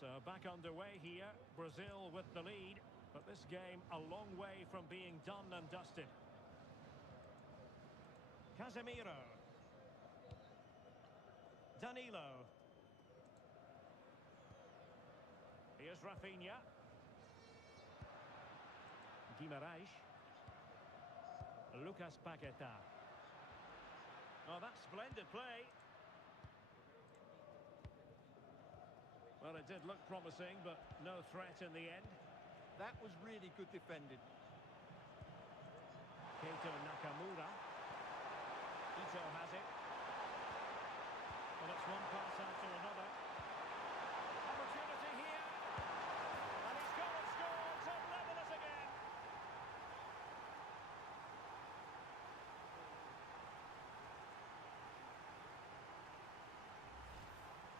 So back underway here. Brazil with the lead. But this game a long way from being done and dusted. Casemiro. Danilo. Here's Rafinha. Guimarães. Lucas Paquetá. Oh, that's splendid play. Well, it did look promising, but no threat in the end. That was really good defending. Keito Nakamura. Ito has it. Well, it's one pass after another. Opportunity here. And he's gone and scored to level us again.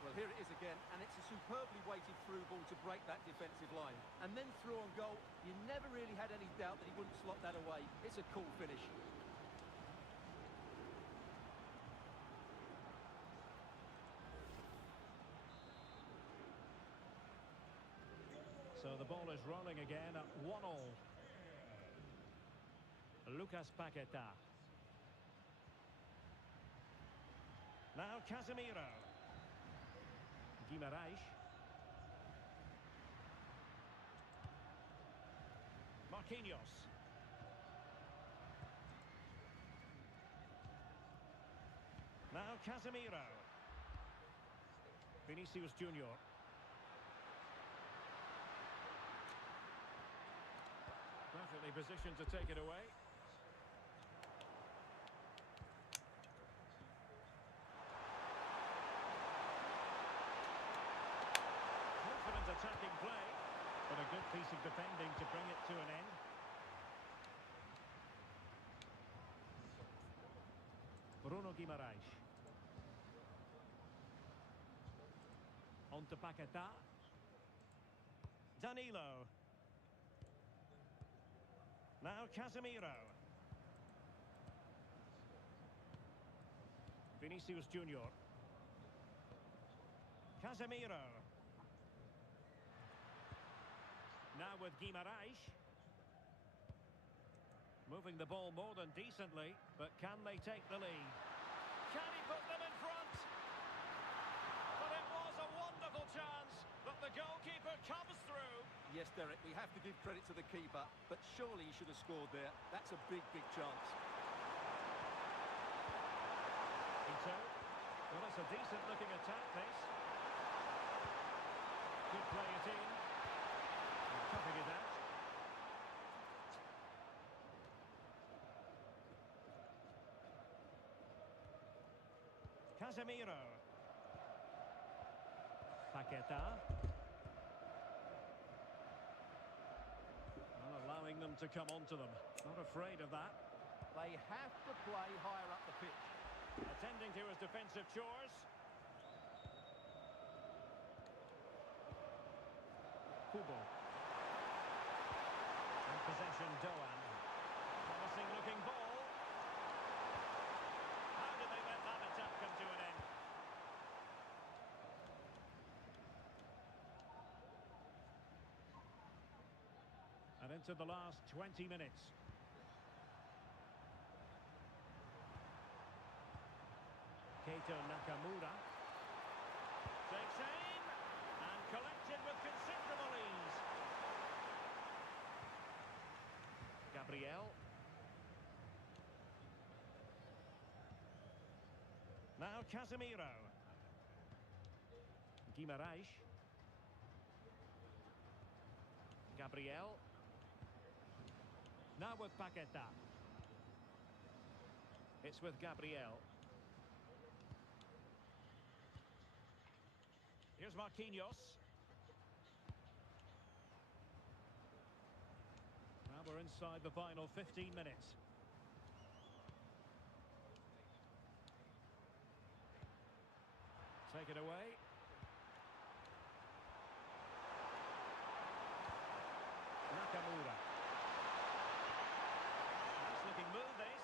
Well, here it is again, and it's a superbly weighted through ball to break that defensive line. And then through on goal, you never really had any doubt that he wouldn't slot that away. It's a cool finish. So the ball is rolling again at 1-1. Lucas Paquetá. Now Casemiro. Guimarães. Marquinhos. Now Casemiro. Vinicius Junior. Perfectly positioned to take it away. Confident attacking play, but a good piece of defending to bring it to an end. Bruno Guimarães. On to Paquetá. Danilo. Now Casemiro. Vinicius Junior. Casemiro. Now with Guimarães. Moving the ball more than decently, but can they take the lead? Can he put them in front? But it was a wonderful chance, but the goalkeeper comes through. Yes, Derek, we have to give credit to the keeper, but surely he should have scored there. That's a big, big chance. Ito. Well, that's a decent-looking attack, this. Could play it in. And cutting it out. Casemiro. Paquetá. Well, allowing them to come onto them. Not afraid of that. They have to play higher up the pitch. Attending to his defensive chores. Kubo. And possession Doan. Promising looking ball. How did they let that attack come to an end? And into the last 20 minutes. Keito Nakamura takes aim and collected with considerable ease. Gabriel. Now Casemiro. Guimarães. Gabriel. Now with Paquetá. It's with Gabriel. Here's Marquinhos. Now we're inside the final 15 minutes. Take it away. Nakamura. Nice looking move, this.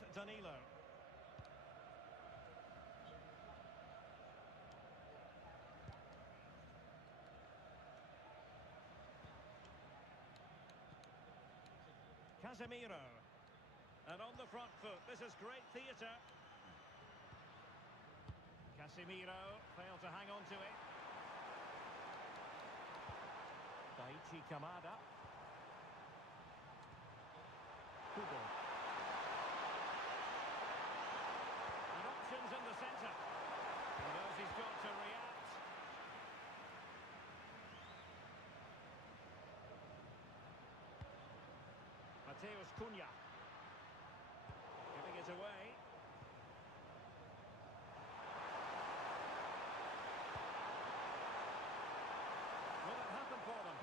with Danilo. Casemiro. And on the front foot, this is great theatre. Casemiro failed to hang on to it. Daichi Kamada. Kubo. And options in the centre. He knows he's got to react. Mateus Cunha. Giving it away. Will it happen for them?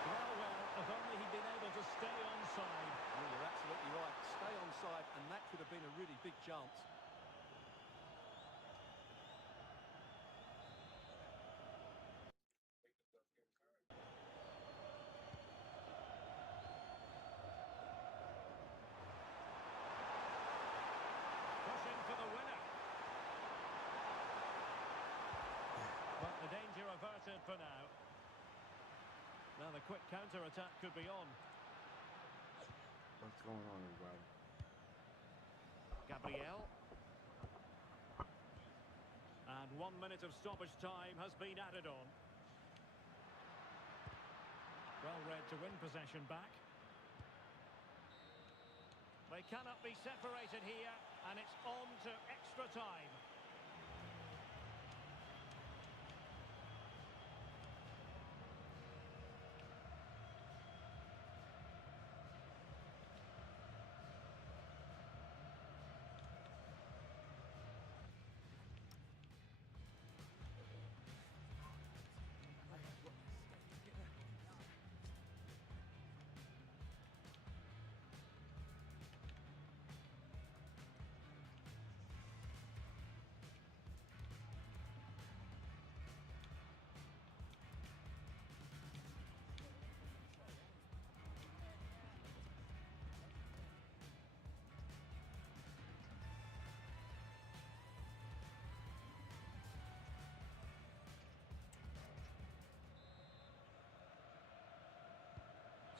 Well, if only he'd been able to stay onside. Well, you're absolutely right. Stay onside, and that could have been a really big chance. Pushing for the winner. But the danger averted for now. Now the quick counter-attack could be on. What's going on, everybody? Gabriel. And 1 minute of stoppage time has been added on. Well read to win possession back. They cannot be separated here, and it's on to extra time.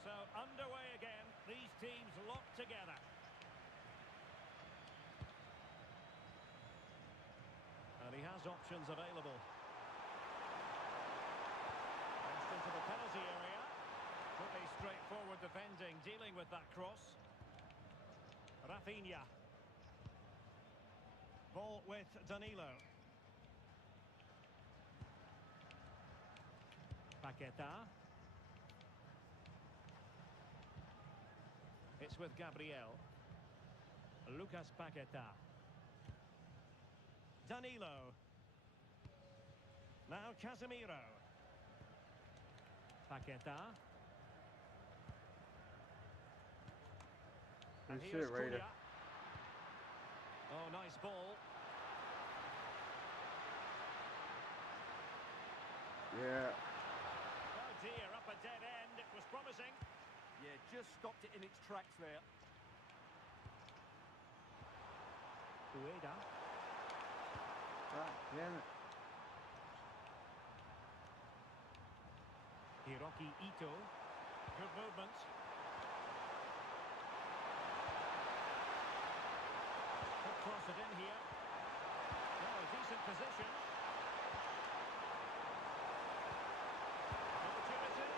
So underway again, these teams locked together. And he has options available. Crossed into the penalty area. Pretty straightforward defending, dealing with that cross. Rafinha. Ball with Danilo. Paqueta. It's with Gabriel. Lucas Paqueta. Danilo. Now Casemiro. Paqueta. And Good here's shit, Raider. Cunha. Oh, nice ball. Yeah. Oh dear, up a dead end. It was promising. Yeah, just stopped it in its tracks there. Ueda. God damn it. Hiroki Ito. Good movement. Could cross it in here. Oh, decent position. Opportunity.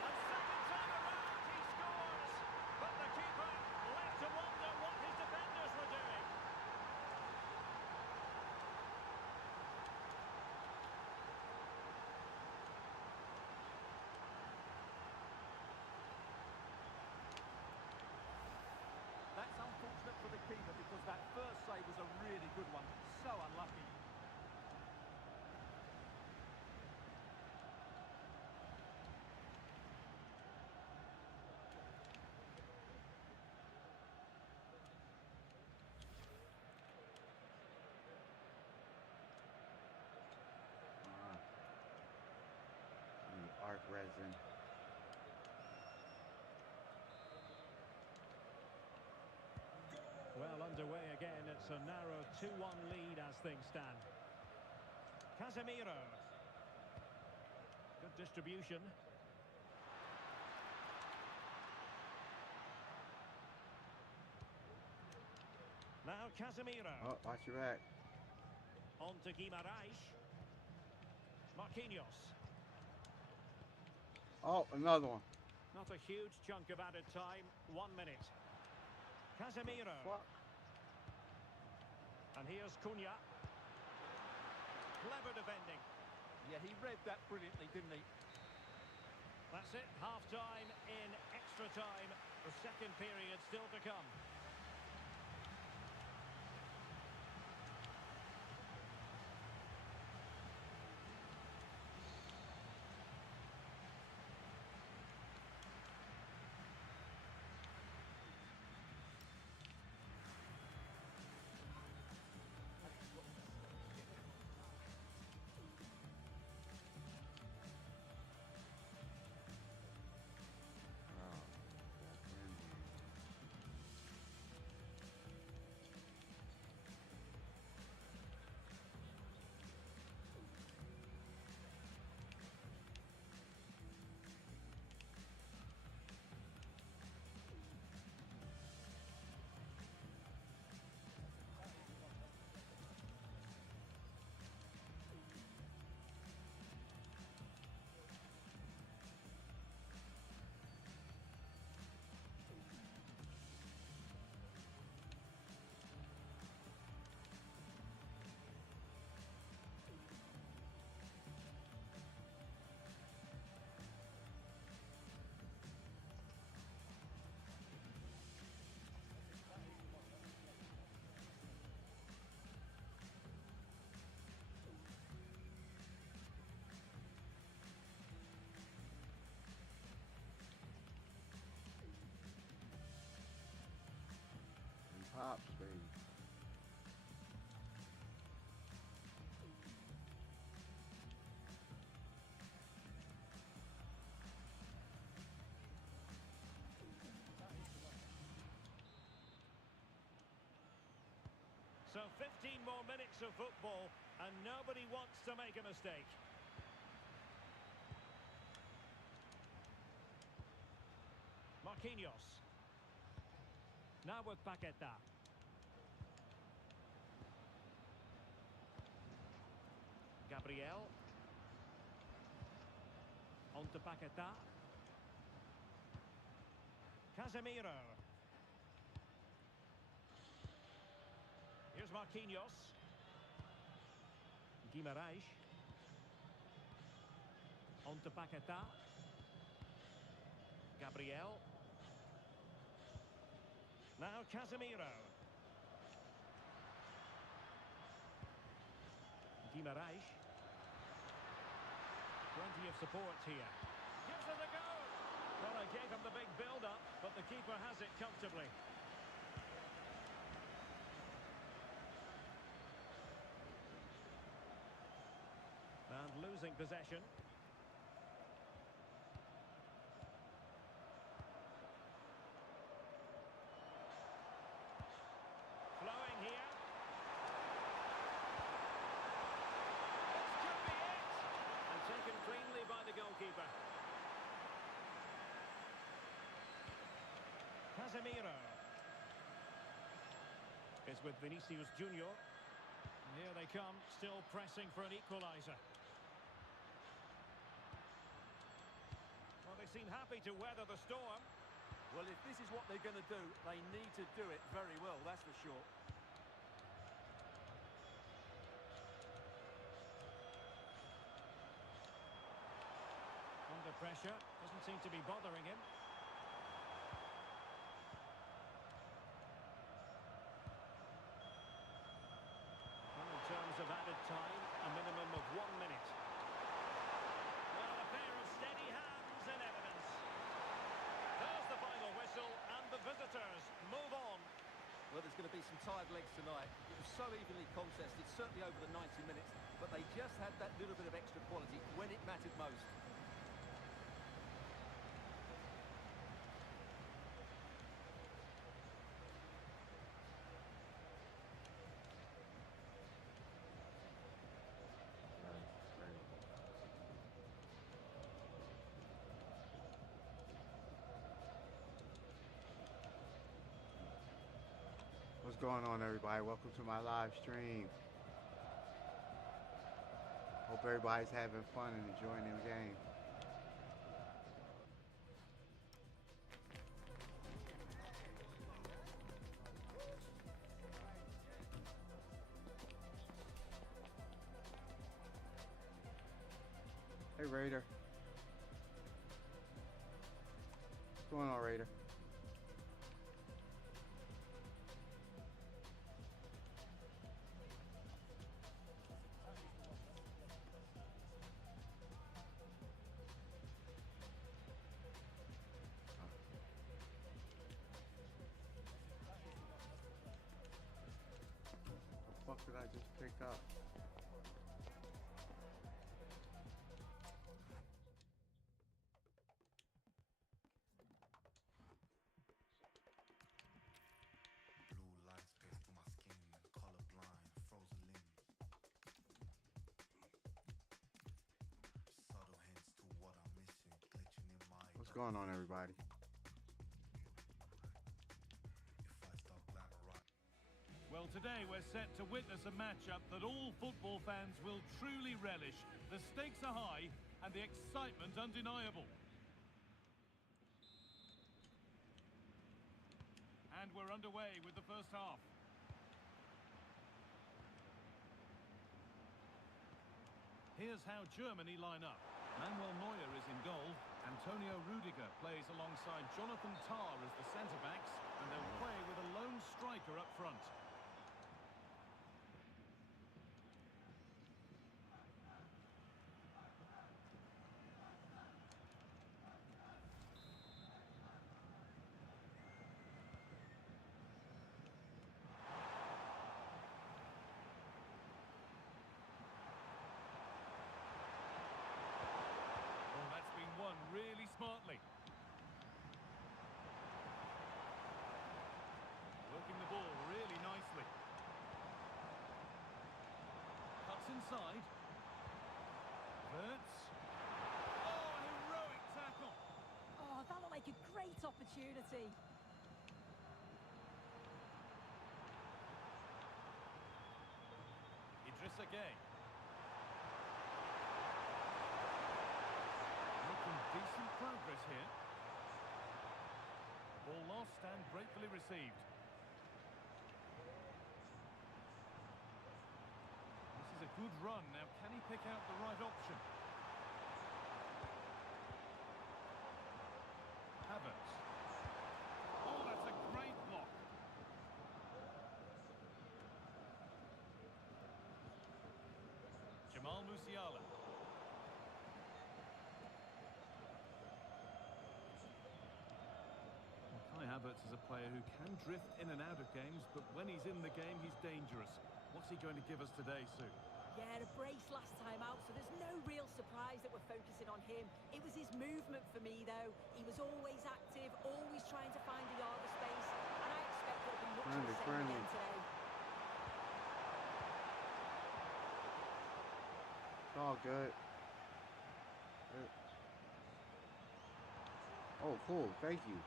And second time around, he scores. But the keeper left to wonder what his defenders were doing. That's unfortunate for the keeper because that first save was a really good one. So unlucky. Arc resin. again. It's a narrow 2-1 lead as things stand. Casemiro. Good distribution. Now Casemiro. Oh, watch your back. On to Guimaraes. Marquinhos. Oh, another one. Not a huge chunk of added time. 1 minute. Casemiro. Fuck. And here's Cunha. Clever defending. Yeah, he read that brilliantly, didn't he? That's it. Half-time in extra time. The second period still to come. Pops, baby. So 15 more minutes of football, and nobody wants to make a mistake. Marquinhos. Now with Paqueta. Gabriel. On to Paqueta. Casemiro. Here's Marquinhos. Guimaraes. On to Paqueta. Gabriel. Now Casemiro. Guimaraes. Plenty of support here. Gives it a go. Well, I gave him the big build-up, but the keeper has it comfortably. And losing possession. Flowing here. This could be it. And taken cleanly by the goalkeeper. Casemiro. Is with Vinicius Junior. And here they come, still pressing for an equaliser. Well, they seem happy to weather the storm. Well, if this is what they're going to do, they need to do it very well, that's for sure. Under pressure, doesn't seem to be bothering him. Well, in terms of added time, a minimum of 1 minute. Well, a pair of steady hands in evidence. There's the final whistle, and the visitors move on. Well, there's going to be some tired legs tonight. It was so evenly contested, certainly over the 90 minutes, but they just had that little bit of extra quality when it mattered most. going on, everybody? Welcome to my live stream. Hope everybody's having fun and enjoying the game. Hey, Raider. What's going on, Raider? What the fuck did I just pick up? What's going on, everybody? Well, today we're set to witness a matchup that all football fans will truly relish. The stakes are high and the excitement undeniable. And we're underway with the first half. Here's how Germany line up. Manuel Neuer is in goal. Antonio Rudiger plays alongside Jonathan Tah as the centre-backs, and they'll play with a lone striker up front. Really smartly. Working the ball really nicely. Cuts inside. Verts. Oh, heroic tackle. Oh, that looked like a great opportunity. Idrissa Gueye. Decent progress here. Ball lost and gratefully received. This is a good run. Now, can he pick out the right option? Havertz. Oh, that's a great block. Jamal Musiala. Havertz is a player who can drift in and out of games, but when he's in the game, he's dangerous. What's he going to give us today, Sue? Yeah, a brace last time out, so there's no real surprise that we're focusing on him. It was his movement for me, though. He was always active, always trying to find a yard of space, and I expect it'll be much the same again today. It's all good. Oh, cool. Thank you.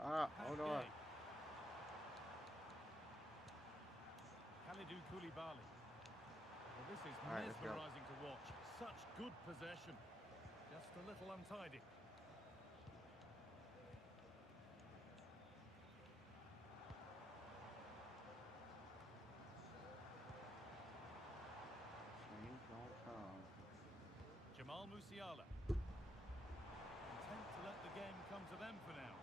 Hold on. Kalidou Koulibaly. Well, this is mesmerising to watch. Such good possession. Just a little untidy. Jamal Musiala. Content to let the game come to them for now.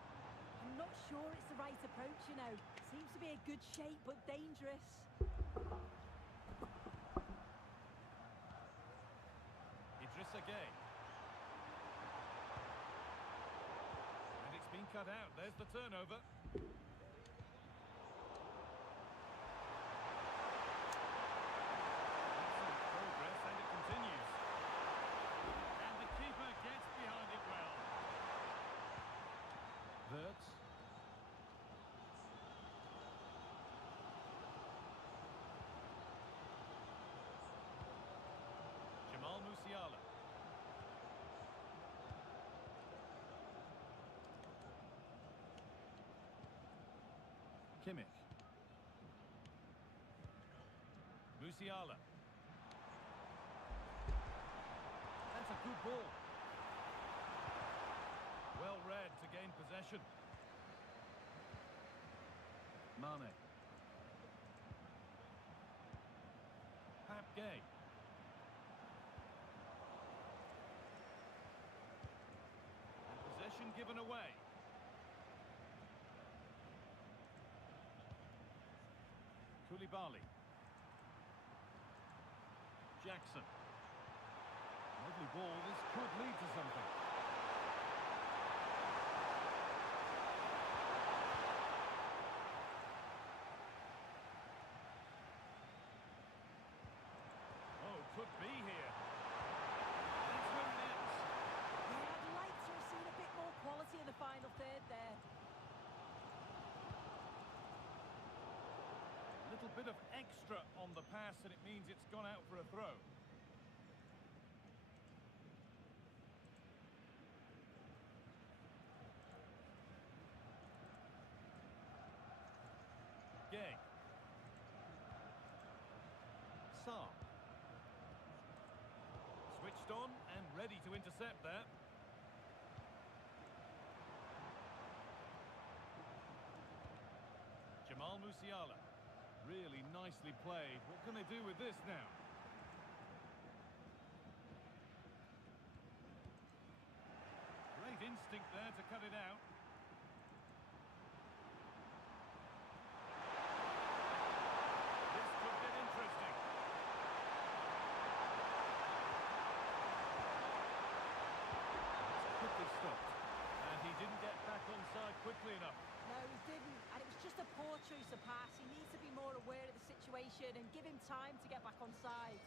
I'm not sure it's the right approach, you know. Seems to be a good shape, but dangerous. Idrissa Gueye. And it's been cut out. There's the turnover. Excellent progress, and it continues. And the keeper gets behind it well. Verts. Jamal Musiala. Kimmich. Musiala. That's a good ball. Well read to gain possession. Mane. Gay. And possession given away. Koulibaly. Jackson. Lovely ball. This could lead to something. Could be here. That's where it ends. Yeah, I'd like to have seen a bit more quality in the final third there. A little bit of extra on the pass, and it means it's gone out for a throw. Gay. Saar. Switched on and ready to intercept there. Jamal Musiala. Really nicely played. What can they do with this now? Great instinct there to cut it out. This could get interesting. Quickly stopped, and he didn't get back onside quickly enough. No, he didn't, and it was just a poor choice of pass. He needs to be more aware of the situation and give him time to get back onside.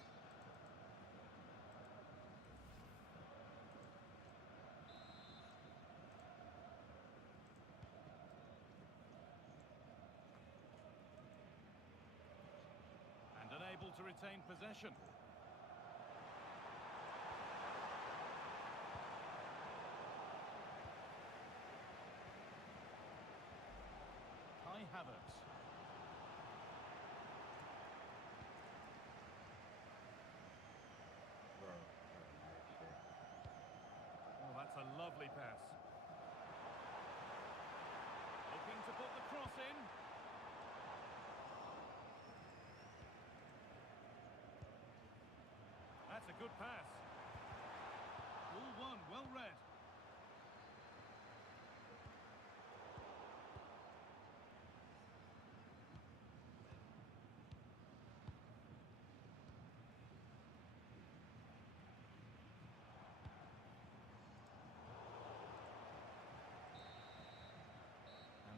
And unable to retain possession. Havertz. Oh, that's a lovely pass. Looking to put the cross in. That's a good pass. Ball one, well read.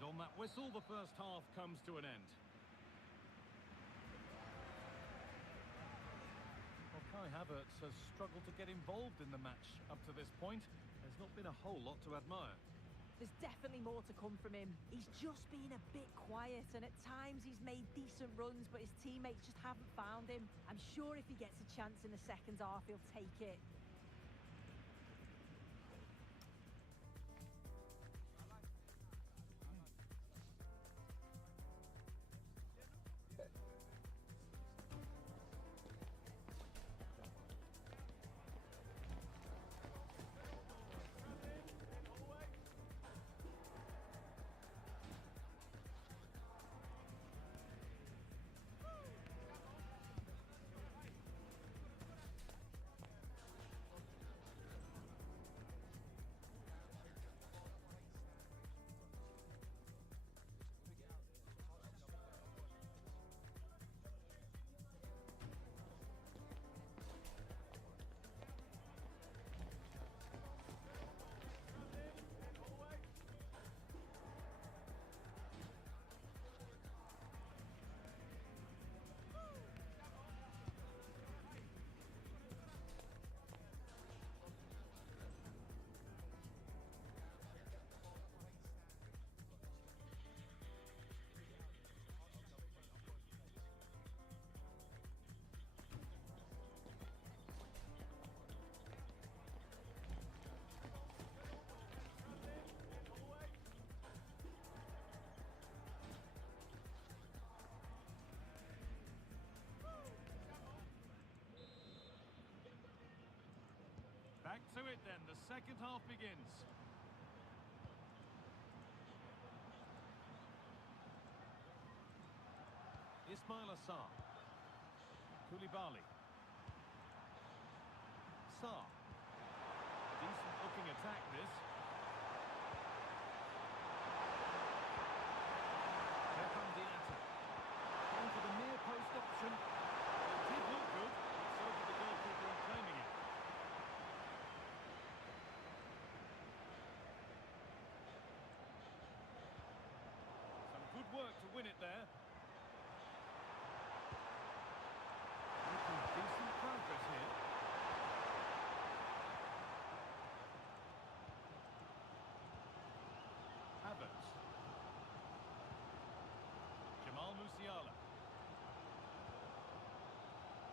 On that whistle, the first half comes to an end. Well, Kai Havertz has struggled to get involved in the match up to this point. There's not been a whole lot to admire. There's definitely more to come from him. He's just been a bit quiet, and at times he's made decent runs, but his teammates just haven't found him. I'm sure if he gets a chance in the second half, he'll take it. Back to it then, the second half begins. Ismail Assar. Koulibaly. Sarr. Decent looking attack this. Going for the near post option. It did look good, but so did the goalkeeper in claiming it. Some good work to win it there. Making decent progress here. Havertz. Jamal Musiala.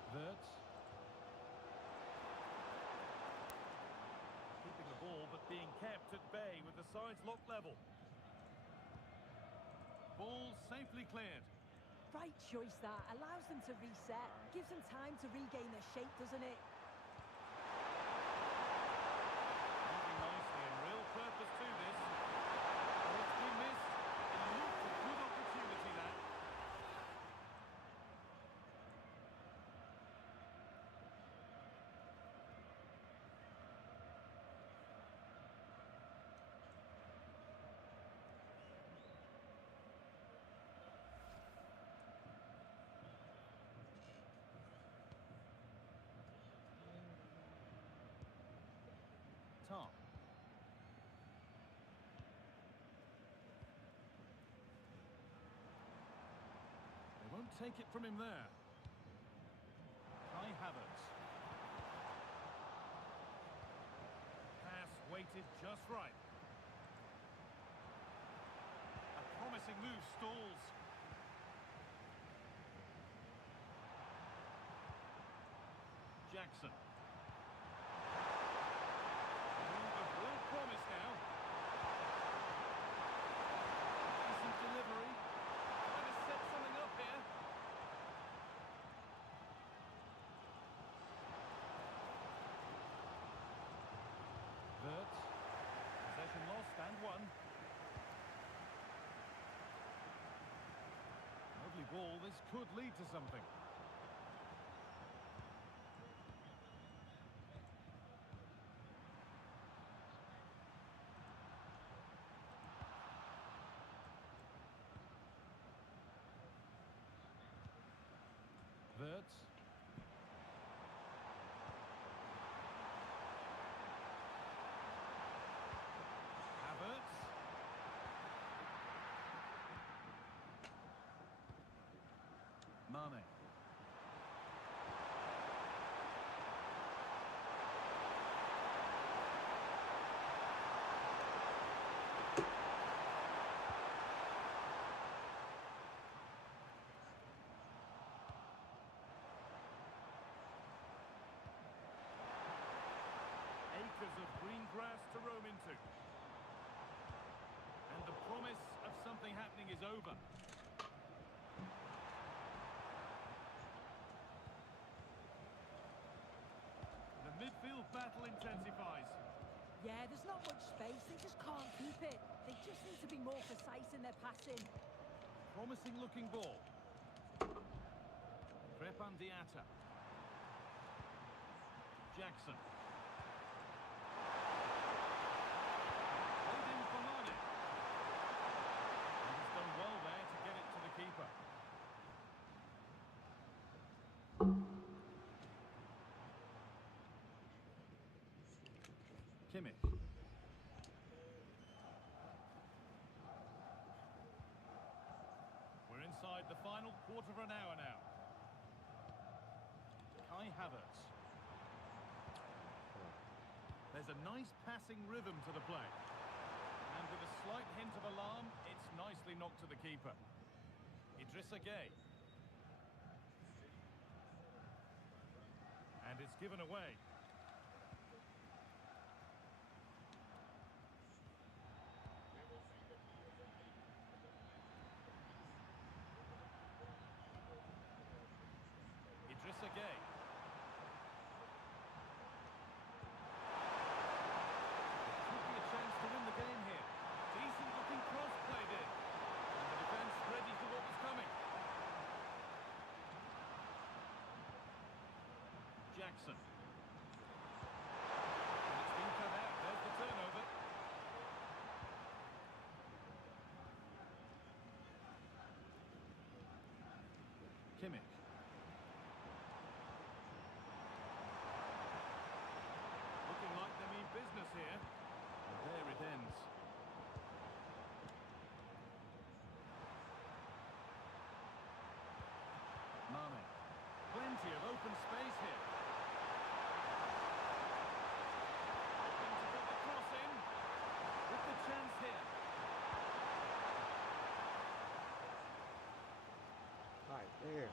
Wirtz. Keeping the ball but being kept at bay with the sides locked level. Ball safely cleared. Right choice that. Allows them to reset. Gives them time to regain their shape, doesn't it? Moving nicely and real purpose to this. Oh, it's been missed. It looked a good opportunity that. Tom. They won't take it from him there. Kai Havertz. Pass weighted just right. A promising move stalls. Jackson. Real promise now. Decent delivery. Trying to set something up here. Wirtz. Possession lost and won. Lovely ball. This could lead to something. Wirtz. Havertz. Mane. Acres of green grass to roam into. And the promise of something happening is over. The midfield battle intensifies. Yeah, there's not much space. They just can't keep it. They just need to be more precise in their passing. Promising looking ball. Crepin Diatta. Jackson. Played in for Mane. And he's done well there to get it to the keeper. Kimmich. We're inside the final quarter of an hour now. Kai Havertz. There's a nice passing rhythm to the play. And with a slight hint of alarm, it's nicely knocked to the keeper. Idrissa Gueye. And it's given away. Idrissa Gueye. Jackson. And it's been cut out. There's the turnover. Kimmich. Looking like they mean business here. And there it ends. Mane. Plenty of open space here. Looking to put the cross in. With the chance here. Right there.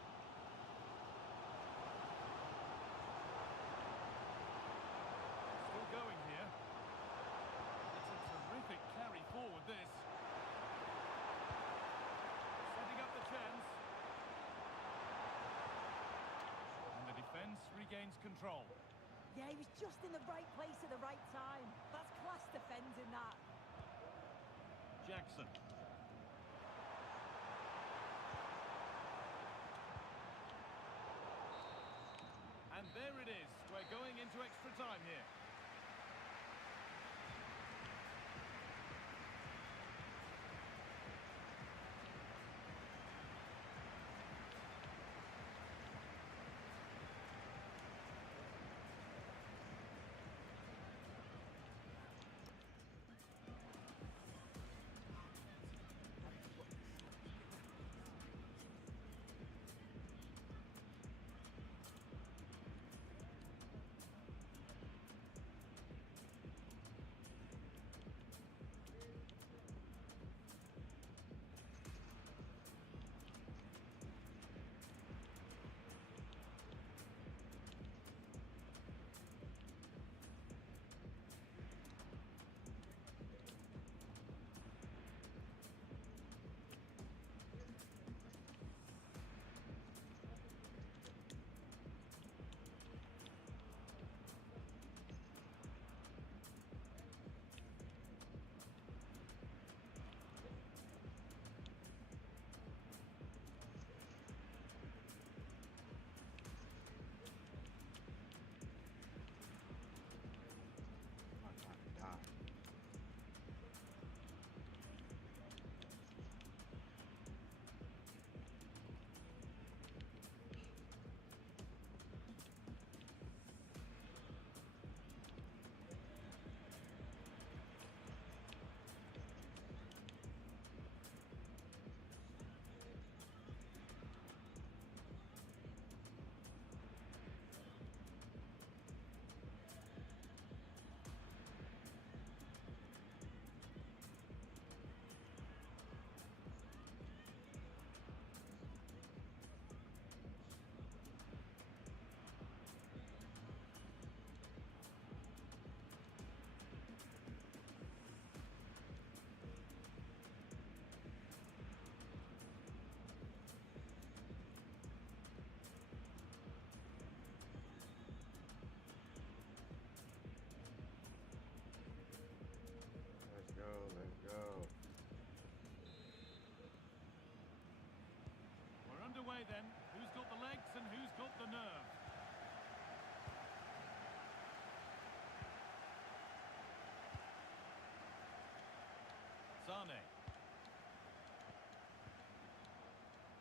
Still going here. It's a terrific carry forward, this. Setting up the chance. And the defence regains control. Yeah, he was just in the right place at the right time. That's class defending, that. Jackson. And there it is. We're going into extra time here. Let's go. We're underway then. Who's got the legs and who's got the nerve? Sane.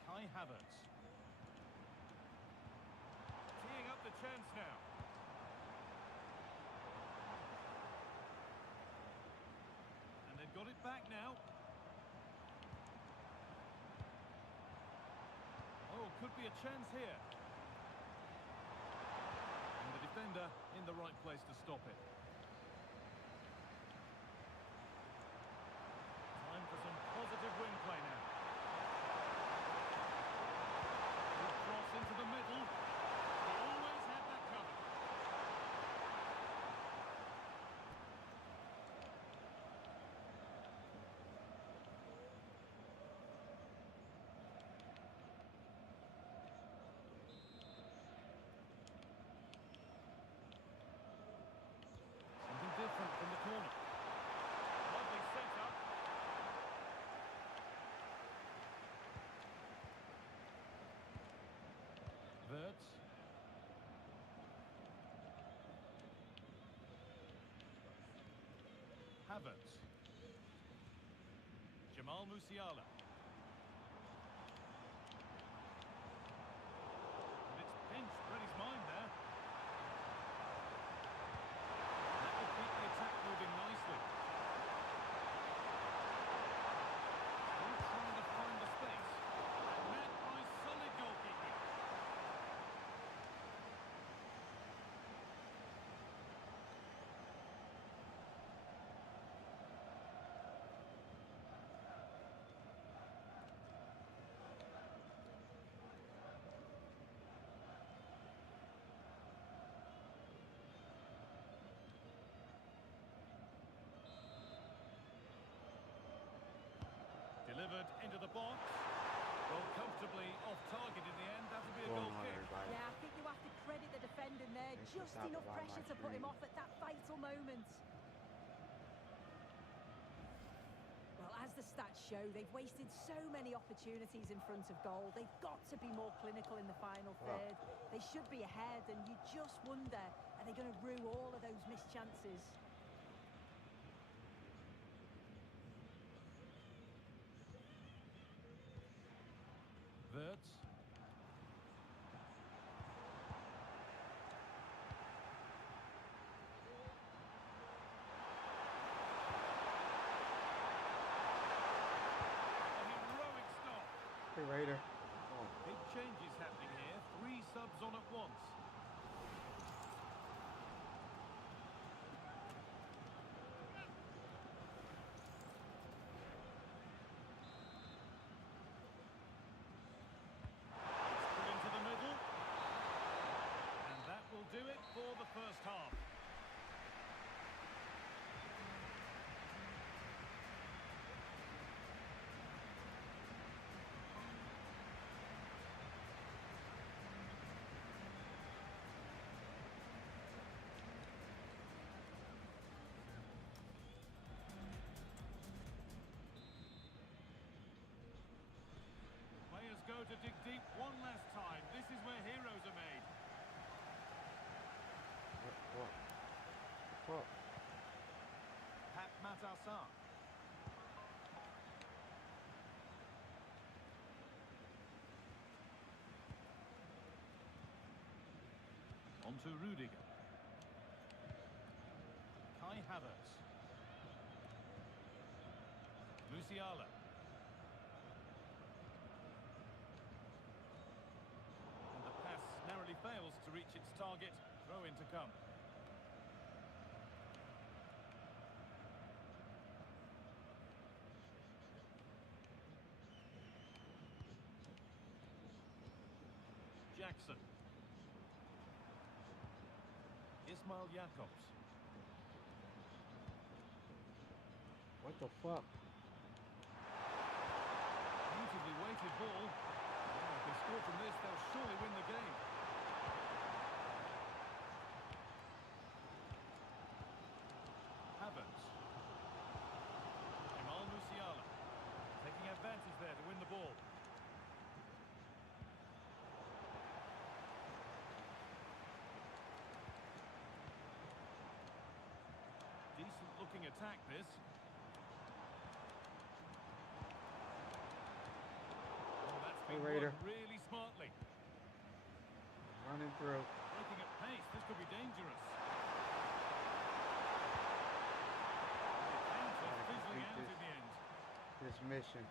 Kai Havertz. Teeing up the chance now. And they've got it back now. Oh, could be a chance here. And the defender in the right place to stop it. Time for some positive wing play now. Good cross into the middle. He always had that covered. Havertz. Jamal Musiala. And it's pinched Reddy's mind there. That will keep the attack moving nicely. Still trying to find the space. And met by solid goalkeeping. Delivered into the box. Well, comfortably off target in the end. That'll be a goal kick. Everybody. Yeah, I think you have to credit the defending there. Thanks for Just stopping enough by my pressure to put him stream. off at that vital moment. Well, as the stats show, they've wasted so many opportunities in front of goal. They've got to be more clinical in the final third. They should be ahead, and you just wonder, are they going to rue all of those missed chances? Wirtz. A heroic stop. Hey, Raider. Big changes happening here. 3 subs on at once. It's put into the middle. And that will do it for the first half. Players go to dig deep one last time. This is where heroes are made. What? Pat Matassar. On to Rudiger. Kai Havertz. Musiala. And the pass narrowly fails to reach its target. Throw in to come. Jackson. Ismail Jakobs. What the fuck? Beautifully weighted ball. Well, if they score from this, they'll surely win the game. Havertz. Jamal Musiala. Taking advantage there to win the ball. Decent looking attack this. Oh, that's Hey, been Raider. worked really smartly. Running through. Breaking at pace, this could be dangerous. The counter fizzling out in the end. This mission.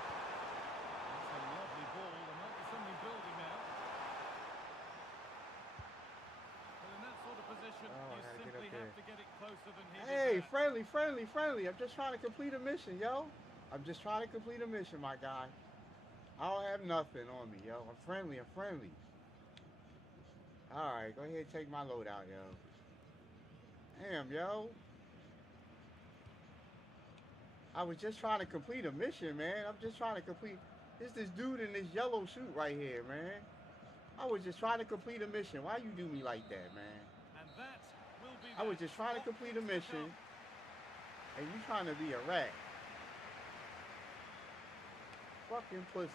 That's a lovely ball. There might be something building now. Well, in that sort of position, Oh, I you gotta get simply up there. have to get it closer than he Hey, did there. friendly. I'm just trying to complete a mission, yo. I'm just trying to complete a mission, my guy. I don't have nothing on me, yo. I'm friendly. Alright, go ahead and take my load out, yo. Damn, yo. I was just trying to complete a mission, man. I'm just trying to complete... It's this dude in this yellow suit right here, man. I was just trying to complete a mission. Why you do me like that, man? And that will be I was that. just trying to What complete a is to mission, come? and you trying to be a rat. Fucking pussy.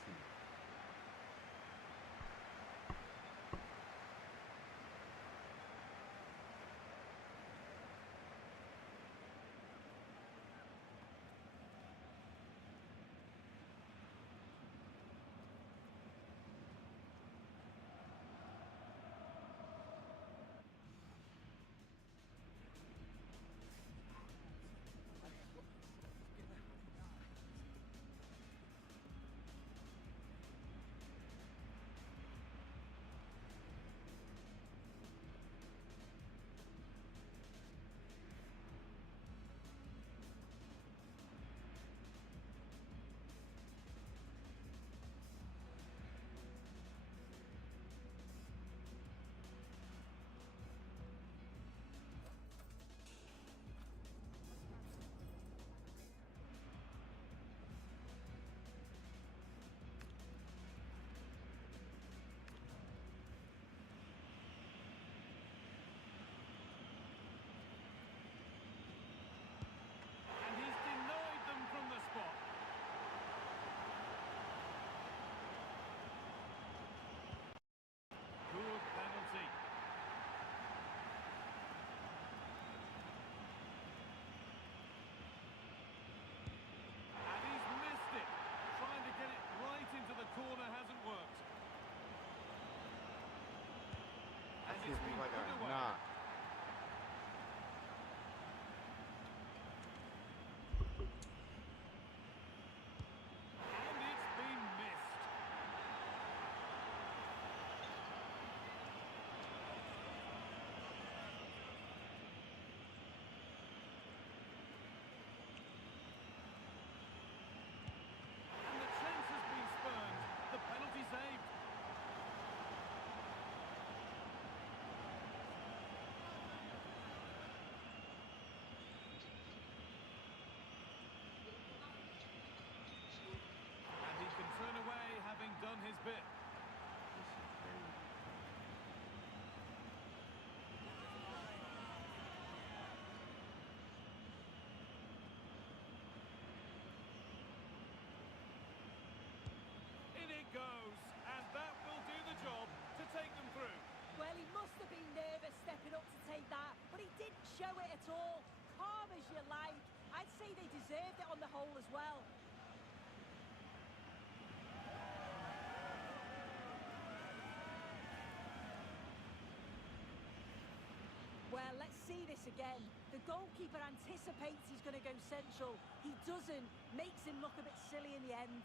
And he's denied them from the spot. Good penalty. And he's missed it. Trying to get it right into the corner hasn't worked. And That it's shit be been like put a away. knot. And it's been missed. And the chance has been spurned. The penalty saved. And he can turn away having done his bit. This is crazy. In it goes, and that will do the job to take them through. Well, he must have been nervous stepping up to take that, but he didn't show it at all. Calm as you like. I'd say they deserved it on the whole as well. Well, let's see this again. The goalkeeper anticipates he's going to go central. He doesn't. Makes him look a bit silly in the end.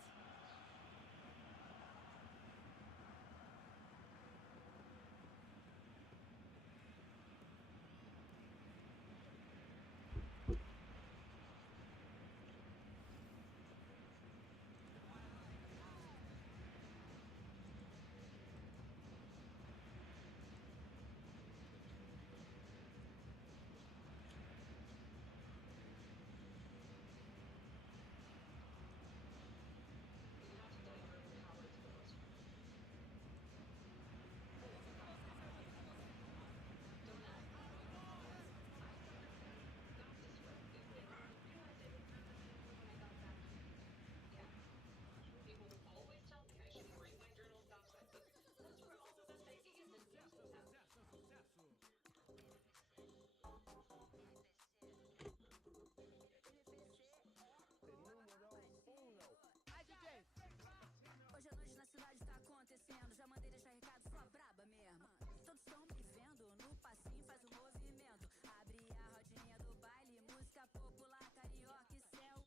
Hoje à noite na cidade tá acontecendo. Já mandei deixar recado, sua braba mesmo. Todos estão me vendo, no passinho faz o movimento. Abre a rodinha do baile, música popular, carioca e céu.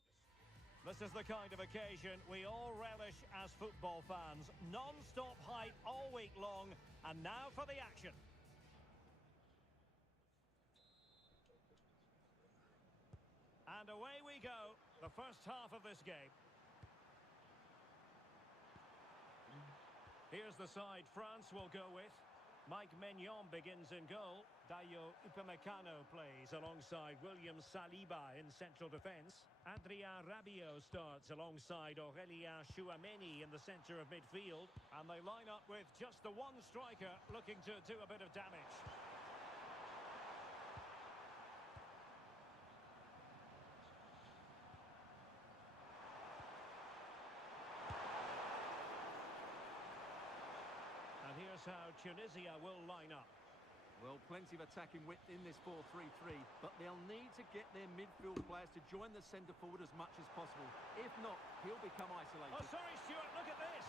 This is the kind of occasion we all relish as football fans. Non-stop hype all week long, and now for the action. And away we go, the first half of this game. Here's the side France will go with. Mike Maignan begins in goal. Dayo Upamecano plays alongside William Saliba in central defence. Adrien Rabiot starts alongside Aurélien Tchouameni in the centre of midfield. And they line up with just the one striker looking to do a bit of damage. how Tunisia will line up. Well, plenty of attacking width in this 4-3-3, but they'll need to get their midfield players to join the centre forward as much as possible. If not, he'll become isolated. Oh, sorry, Stuart, look at this.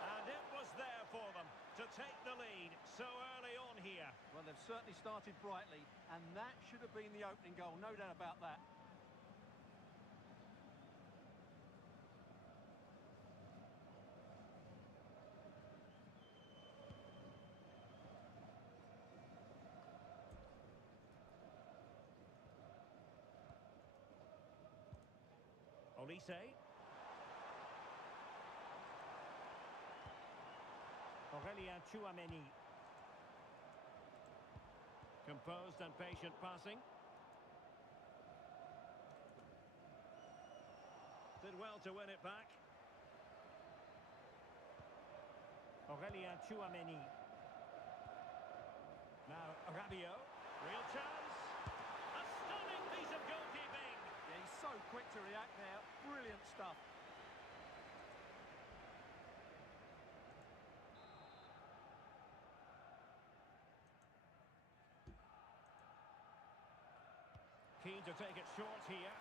And it was there for them to take the lead so early on here. Well, they've certainly started brightly, and that should have been the opening goal, no doubt about that. Olise. Aurelien Tchouameni. Composed and patient passing. Did well to win it back. Aurelien Tchouameni. Now Rabiot. Real chance. A stunning piece of goalkeeping. Yeah, he's so quick to react there. Brilliant stuff. Keen to take it short here.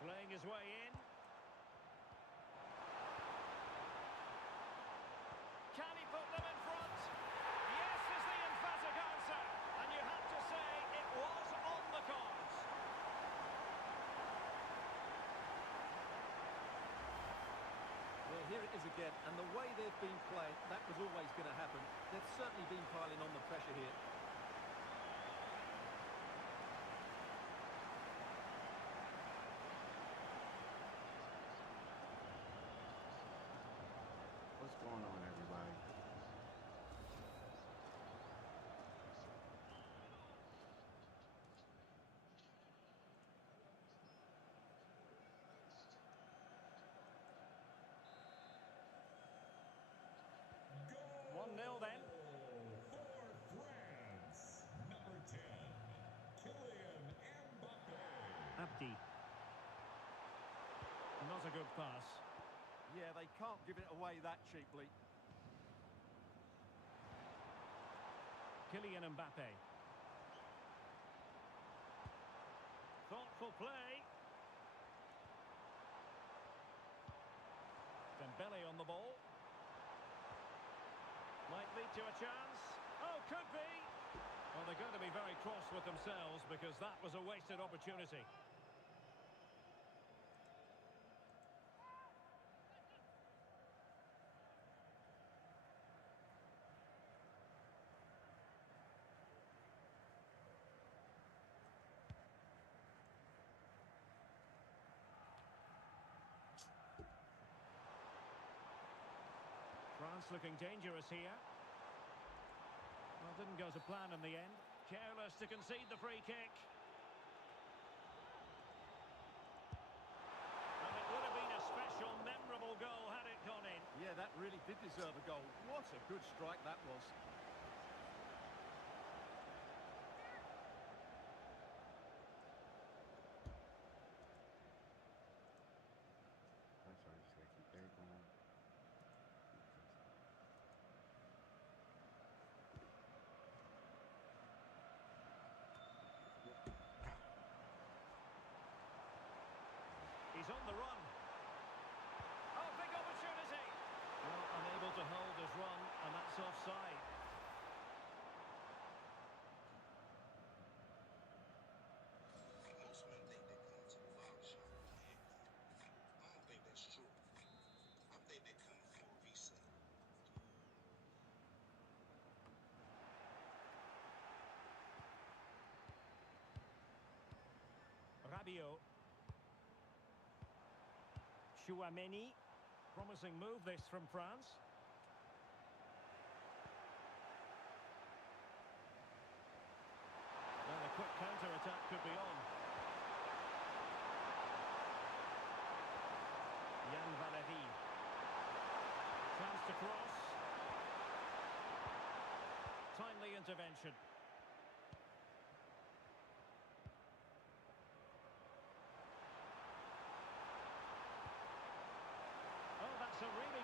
Playing his way in. Can he put them in front? Yes is the emphatic answer. And you have to say it was on the cards. Well, here it is again, and the way they've been playing, that was always going to happen. They've certainly been piling on the pressure here. What's going on, everybody? Goal 1-0 then. For France, number 10, Kylian Mbappe. Abdi. Not a good pass. Yeah, they can't give it away that cheaply. Kylian Mbappe. Thoughtful play. Dembele on the ball. Might lead to a chance. Oh, could be. Well, they're going to be very cross with themselves because that was a wasted opportunity. France looking dangerous here. Well, didn't go to plan in the end. Careless to concede the free kick. And it would have been a special, memorable goal had it gone in. Yeah, that really did deserve a goal. What a good strike that was. That's why I just gotta keep that going. He's on the run. Oh, big opportunity. Well, unable to hold his run, and that's offside. Most men think they come to the barbershop for a haircut. I don't think that's true. I think they come for a reset. Rabiot. Tchouameni. Promising move this from France. Well, a quick counter-attack could be on. Yann Valéry. Chance to cross. Timely intervention. Oh, that's a really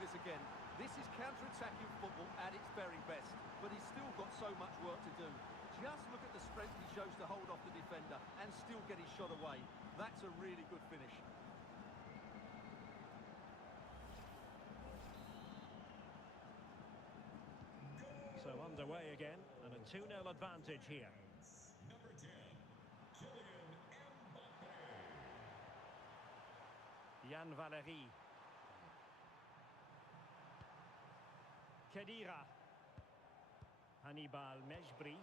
this again. This is counter-attacking football at its very best, but he's still got so much work to do. Just look at the strength he shows to hold off the defender and still get his shot away. That's a really good finish. So underway again, and a 2-0 advantage here. Number 10, Kylian Mbappe. Yann Valery. Khedira. Hannibal Mejbri.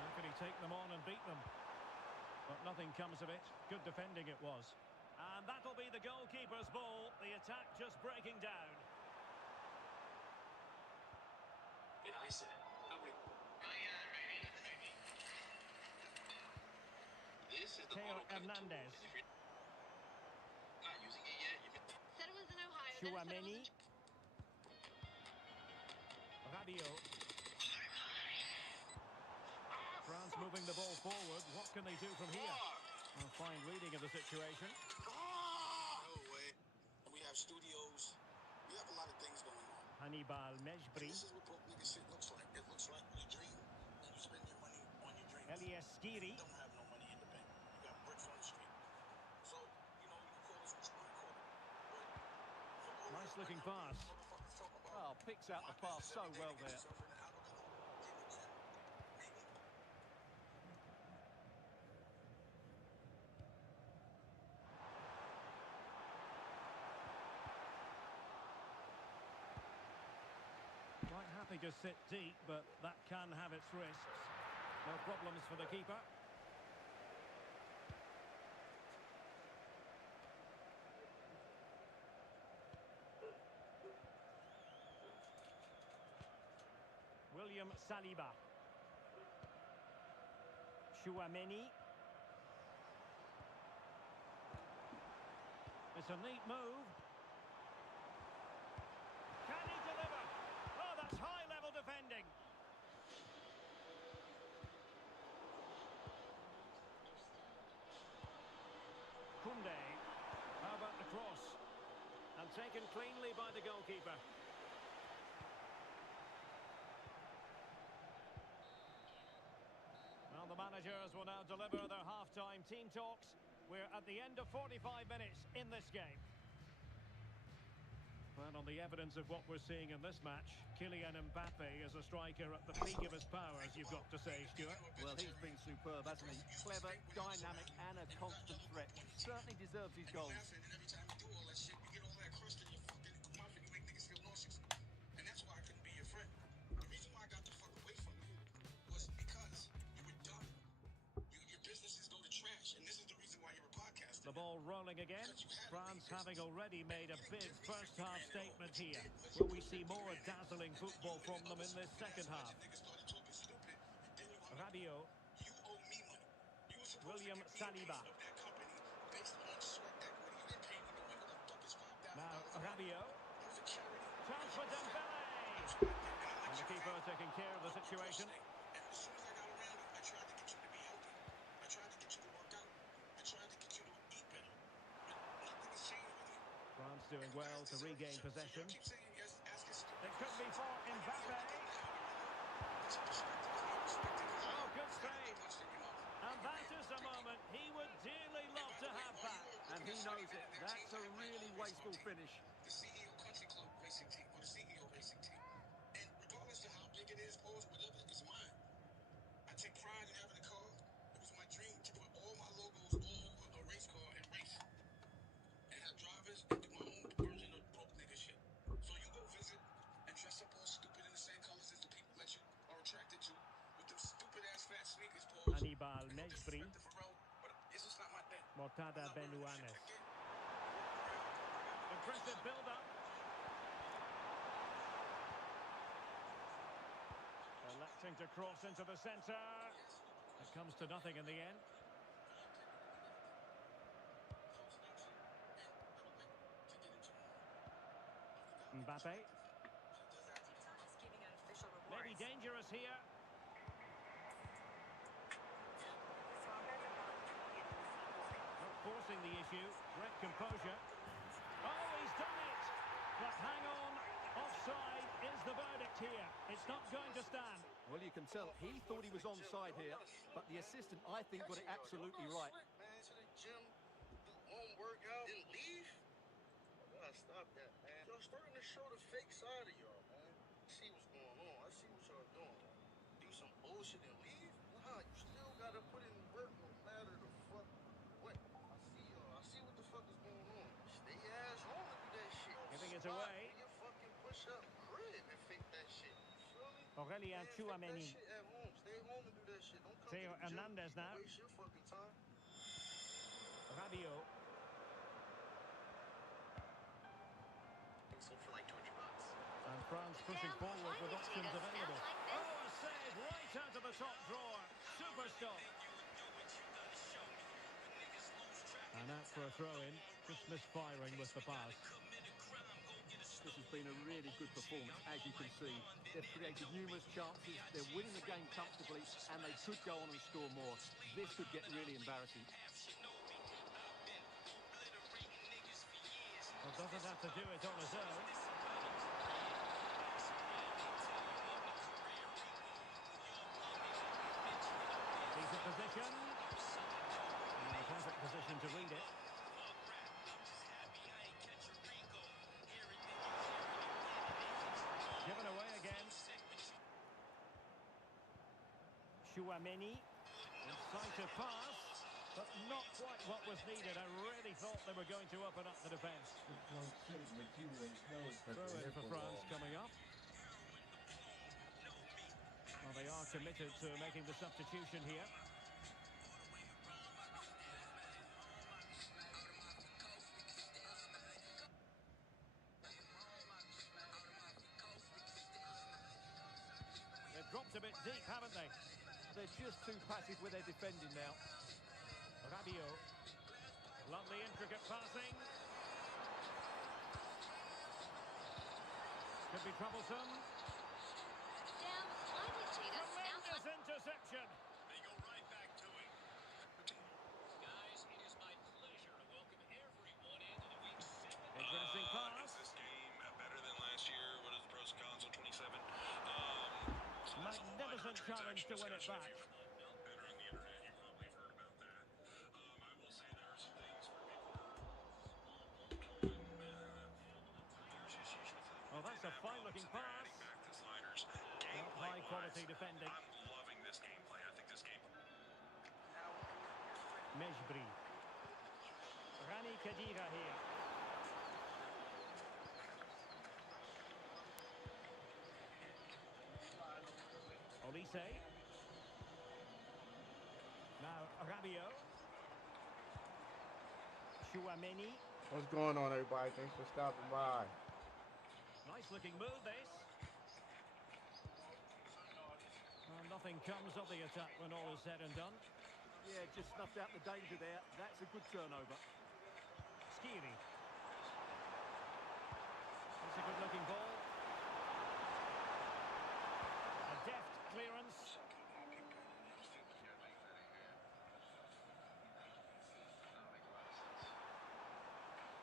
How can he take them on and beat them? But nothing comes of it. Good defending it was. And that'll be the goalkeeper's ball. The attack just breaking down. This is the Teo autocorrect tool, Hernandez. and if you're not using it yet, you Said it was in Ohio. Chouameni. Rabiot. France moving the ball forward. What can they do from here? A fine reading of the situation. no way. We have studios. We have a lot of things going on. Hannibal And Mejbri. this is what broke nigga shit looks like. It looks like you dream and you spend your money on your dreams. Elias Skiri. You don't have no money in the bank. You got bricks on the street. So, you know, you can call this what you want to call it. But for all Nice this looking right now, pass. these motherfuckers talk about Oh, picks out the my pass business so every day well to get there. yourself in the algorithm. Get in the gym. Maybe. Quite happy to sit deep, but that can have its risks. No problems for the keeper. William Saliba. Chouameni. It's a neat move. Can he deliver? Oh, that's high-level defending. Koundé. How about the cross? And taken cleanly by the goalkeeper. Well, the managers will now deliver their half-time team talks. We're at the end of 45 minutes in this game. And on the evidence of what we're seeing in this match, Kylian Mbappe is a striker at the peak of his powers, you've got to say, Stuart. Well, he's been superb, hasn't he? Clever, dynamic, and a constant threat. Certainly deserves his goals. And every time you do all that shit, you get all that crust in your fucking mouth and you make niggas feel nauseous. And that's why I couldn't be your friend. The reason why I got the fuck away from you was because you were dumb. Your businesses go to trash, and this is the reason why you're a podcaster. The ball rolling again. Because you had a France big having business. already made a You didn't big give me first-half 50 grand at all. statement What you here. did was you Will we put see 50 more grand in, dazzling and then football you from and them other in this stupid-ass second half? budget niggas started talking stupid, then you hung up. Rabiot. You owe me money. You were supposed William to give me Saliba. a piece of that company based on sweat equity. You didn't pay me no money. What the fuck is $5,000 Now a month? Rabiot. That was a charity. Chance for Because you were fat. Dembele. That's what I did. And I And let the you keeper fail. taking care of the You couldn't situation. stay. And as soon as I got around you, I tried to get you to be healthy. I tried to get you to work out. I tried to get you to eat better. But nothing has changed with you. France doing And you well guys to deserve regain each other. So possession. y'all keep saying yes, asking stupid It could be questions. for I give you Mbappe. everything the algorithm, but your perspective is not respected because Oh, good it's not save. punched in your mouth. And You that ran is a quickly. moment he would dearly And love by to the way, have while you back. were And looking he at knows Sweaty it. winning their That's teams, a I have my really own race car wasteful team, finish. the CEO Country Club racing team, or the CEO racing team. And regardless of how big it is, pause, whatever, it's mine. I take pride in having a car. It was my dream to put all my logos all over a race car and race. And have drivers and do my own version of broke nigga shit. So you go visit and dress up all stupid in the same colors as the people that you are attracted to with them stupid ass fat sneakers, pause. Hannibal And no Mejbri. disrespect to Pharrell, but it's just not my thing. Mortada I'm not wearing this shit. Belouanes. Again, walk around, I got no Impressive bitches. build-up. Electing to cross into the centre. It comes to nothing in the end. Mbappe. Maybe dangerous here. Well, forcing the issue. Great composure. Oh, he's done it! But hang on. Offside is the verdict here. It's not going to stand. Well, you can tell he thought he was onside here, but the assistant, I think, got it absolutely right. Man, to the gym, do one workout, then leave. I gotta stop that, man. Y'all starting to show the fake side of y'all, man. See what's going on. I see what y'all doing. Do some bullshit and leave? Nah, you still gotta put in work no matter the fuck what. I see y'all. I see what the fuck is going on. Stay ass home and do that shit. Giving it Spot away. in your fucking push-up crib and fake that shit. You feel me? Aurelien Man, fake that Tchouaméni. shit at home. Stay home and do that shit. Don't come Theo to the gym. Hernandez now. Waste your fucking time. Rabiot. Sold for like $200. And France pushing forward with options available. Oh, a save right out of the top drawer. Super stop. And out for a throw-in. Just misfiring with the pass. This has been a really good performance, as you can see. They've created numerous chances, they're winning the game comfortably, and they could go on and score more. This could get really embarrassing. Well, doesn't have to do it on his own. Decent position. In the perfect position to read it. Given away again. Tchouaméni. Incisive pass, but not quite what was needed. I really thought they were going to open up the defence. Throw in for France coming up. Well, they are committed to making the substitution here. They've dropped a bit deep, haven't they? They're just too passive with their defending now. Rabiot. Lovely intricate passing. Could be troublesome. Tremendous interception. They go right back to it. Guys, it is my pleasure to welcome everyone into the week 7. Interesting pass. Is this game better than last year? What is the pros and cons of 27? Magnificent challenge to win it back. Better on the internet, you probably have heard about that. I will say there are some things where people are there's issues with it. Well, that's a fine-looking pass. Back to sliders. High-quality defending. I'm loving this gameplay. I think this game. Mejbri. Rani Khedira here. Olise. Now Rabiot. Tchouaméni. What's going on, everybody? Thanks for stopping by. Nice looking move, this. Nothing comes of the attack when all is said and done. Yeah, just snuffed out the danger there. That's a good turnover. Skiri. It's a good looking ball. A deft clearance.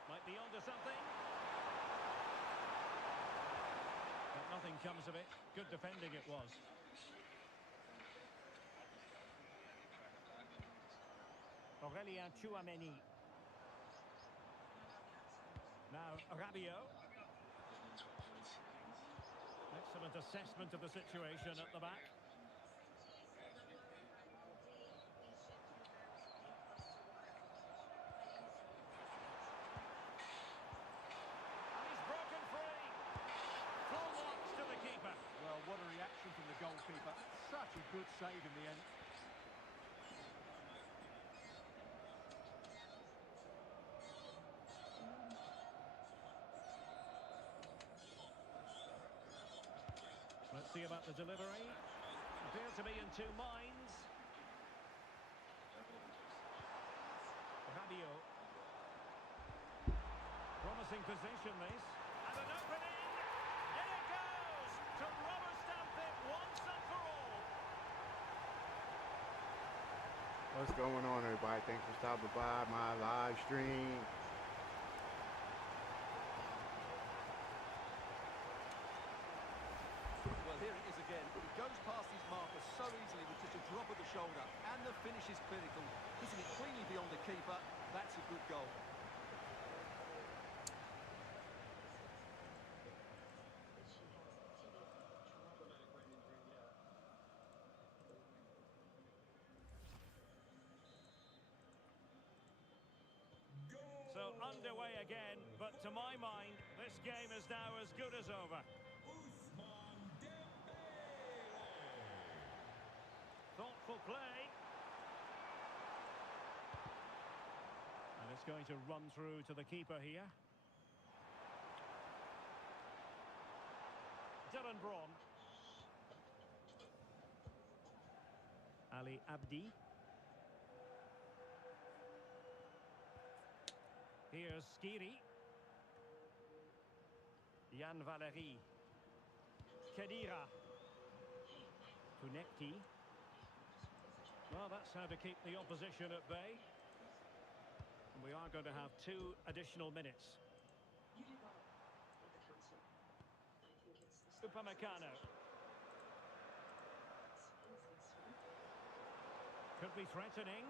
Might be onto something. But nothing comes of it. Good defending it was. Aurelien Tchouaméni. Now Rabiot. Excellent assessment of the situation at the back. And he's broken free. Full marks to the keeper. Well, what a reaction from the goalkeeper. Such a good save in the end. Let's see about the delivery. Appear to be in two minds. Rabiot. Promising position, this. And an opening. In it goes to rubber stamp it once and for all. What's going on, everybody? Thanks for stopping by my live stream. Well, here it is again. He goes past his marker so easily with just a drop of the shoulder, and the finish is clinical. Hitting it cleanly beyond the keeper. That's a good goal. So underway again, but to my mind, this game is now as good as over. Thoughtful play. And it's going to run through to the keeper here. Dylan Braun. Ali Abdi. Here's Skiri. Jan Valery. Khedira. Tunekti. Well, that's how to keep the opposition at bay. And we are going to have 2 additional minutes. Upamecano. Could be threatening.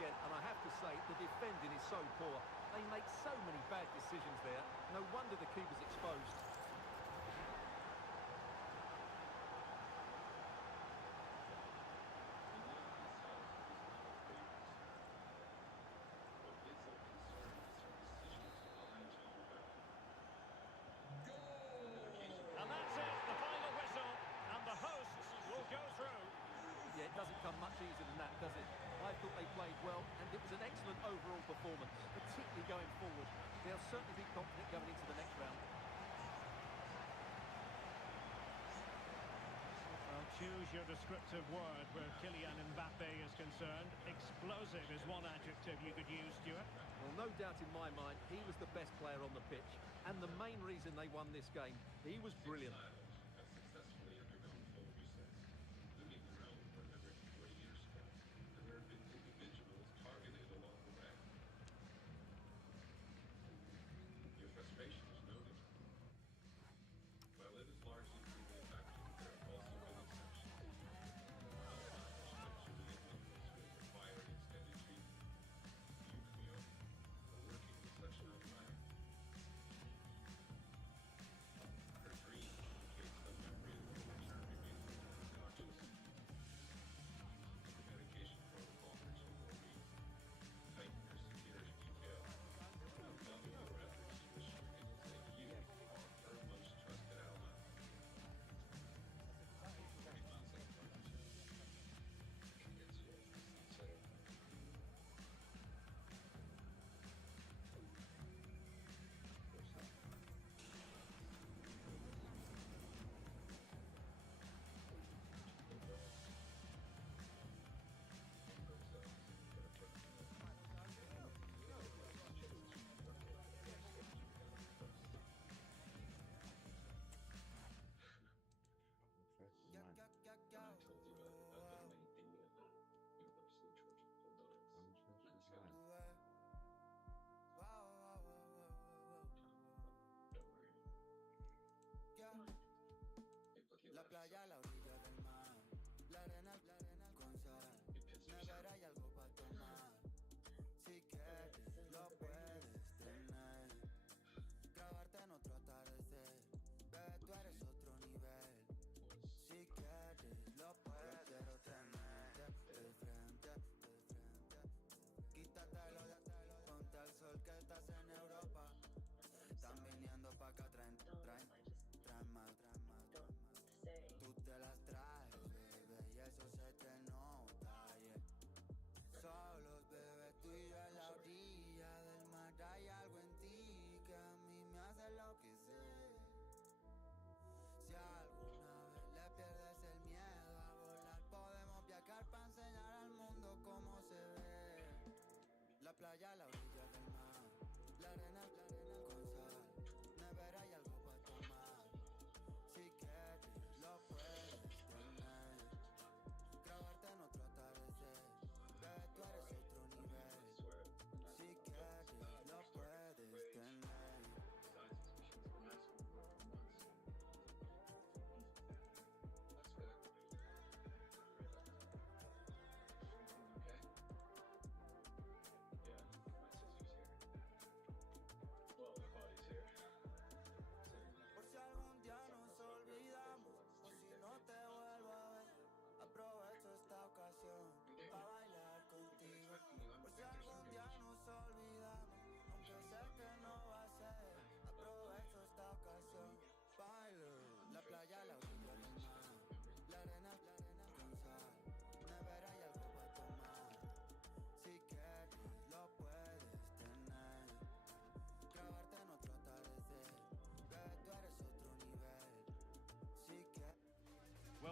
And I have to say, the defending is so poor. They make so many bad decisions there. No wonder the keeper's exposed. And that's it, the final whistle. And the hosts will go through. Yeah, it doesn't come much easier than that, does it? I thought they played well, and it was an excellent overall performance, particularly going forward. They'll certainly be confident going into the next round. Well, choose your descriptive word where Kylian Mbappe is concerned. Explosive is one adjective you could use, Stuart. Well, no doubt in my mind, he was the best player on the pitch, and the main reason they won this game. He was brilliant.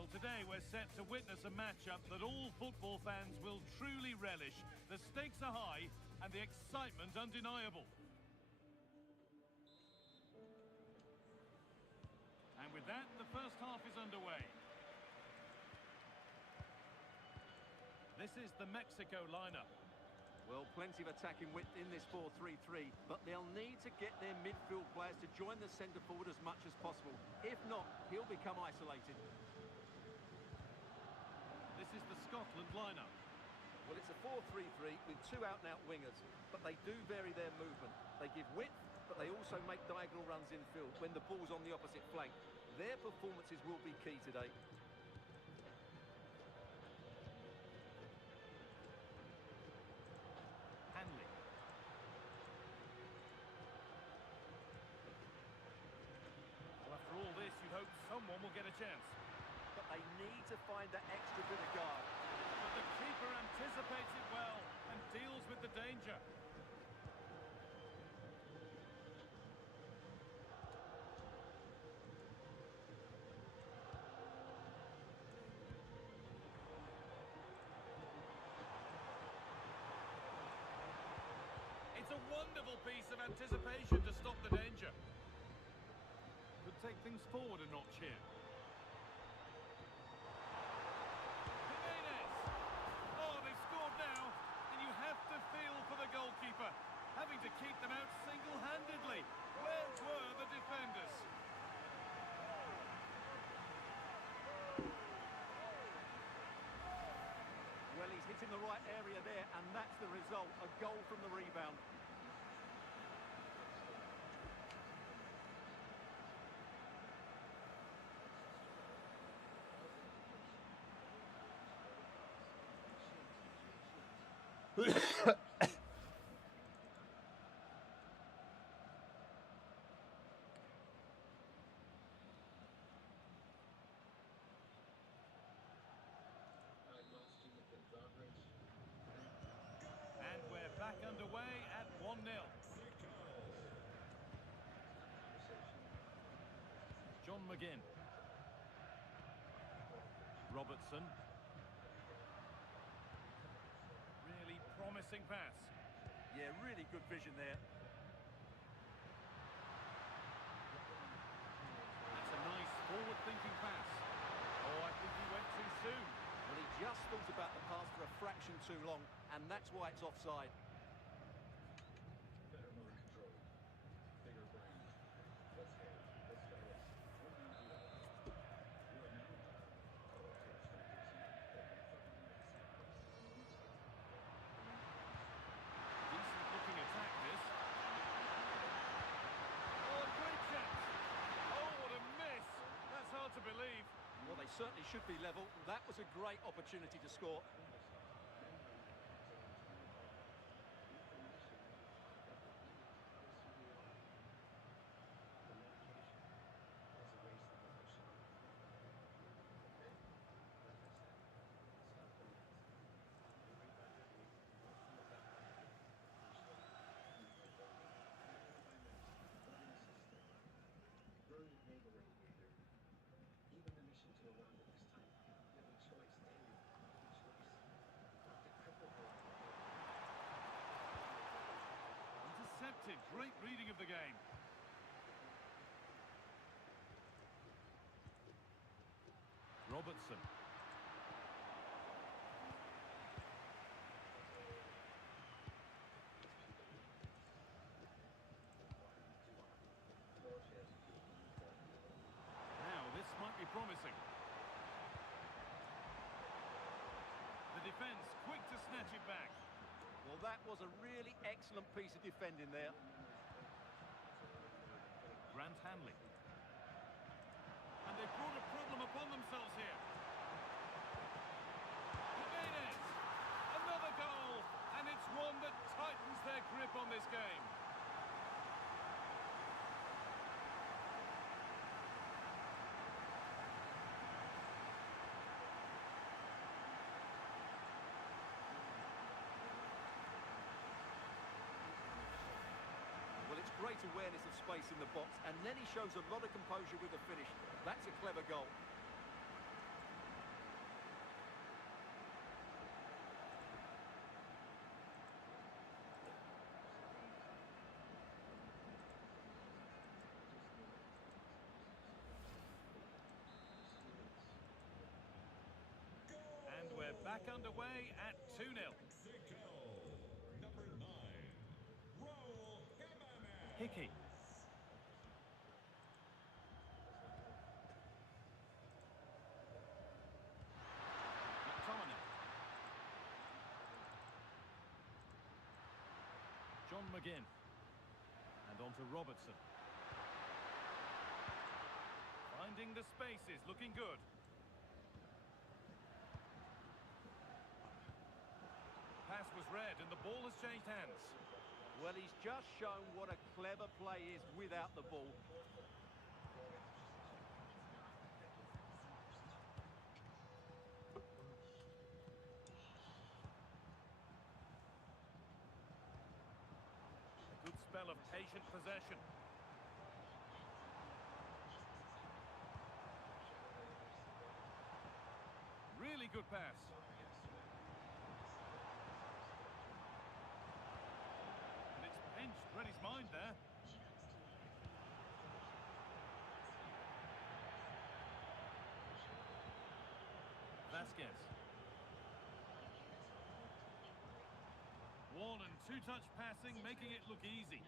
Well, today we're set to witness a matchup that all football fans will truly relish. The stakes are high and the excitement undeniable. And with that, the first half is underway. This is the Mexico lineup. Well, plenty of attacking width in this 4-3-3, but they'll need to get their midfield players to join the centre forward as much as possible. If not, he'll become isolated. This is the Scotland lineup. Well, it's a 4-3-3 with two out-and-out wingers, but they do vary their movement. They give width, but they also make diagonal runs infield when the ball's on the opposite flank. Their performances will be key today. Hanley. Well, after all this, you'd hope someone will get a chance. But they need to find that extra bit of guard. But the keeper anticipates it well and deals with the danger. It's a wonderful piece of anticipation to stop the danger. Could take things forward a notch here. Jimenez! Oh, they've scored now, and you have to feel for the goalkeeper, having to keep them out single-handedly. Where were the defenders? Well, he's hitting the right area there, and that's the result, a goal from the rebound. And we're back underway at 1-0. John McGinn. Robertson. Really promising pass. Yeah, really good vision there. That's a nice forward-thinking pass. Oh, I think he went too soon. Well, he just thought about the pass for a fraction too long, and that's why it's offside. Decent-looking attack, this. Oh, a great chance. Oh, what a miss. That's hard to believe. Well, they certainly should be level. That was a great opportunity to score. Intercepted. Great reading of the game. Robertson. Now, this might be promising. The defence quick to snatch it back. Well, that was a really excellent piece of defending there. Grant Hanley. And they've brought a problem upon themselves here. Jimenez! Another goal! And it's one that tightens their grip on this game. Well, it's great awareness of space in the box, and then he shows a lot of composure with the finish. That's a clever goal. back underway at 2-0. Hickey. McTominay. John McGinn. And on to Robertson. Finding the spaces, looking good. Pass was read and the ball has changed hands. Well, he's just shown what a clever play is without the ball. A good spell of patient possession. Really good pass. And it's pinched, read his mind there. Vasquez. One and two-touch passing, making it look easy.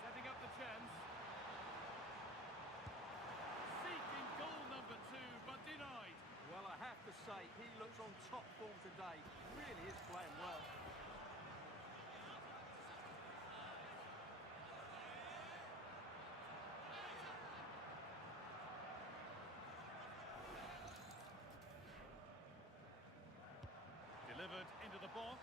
Setting up the chance. Seeking goal number 2, but denied. Well, I have to say, he looks on top form today. Really is playing well. Delivered into the box.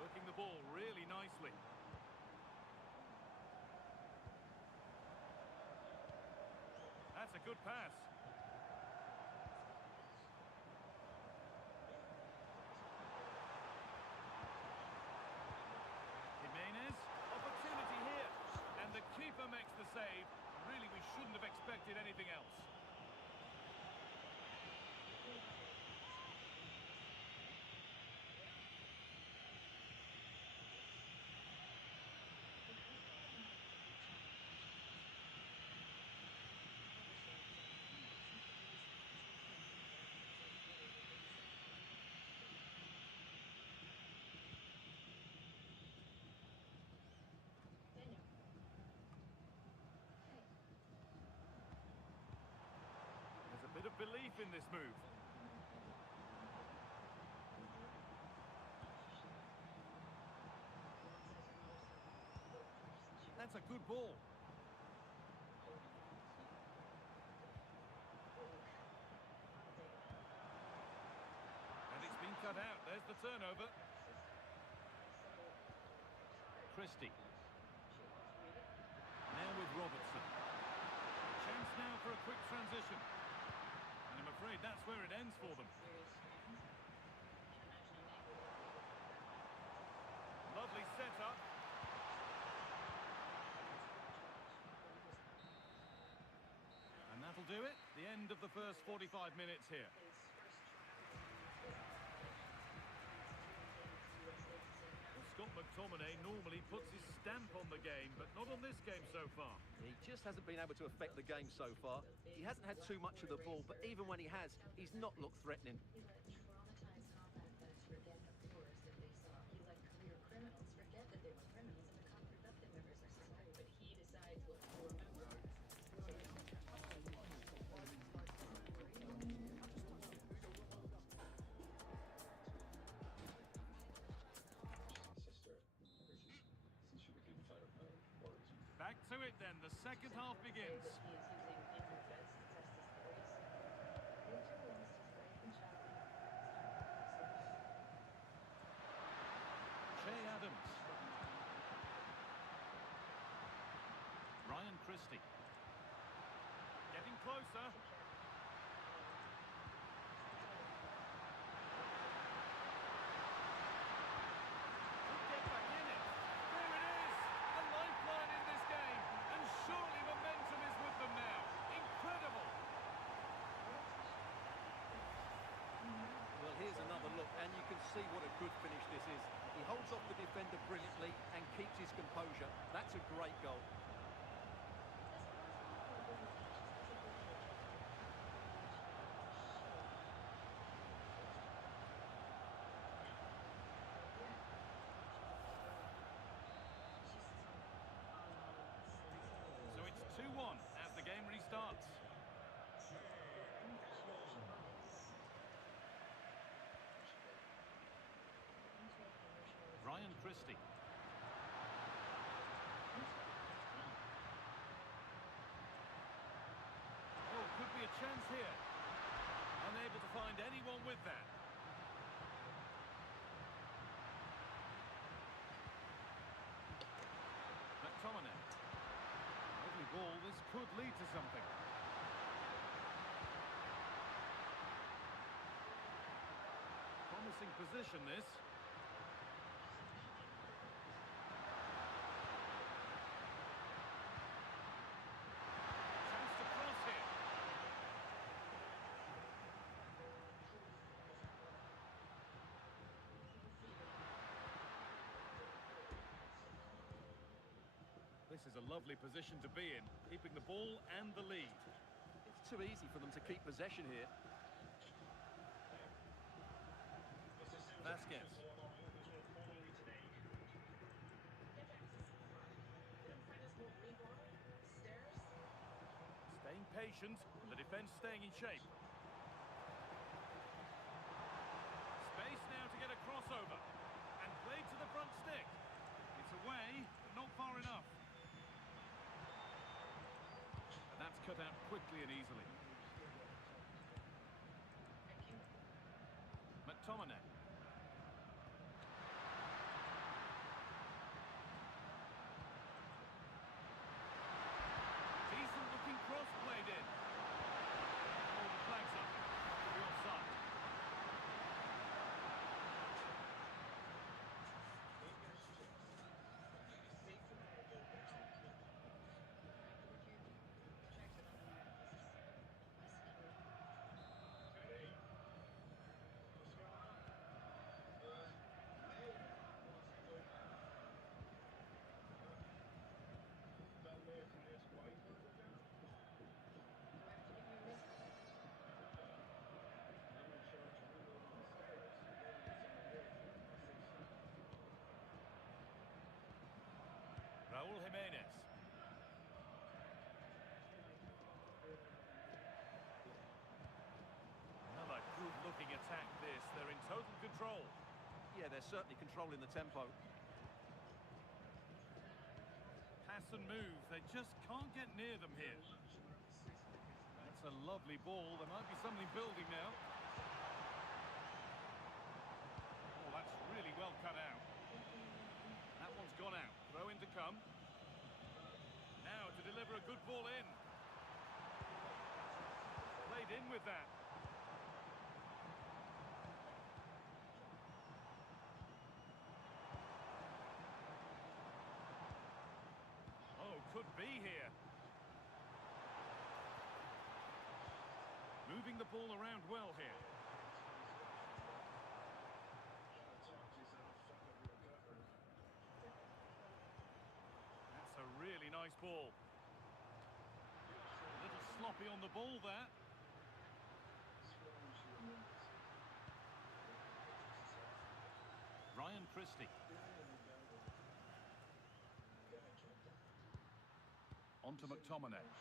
Working the ball really nicely. That's a good pass. Jimenez, opportunity here. And the keeper makes the save. Really, we shouldn't have expected anything else. There's a bit of belief in this move. That's a good ball. And it's been cut out. There's the turnover. Christie. Now with Robertson. Chance now for a quick transition. And I'm afraid that's where it ends for them. Lovely setup. And that'll do it. The end of the first 45 minutes here. Well, Scott McTominay normally puts his stamp on the game, but not on this game so far. He just hasn't been able to affect the game so far. He hasn't had too much of the ball, but even when he has, he's not looked threatening. Back to it then, the second half begins. Che Adams. Ryan Christie. Getting closer. Could get back in it. There it is! A lifeline in this game. And surely momentum is with them now. Incredible! see what a good finish this is. He holds off the defender brilliantly and keeps his composure. That's a great goal. So it's 2-1 as the game restarts. Ryan Christie. Oh, could be a chance here. Unable to find anyone with that. McTominay. Lovely ball. This could lead to something. Promising position, this. Chance to cross here. This is a lovely position to be in, keeping the ball and the lead. It's too easy for them to keep possession here. Vasquez. Staying patient, the defence staying in shape. Space now to get a crossover. And played to the front stick. It's away, but not far enough. And that's cut out quickly and easily. McTominay. Decent looking cross played in. Oh, the flag's up. The offside. Raúl Jiménez. Another good-looking attack this. They're in total control. Yeah, they're certainly controlling the tempo. Pass and move. They just can't get near them here. That's a lovely ball. There might be something building now. Oh, that's really well cut out. That one's gone out. Throw in to come. Now to deliver a good ball in. Played in with that. Oh, could be here. Moving the ball around well here. That's a really nice ball. A little sloppy on the ball there. Ryan Christie. On to McTominay. That's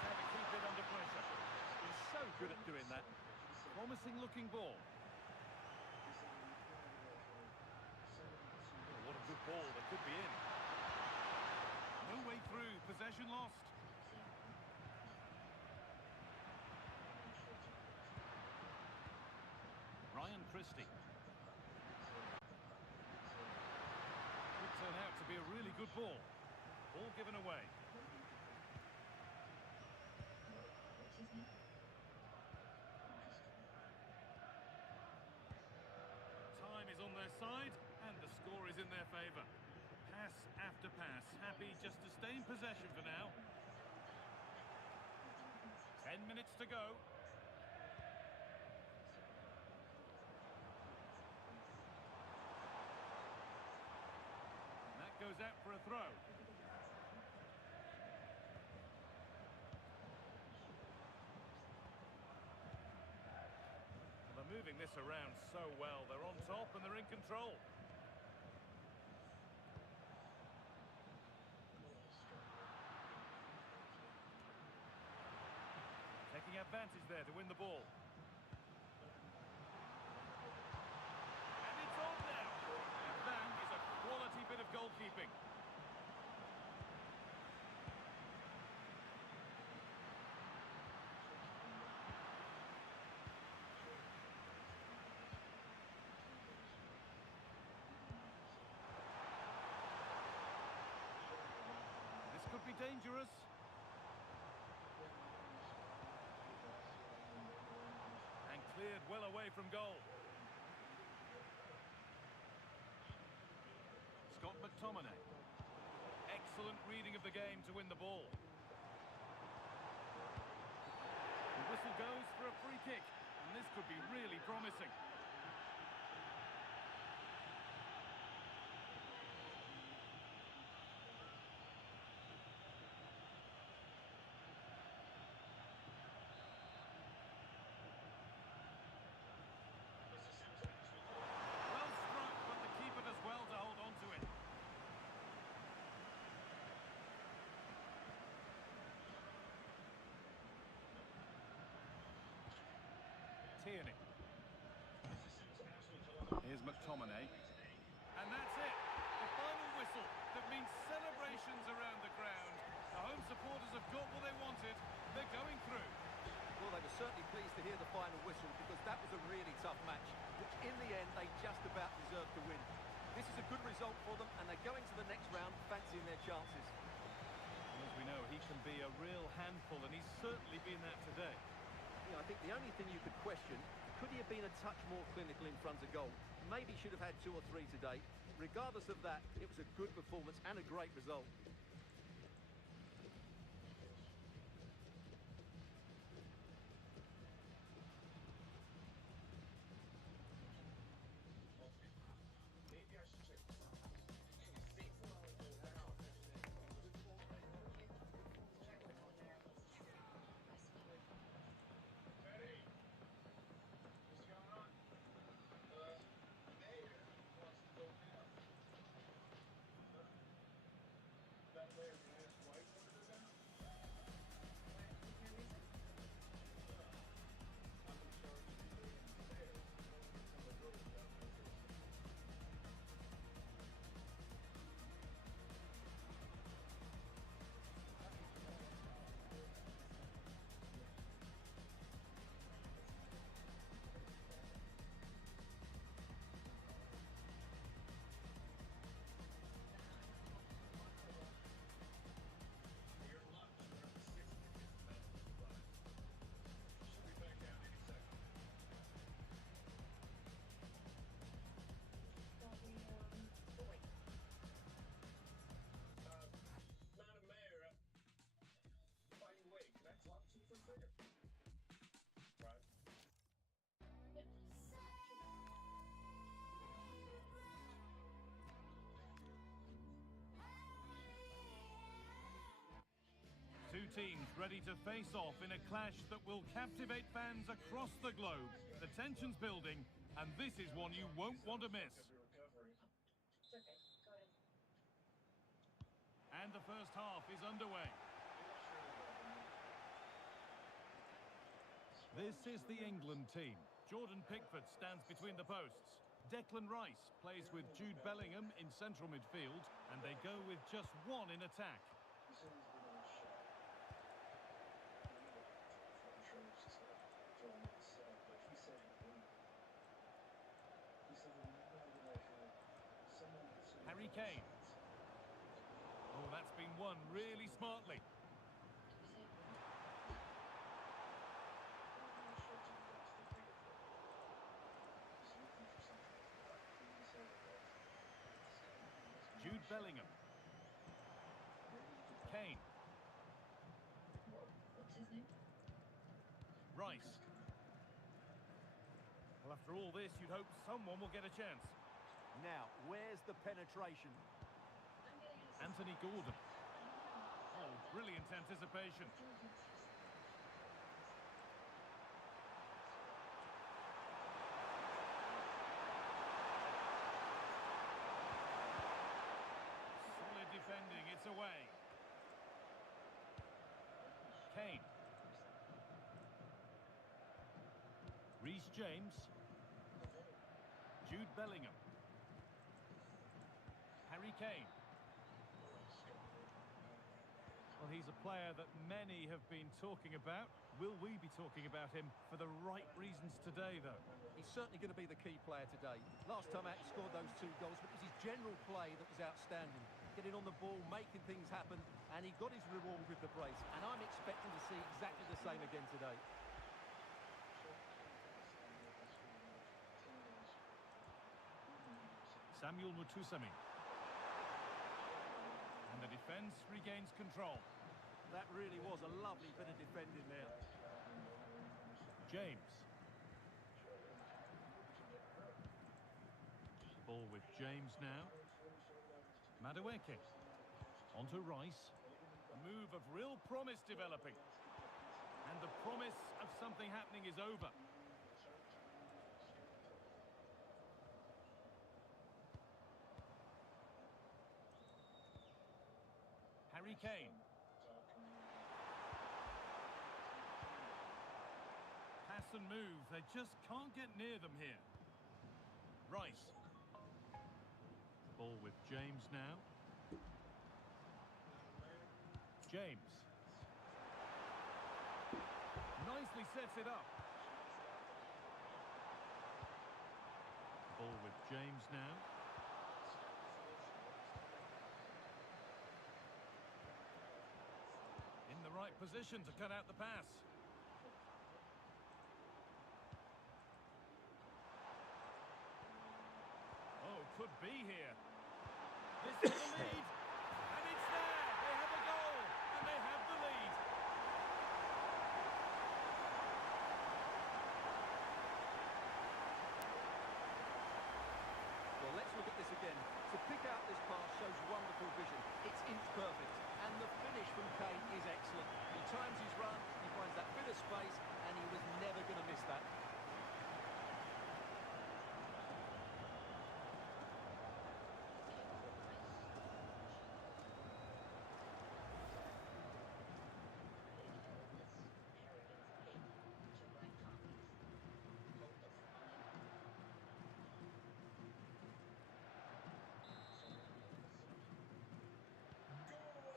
how to keep it under pressure. He's so good at doing that. Promising looking ball. Oh, what a good ball. That could be in. No way through. Possession lost. Ryan Christie. Could turn out to be a really good ball. Ball given away. Time is on their side, and the score is in their favour. Pass after pass, happy just to stay in possession for now. 10 minutes to go. out for a throw. Well, they're moving this around so well. They're on top and they're in control. Taking advantage there to win the ball. And it's on now. And that is a quality bit of goalkeeping. This could be dangerous. Cleared well away from goal. Scott McTominay. Excellent reading of the game to win the ball. The whistle goes for a free kick, and this could be really promising. Here's McTominay. And that's it. The final whistle that means celebrations around the ground. The home supporters have got what they wanted. They're going through. Well, they were certainly pleased to hear the final whistle because that was a really tough match, which in the end they just about deserved to win. This is a good result for them and they're going to the next round fancying their chances. As we know, he can be a real handful and he's certainly been that today. Yeah, I think the only thing you could question, could he have been a touch more clinical in front of goal? Maybe should have had 2 or 3 today. Regardless of that, it was a good performance and a great result. Two teams ready to face off in a clash that will captivate fans across the globe. The tension's building, and this is one you won't want to miss. And the first half is underway. This is the England team. Jordan Pickford stands between the posts. Declan Rice plays with Jude Bellingham in central midfield, and they go with just one in attack. Harry Kane. Oh, that's been won really smartly. Jude Bellingham. Kane. What's his name? Rice. Well, after all this, you'd hope someone will get a chance. Now, where's the penetration? I'm getting Anthony Gordon. Oh, brilliant anticipation. Solid defending, it's away. Kane. Reece James. Jude Bellingham. Harry Kane. Well, he's a player that many have been talking about. Will we be talking about him for the right reasons today, though? He's certainly going to be the key player today. Last time out he scored those 2 goals, but it was his general play that was outstanding. Getting on the ball, making things happen, and he got his reward with the brace. And I'm expecting to see exactly the same again today. Samuel Mutusami. And the defence regains control. That really was a lovely bit of defending there. James. Ball with James now. Madueke. Onto Rice. A move of real promise developing. And the promise of something happening is over. Harry Kane. Pass and move. They just can't get near them here. Rice. Ball with James now. James. Nicely sets it up. Ball with James now. In the right position to cut out the pass. Oh, could be here. This is the lead. And it's there. They have a goal. And they have the lead. Well, let's look at this again. To pick out this pass shows wonderful vision. It's inch perfect. And the finish from Kane is excellent. He times his run, he finds that bit of space, and he was never going to miss that.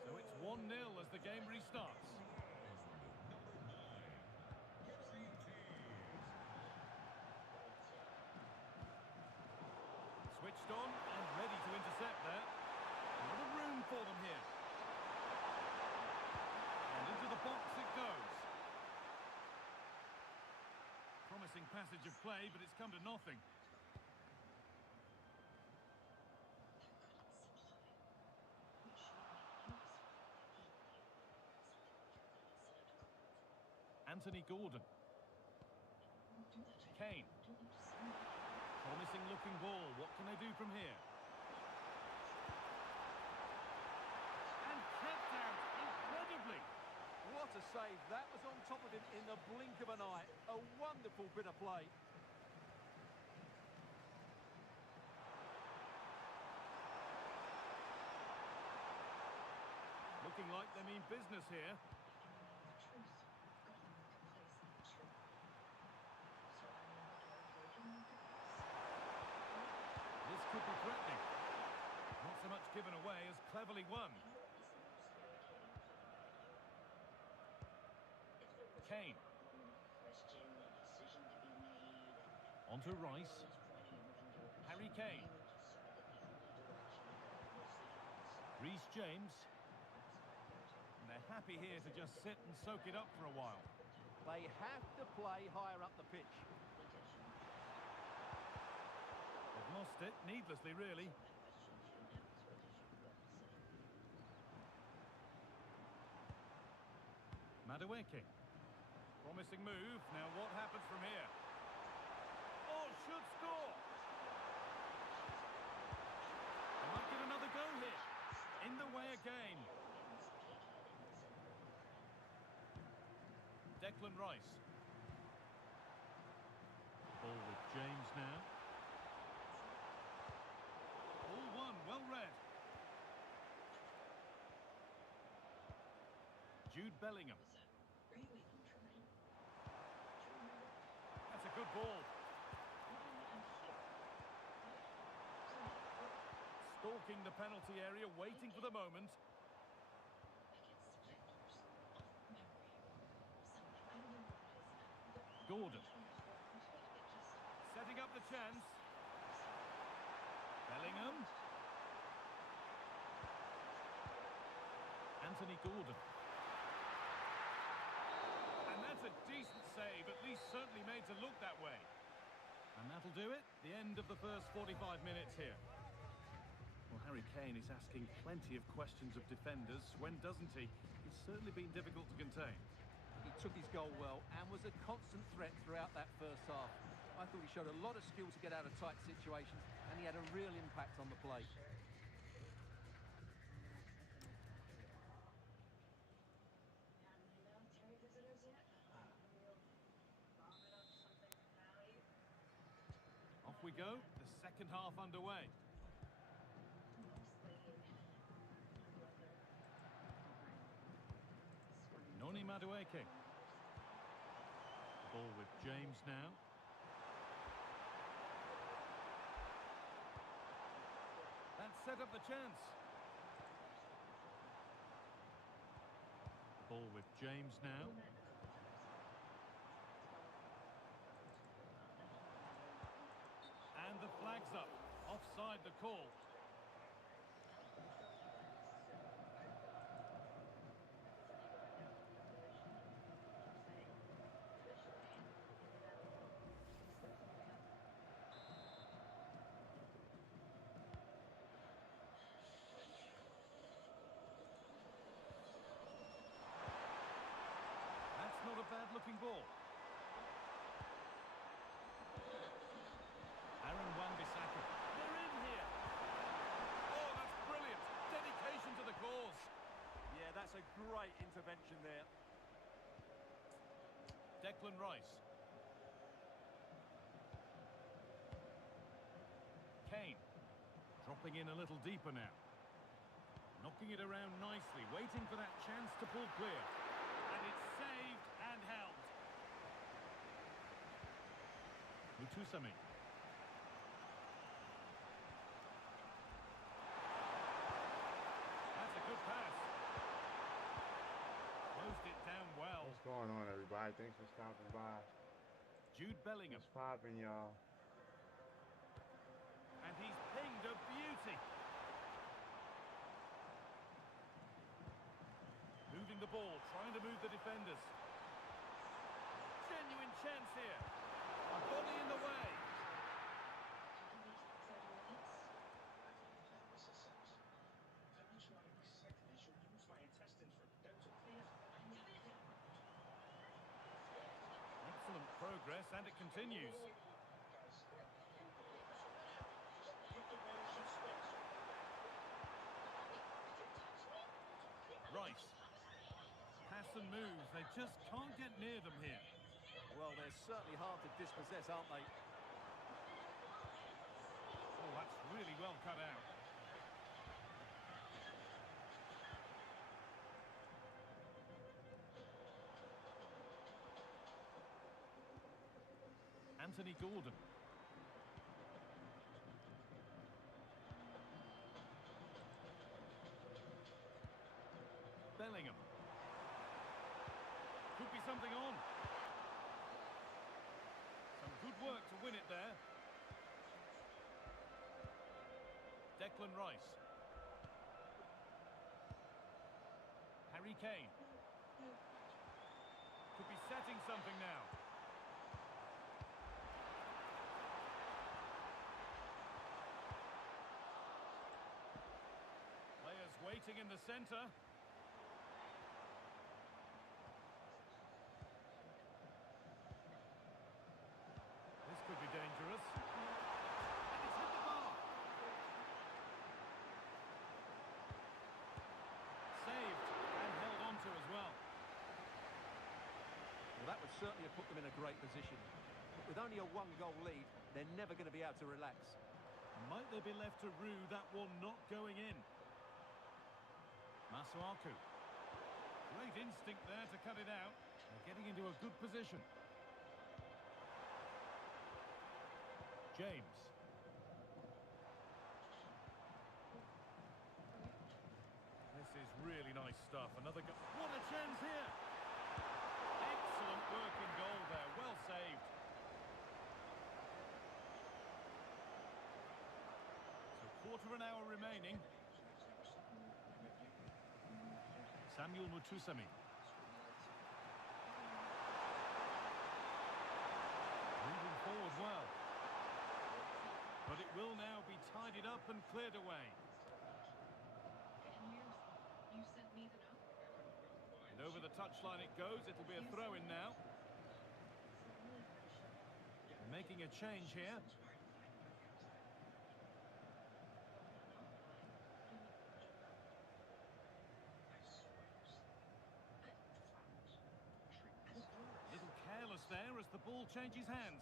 So it's 1-0 as the game restarts. Switched on and ready to intercept there. A lot of room for them here. And into the box it goes. Promising passage of play, but it's come to nothing. Anthony Gordon. Kane. Promising looking ball. What can they do from here? And kept out incredibly. What a save. That was on top of him in the blink of an eye. A wonderful bit of play. Looking like they mean business here. This could be threatening. Not so much given away as cleverly won. Kane. Onto Rice. Harry Kane. Reece James. And they're happy here to just sit and soak it up for a while. They have to play higher up the pitch. They've lost it, needlessly really. Madueke. Promising move. Now what happens from here? Oh, should score! They might get another go here. In the way game. Declan Rice. Ball with James now. Ball one, well read. Jude Bellingham. That's a good ball. Stalking the penalty area, waiting for the moment. Gordon. Setting up the chance. Bellingham. Anthony Gordon. And that's a decent save, at least certainly made to look that way. And that'll do it. The end of the first 45 minutes here. Well, Harry Kane is asking plenty of questions of defenders. When doesn't he? It's certainly been difficult to contain. He took his goal well and was a constant threat throughout that first half. I thought he showed a lot of skill to get out of tight situations, and he had a real impact on the play. Off we go, the second half underway. Noni Madueke. Ball with James now. That set up the chance. Ball with James now. And the flag's up. Offside the call. That's not a bad-looking ball. Aaron Wan-Bissaka. They're in here. Oh, that's brilliant. Dedication to the cause. Yeah, that's a great intervention there. Declan Rice. Kane. Dropping in a little deeper now. Knocking it around nicely, waiting for that chance to pull clear. And it's saved and held. Mutusami. That's a good pass. Closed it down well. What's going on, everybody? Thanks for stopping by. Jude Bellingham. What's popping, y'all? And he's pinged a beauty. Moving the ball, trying to move the defenders. Genuine chance here. A body in the way. Excellent progress, and it continues. Rice. Pass and moves. They just can't get near them here. Well, they're certainly hard to dispossess, aren't they? Oh, that's really well cut out. Anthony Gordon. Bellingham. Could be something on. Some good work to win it there. Declan Rice. Harry Kane. Could be setting something now. Players waiting in the centre. This could be dangerous. And it's hit the bar. That would certainly have put them in a great position. But with only a one-goal lead, they're never going to be able to relax. Might they be left to rue that one not going in? Masuaku. Great instinct there to cut it out. They're getting into a good position. James. This is really nice stuff. Another go. What a chance here! Excellent work in goal there. Well saved. So quarter of an hour remaining. Samuel Mutusami. Moving forward well. But it will now be tidied up and cleared away. And over the touchline it goes. It'll be a throw-in now. Making a change here. Little careless there as the ball changes hands.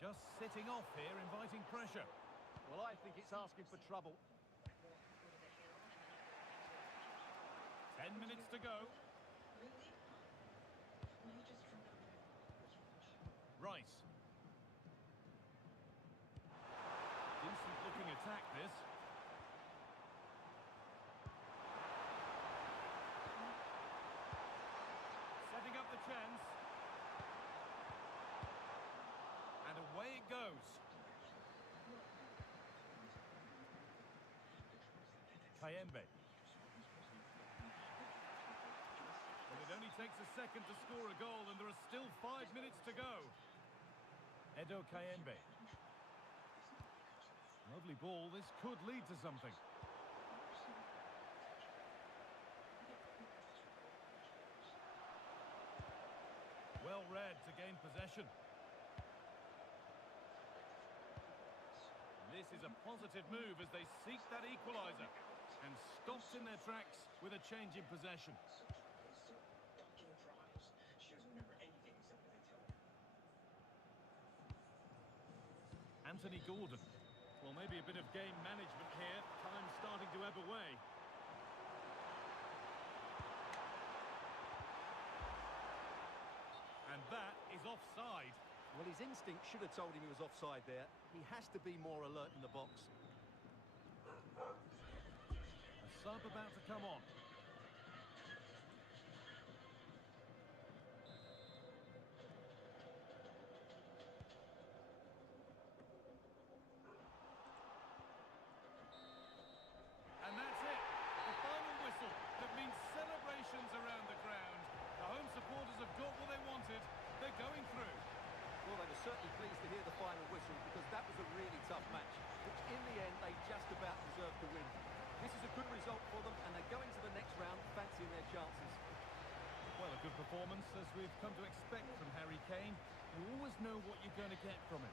Just sitting off here, inviting pressure. Well, I think it's asking for trouble. 10 minutes to go. Rice. Decent looking attack this. Setting up the chance. And away it goes. Kayembe. Well, it only takes a second to score a goal and there are still 5 minutes to go. Edo Kayembe. Lovely ball. This could lead to something. Well read to gain possession. This is a positive move as they seek that equaliser and stops in their tracks with a change in possession. Anthony Gordon. Well, maybe a bit of game management here. Time starting to ebb away. And that is offside. Well, his instinct should have told him he was offside there. He has to be more alert in the box. A sub about to come on. And that's it. The final whistle that means celebrations around the ground. The home supporters have got what they wanted. They're going through. Well, they were certainly pleased to hear the final whistle because that was a really tough match, which in the end they just about deserved to win. This is a good result for them and they're going to the next round fancying their chances. Well, a good performance as we've come to expect from Harry Kane. You always know what you're going to get from him.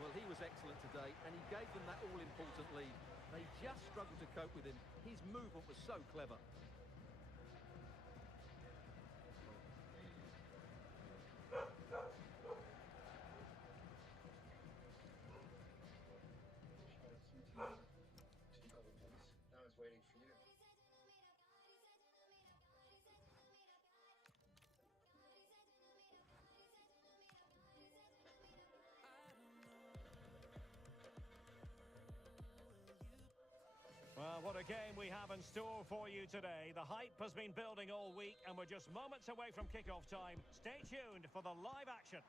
Well, he was excellent today and he gave them that all-important lead. They just struggled to cope with him. His movement was so clever. Well, what a game we have in store for you today. The hype has been building all week and we're just moments away from kick-off time. Stay tuned for the live action.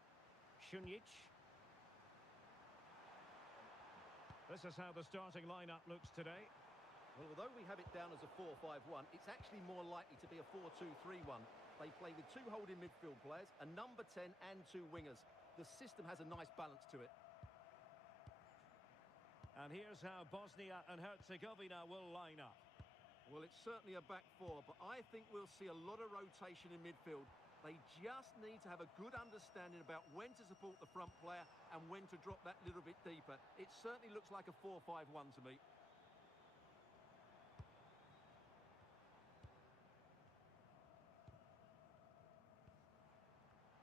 Shunic. This is how the starting lineup looks today. Well, although we have it down as a 4-5-1, it's actually more likely to be a 4-2-3-1. They play with two holding midfield players, a number 10 and two wingers. The system has a nice balance to it. And here's how Bosnia and Herzegovina will line up. Well, it's certainly a back four, but I think we'll see a lot of rotation in midfield. They just need to have a good understanding about when to support the front player and when to drop that little bit deeper. It certainly looks like a 4-5-1 to me.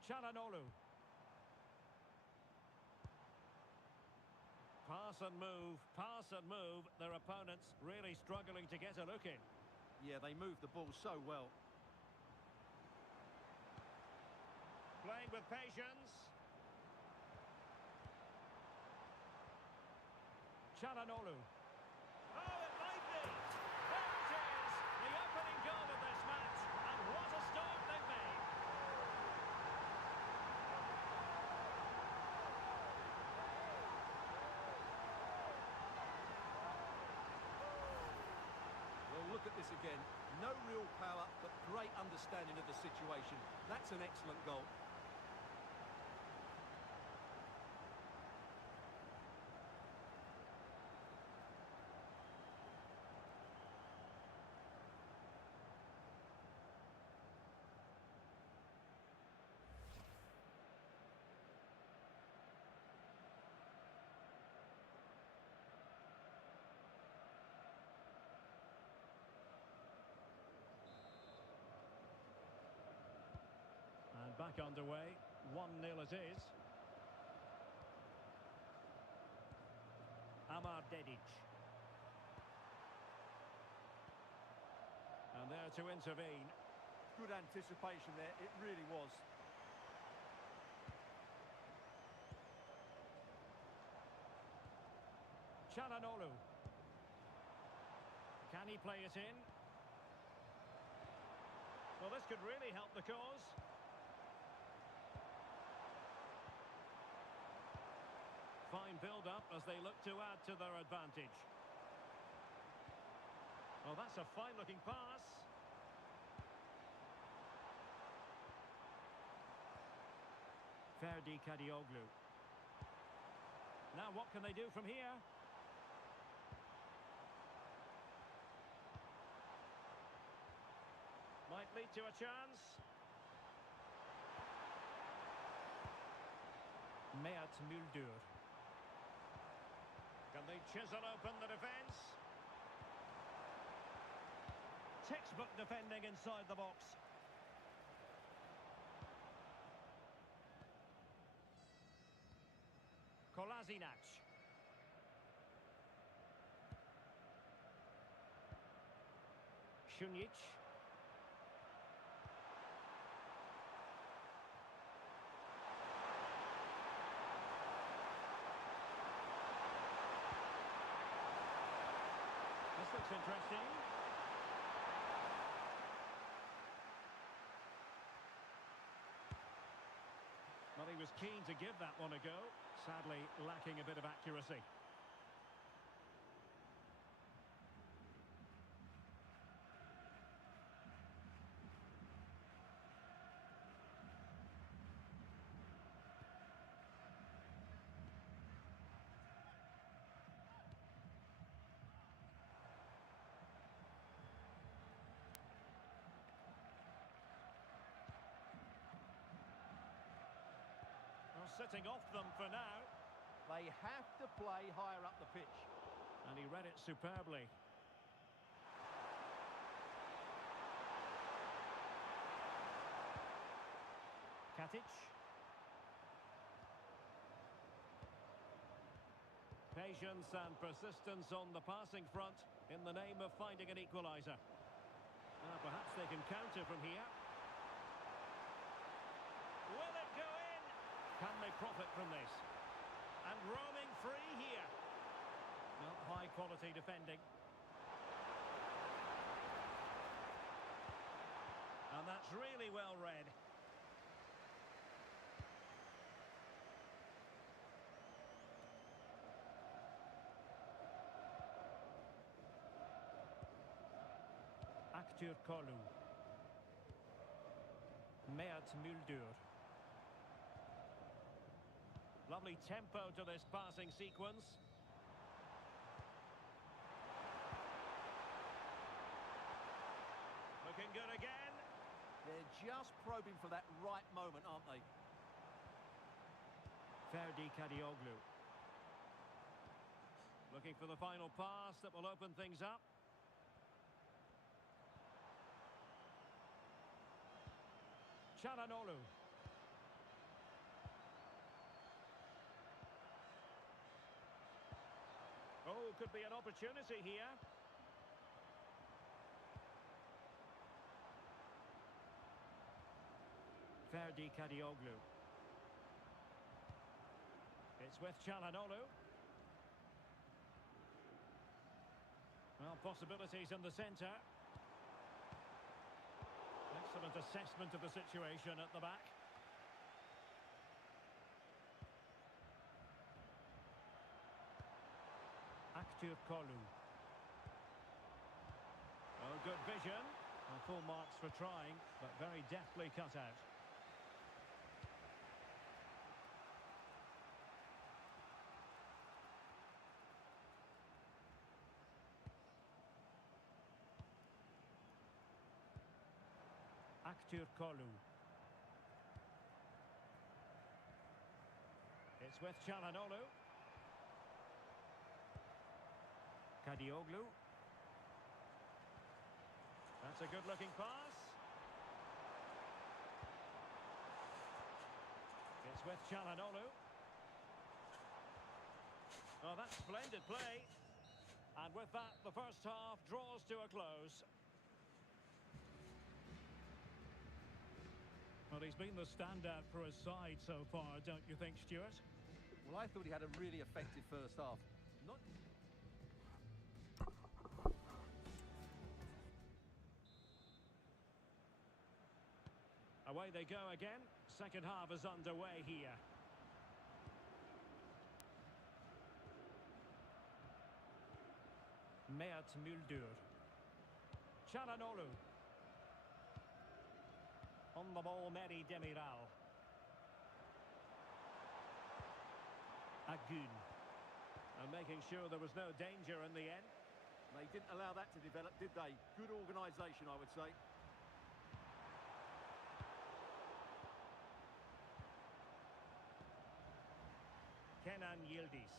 Çalhanoğlu. Pass and move. Their opponents really struggling to get a look in. Yeah, they move the ball so well. Playing with patience. Çalhanoğlu. Oh, it might be. There it is. The opening goal of this match. And what a start they've made. Well, look at this again. No real power, but great understanding of the situation. That's an excellent goal. And back underway. 1-0 it is. Amar Dedic. And there to intervene. Good anticipation there, it really was. Çalhanoğlu. Can he play it in? Well, this could really help the cause. Fine build-up as they look to add to their advantage. Oh, that's a fine-looking pass. Ferdi Kadioglu. Now what can they do from here? Might lead to a chance. Mert Müldür. Can they chisel open the defence? Textbook defending inside the box. Kolasinac. Šunjić. This looks interesting. Well, he was keen to give that one a go. Sadly, lacking a bit of accuracy. Well, sitting off them for now. They have to play higher up the pitch. And he read it superbly. Katic. Patience and persistence on the passing front in the name of finding an equaliser. Perhaps they can counter from here. Will it go in? Can they profit from this? And roaming free here. Not high quality defending. And that's really well read. Aktürkoğlu. Mert Müldür. Lovely tempo to this passing sequence. Looking good again. They're just probing for that right moment, aren't they? Ferdi Kadioglu. Looking for the final pass that will open things up. Çalhanoğlu. Oh, could be an opportunity here. Ferdi Kadioglu. It's with Çalhanoğlu. Well, possibilities in the centre. Excellent assessment of the situation at the back. Kolu. Oh, good vision. Well, full marks for trying, but very deftly cut out. Kolu. It's with Çalhanoğlu. Kadioglu. That's a good-looking pass. It's with Çalhanoğlu. Oh, that's splendid play. And with that, the first half draws to a close. Well, he's been the standout for his side so far, don't you think, Stuart? Well, I thought he had a really effective first half. Not... Away they go again. Second half is underway here. Mert Müldür. Çalhanoğlu. On the ball, Meri Demiral. Agun. And making sure there was no danger in the end. They didn't allow that to develop, did they? Good organisation, I would say. Kenan Yildiz.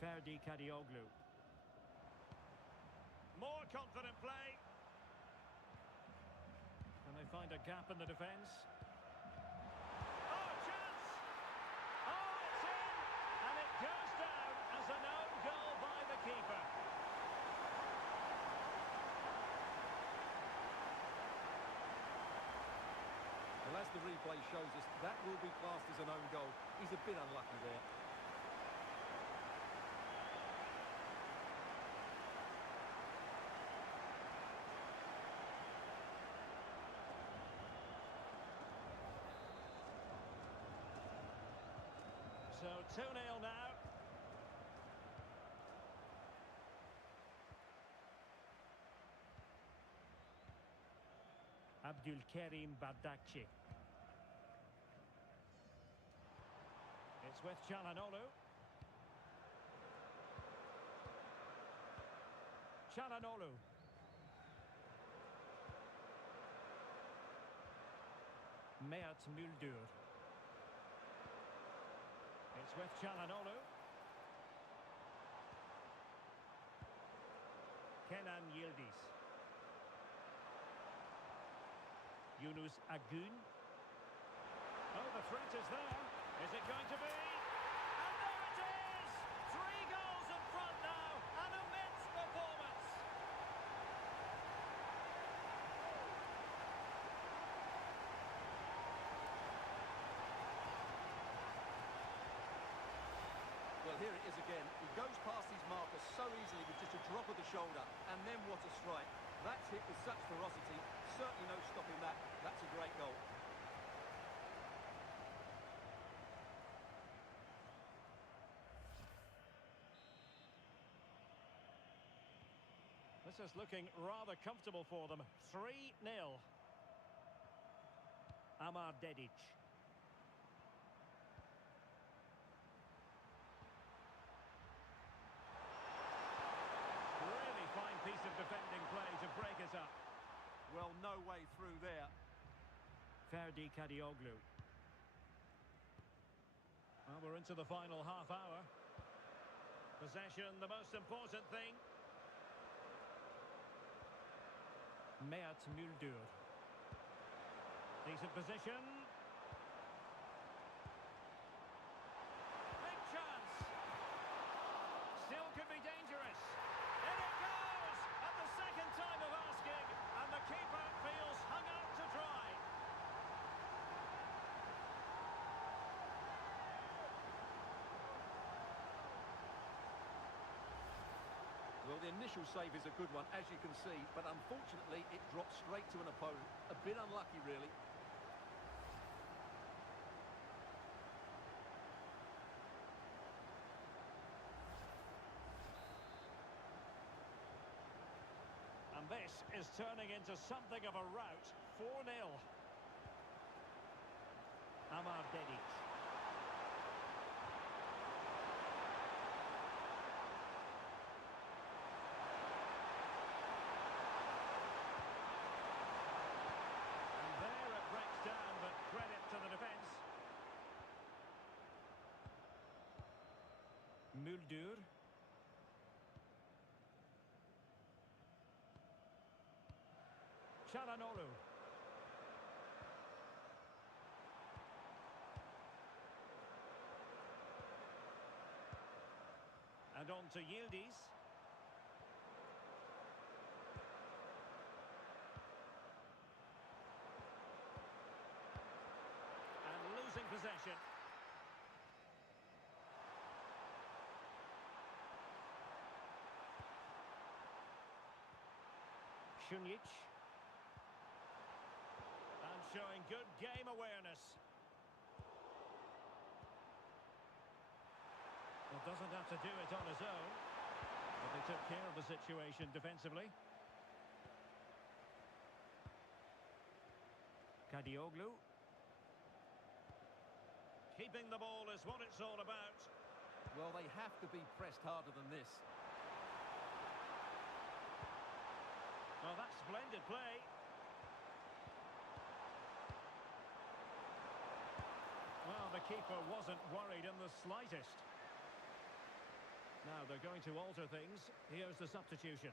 Ferdi Kadioglu. More confident play. Can they find a gap in the defence? Oh, chance! Oh, it's in! And it goes down as an own goal by the keeper. Well, as the replay shows us, that will be classed as an own goal. He's a bit unlucky there. So 2-0 now. Abdülkerim Bardakçı. It's with Çalhanoğlu. Çalhanoğlu. Mert Müldür. It's with Çalhanoğlu. Kenan Yildiz. Yunus Agun. Oh, the threat is there. Is it going to be? And there it is! 3 goals in front now. An immense performance. Well, here it is again. He goes past his marker so easily with just a drop of the shoulder. And then what a strike. That's hit with such ferocity. Certainly no stopping that. That's a great goal. This is looking rather comfortable for them. 3-0. Amar Dedic. Really fine piece of defending play to break us up. Well, no way through there. Ferdi Kadioglu. Well, we're into the final half hour. Possession, the most important thing. Mert Muldur. Decent position. Big chance. Still could be dangerous. In it goes! At the second time of asking, and the keeper feels hung out to dry. Well, the initial save is a good one, as you can see, but unfortunately it dropped straight to an opponent. A bit unlucky, really. And this is turning into something of a rout. 4-0. Amar Dedic. Down, but credit to the defence. Muldur. Çalhanoğlu. And on to Yildiz. Losing possession. Šunjić. And showing good game awareness. Well, doesn't have to do it on his own. But they took care of the situation defensively. Kadioglu. Keeping the ball is what it's all about. Well, they have to be pressed harder than this. Well, that's splendid play. Well, the keeper wasn't worried in the slightest. Now they're going to alter things. Here's the substitution.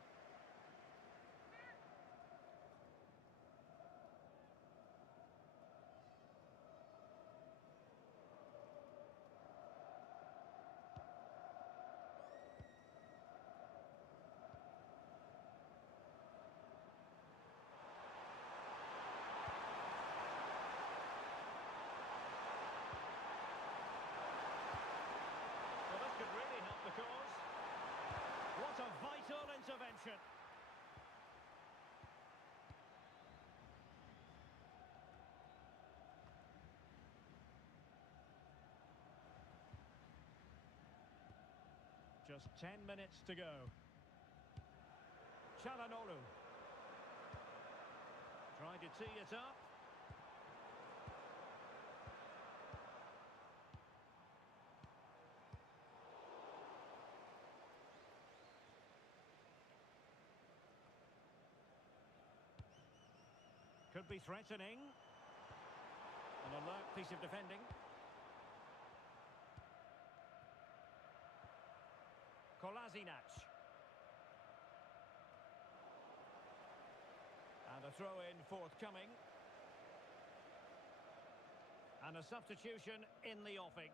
Could really help the cause. What a vital intervention. Just 10 minutes to go. Çalhanoğlu. Trying to tee it up. Could be threatening. An alert piece of defending. Kolasinac. And a throw-in forthcoming. And a substitution in the offing.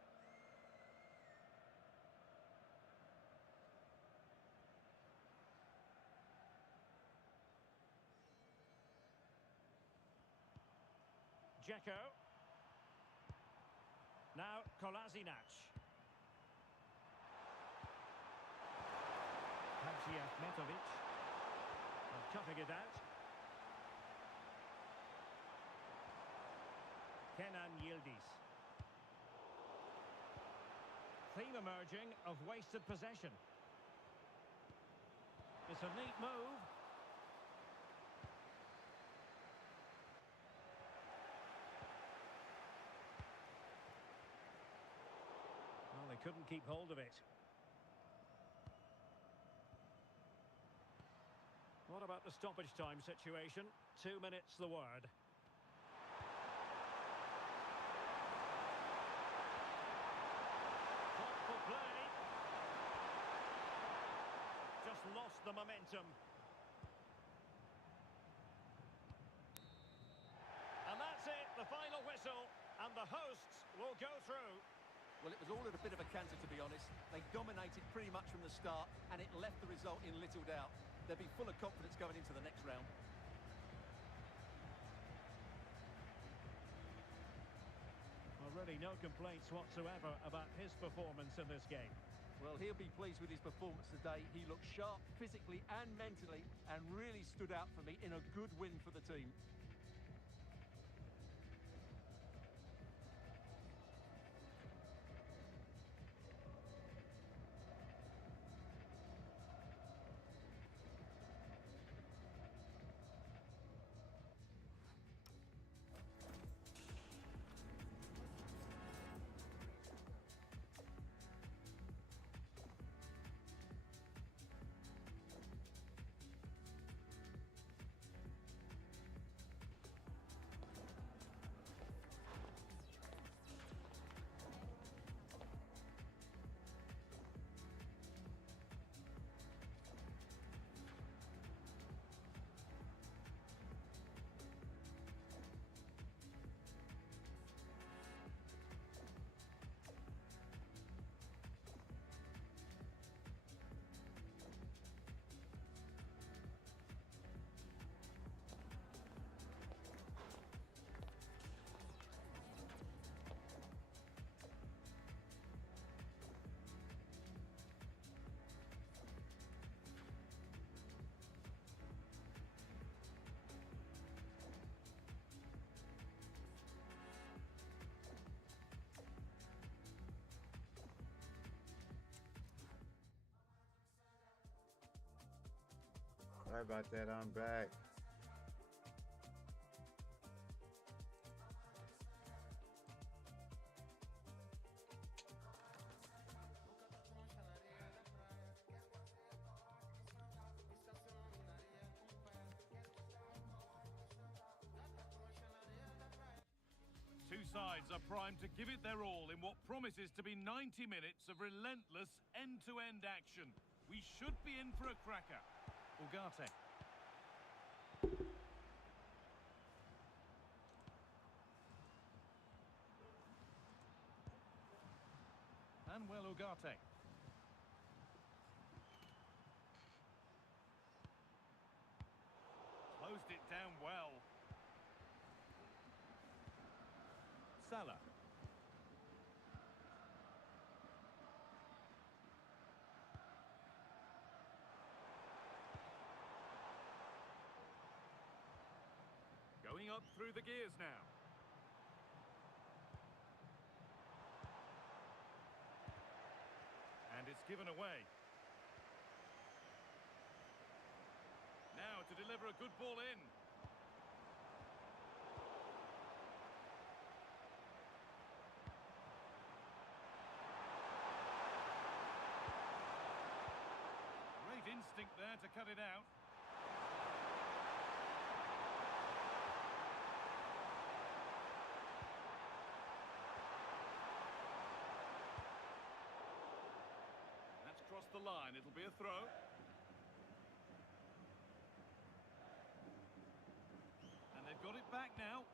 Dzeko. Now Kolasinac. Ahmetovic. And cutting it out. Kenan Yildiz. Theme emerging of wasted possession. It's a neat move. Well, they couldn't keep hold of it. What What about the stoppage time situation? 2 minutes, the word. Thoughtful play. Just lost the momentum. And that's it, the final whistle. And the hosts will go through. Well, it was all at a bit of a canter, to be honest. They dominated pretty much from the start, and it left the result in little doubt. They'll be full of confidence going into the next round. Well, really no complaints whatsoever about his performance in this game. Well, he'll be pleased with his performance today. He looked sharp physically and mentally, and really stood out for me in a good win for the team. Sorry about that, I'm back. Two sides are primed to give it their all in what promises to be 90 minutes of relentless end-to-end action. We should be in for a cracker. Ugarte. Manuel Ugarte. Closed it down well. Salah. Going up through the gears now. And it's given away. Now to deliver a good ball in. Great instinct there to cut it out. Across the line, it'll be a throw. And they've got it back now.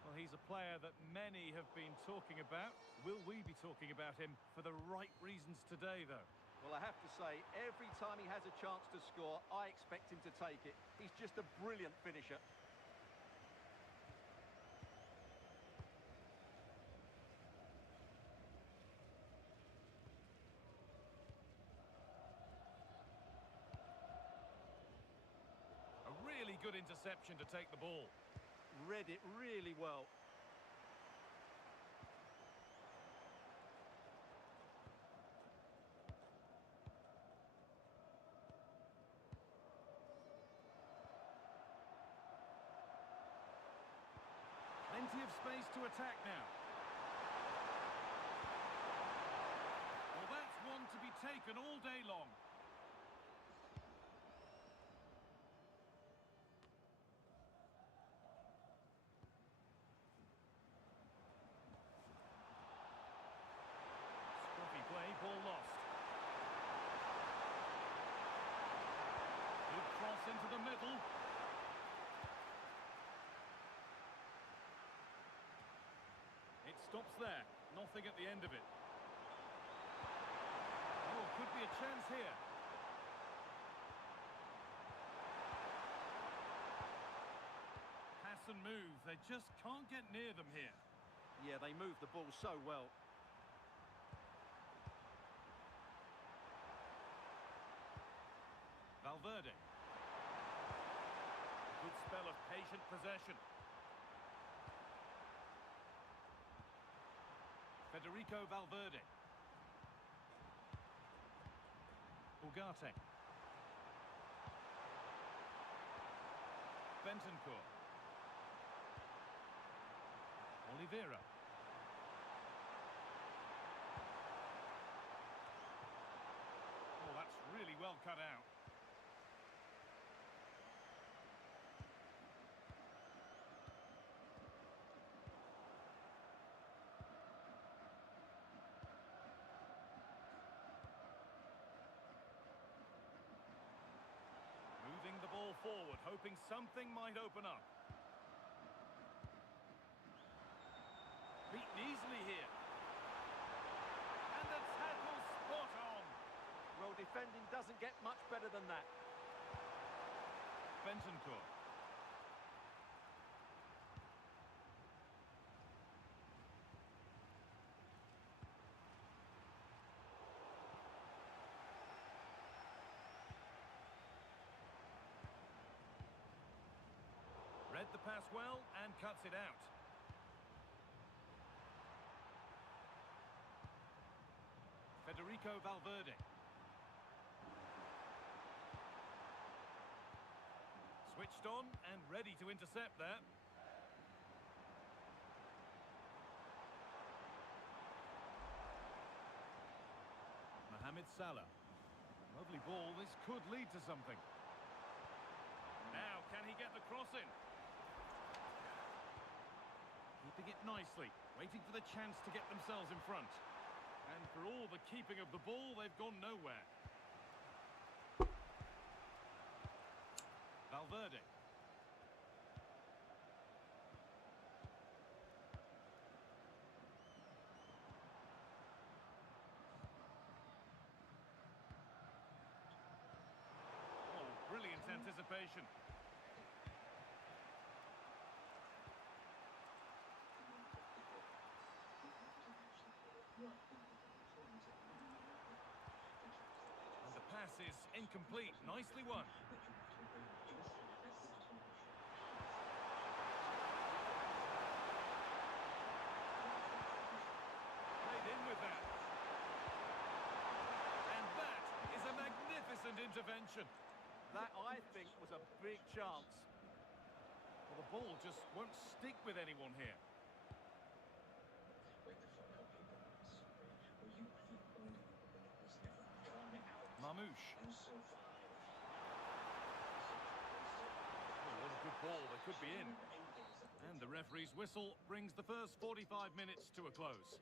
Well, he's a player that many have been talking about. Will we be talking about him for the right reasons today, though? Well, I have to say, every time he has a chance to score, I expect him to take it. He's just a brilliant finisher. Really good interception to take the ball. Read it really well. Plenty of space to attack now. be taken all day long. Scruffy play, ball lost. Good cross into the middle. It stops there. Nothing at the end of it. Oh, could be a chance here. Pass and move. They just can't get near them here. Yeah, they move the ball so well. Valverde. Good spell of patient possession. Federico Valverde. Ugarte. Bentancur. Oliveira. Oh, that's really well cut out. Moving the ball forward, hoping something might open up. Beaten easily here. And the tackle spot on. Well, defending doesn't get much better than that. Bentancur. Read the pass well and cuts it out. Federico Valverde. Switched on and ready to intercept there. Mohamed Salah. Lovely ball. This could lead to something. Now, can he get the cross in? Keeping it nicely, waiting for the chance to get themselves in front. And for all the keeping of the ball, they've gone nowhere. Valverde. Oh, brilliant anticipation. And the pass is incomplete. Nicely won. Played in with that. And that is a magnificent intervention. That, I think, was a big chance. Well, the ball just won't stick with anyone here. Mamouche. Oh, what a good ball. They could be in. And the referee's whistle brings the first 45 minutes to a close.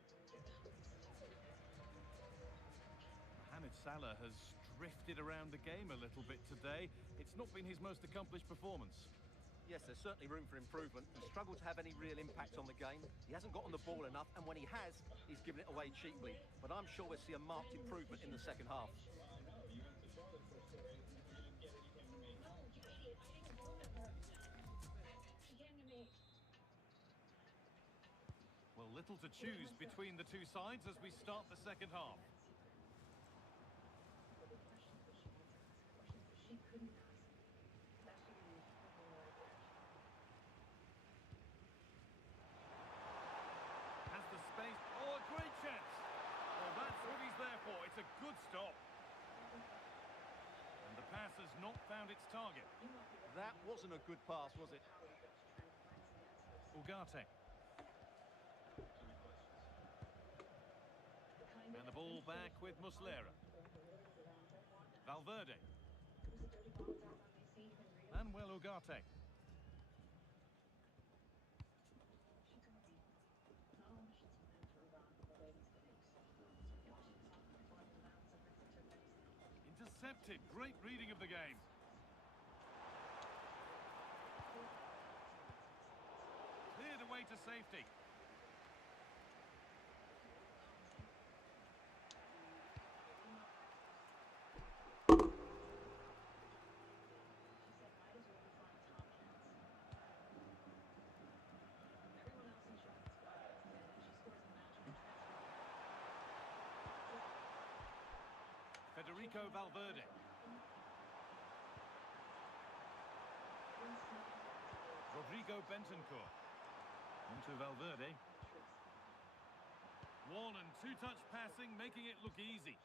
Mohamed Salah has drifted around the game a little bit today. It's not been his most accomplished performance. Yes, there's certainly room for improvement. He's struggled to have any real impact on the game. He hasn't got on the ball enough, and when he has, he's given it away cheaply. But I'm sure we'll see a marked improvement in the second half. Well, little to choose between the two sides as we start the second half. Has the space. Oh, a great chance. Well, that's what he's there for. It's a good stop. And the pass has not found its target. That wasn't a good pass, was it? Ugarte. And the ball back with Muslera. Valverde. Manuel Ugarte. Intercepted. Great reading of the game. Cleared away to safety. Federico Valverde. Rodrigo Bentancur. Onto Valverde. One and two-touch passing, making it look easy.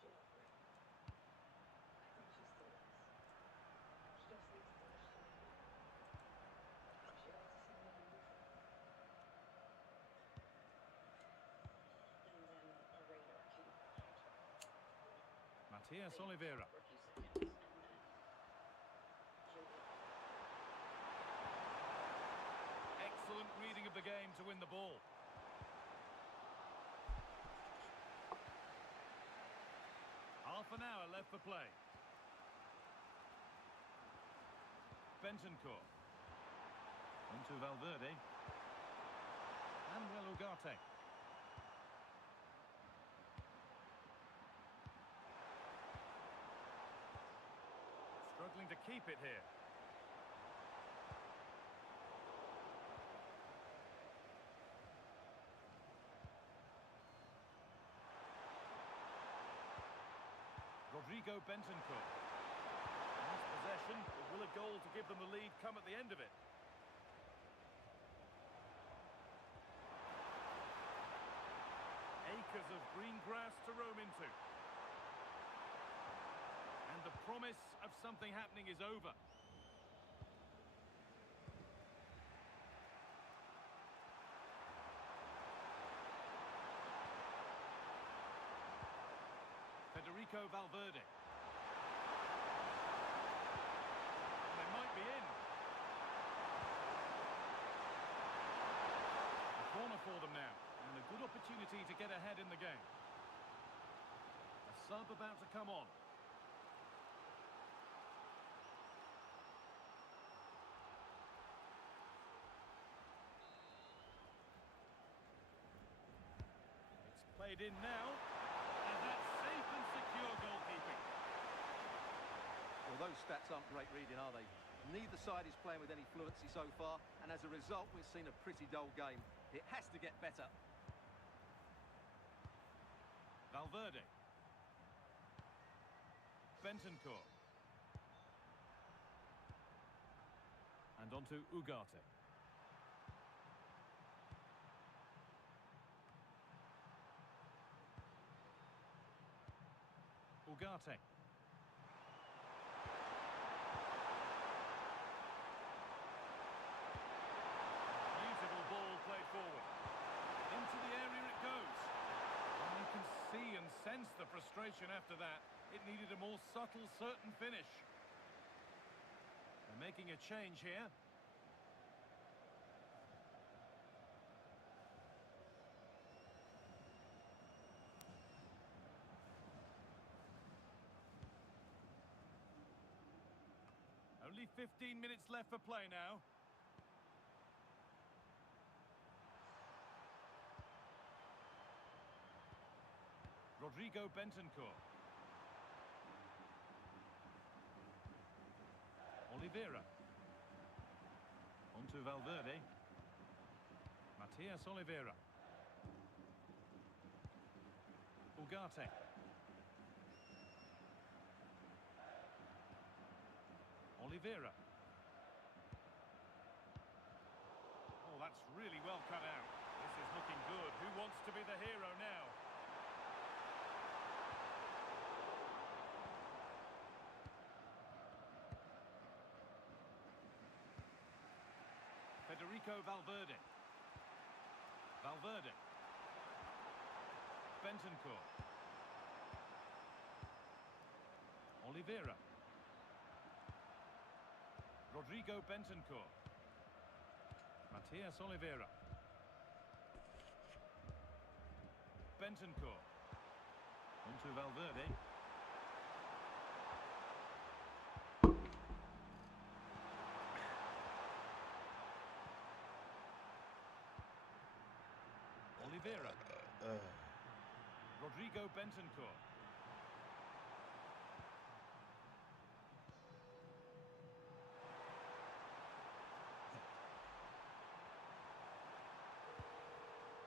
Matias Oliveira. Excellent reading of the game to win the ball. Half an hour left for play. Bentancur. Onto Valverde. Manuel Ugarte. Struggling to keep it here. Rodrigo Bentancur. Nice possession, but will a goal to give them the lead come at the end of it? Acres of green grass to roam into. And the promise of something happening is over. Federico Valverde. They might be in. A corner for them now, and a good opportunity to get ahead in the game. A sub about to come on. It's played in now, and that's safe and secure goalkeeping. Well, those stats aren't great reading, are they? Neither side is playing with any fluency so far, and as a result, we've seen a pretty dull game. It has to get better. Valverde. Bentancur. And onto Ugarte. Ugarte. Beautiful ball played forward. Into the area it goes. And you can see and sense the frustration after that. It needed a more subtle, certain finish. They're making a change here. Only 15 minutes left for play now. Rodrigo Bentancur. Oliveira. Onto Valverde. Matias Oliveira. Ugarte. Oliveira. Oh, that's really well cut out. This is looking good. Who wants to be the hero now? Federico Valverde. Valverde. Bentancur. Oliveira. Rodrigo Bentancur. Matias Oliveira. Bentancur. Onto Valverde. Oliveira. Rodrigo Bentancur.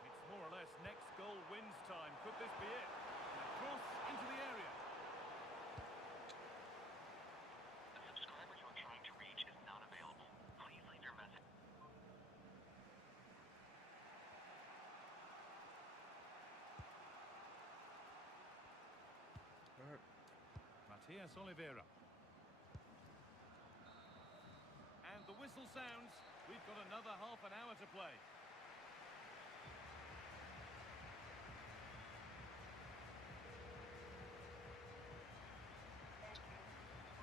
It's more or less next goal wins time. Could this be it? And a cross into the area. The subscriber you are trying to reach is not available. Please leave your message. Matias Oliveira. And the whistle sounds. We've got another half an hour to play.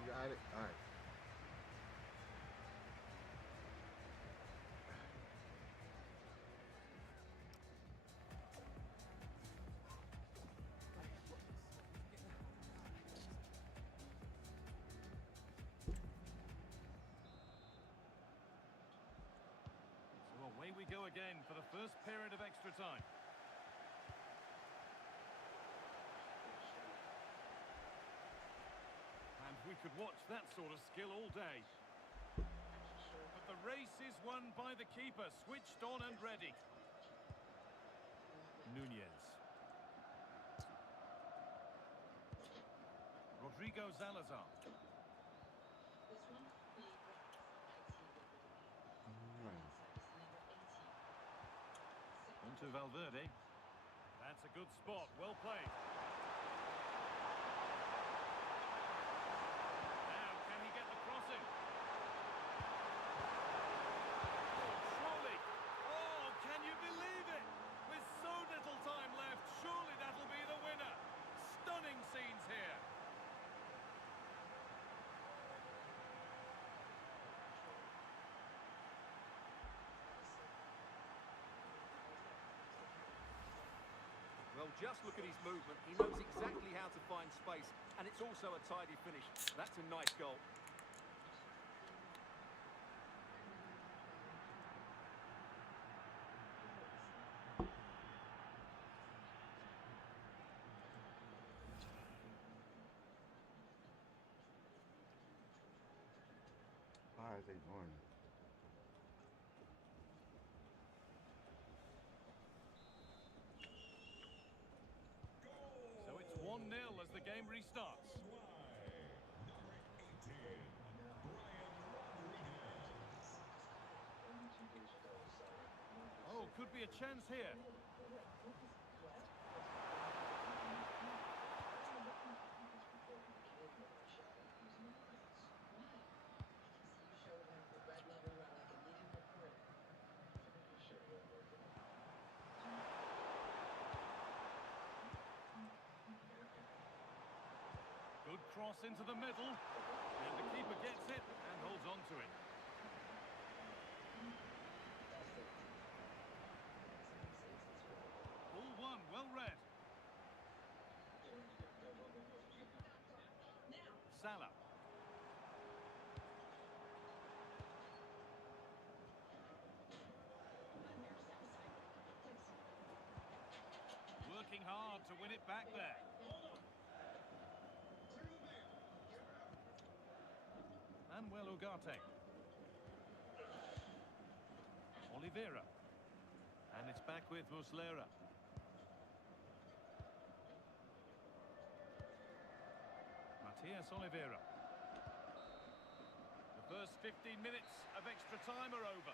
You got it? All right. So away we go again for the first period of extra time. And we could watch that sort of skill all day. But the race is won by the keeper, switched on and ready. Nunez. Rodrigo Salazar. Onto Valverde. That's a good spot, well played. Now, can he get the crossing? Surely. Oh, can you believe it? With so little time left, surely that'll be the winner. Stunning scenes here. Well, just look at his movement. He knows exactly how to find space, and it's also a tidy finish. That's a nice goal. Why are they doing it? So it's 1-0 as the game restarts. Oh, could be a chance here. Good cross into the middle. And the keeper gets it and holds on to it. Ball one, well read. Salah. Working hard to win it back there. Manuel Ugarte. Oliveira. And it's back with Muslera. Matias Oliveira. The first 15 minutes of extra time are over.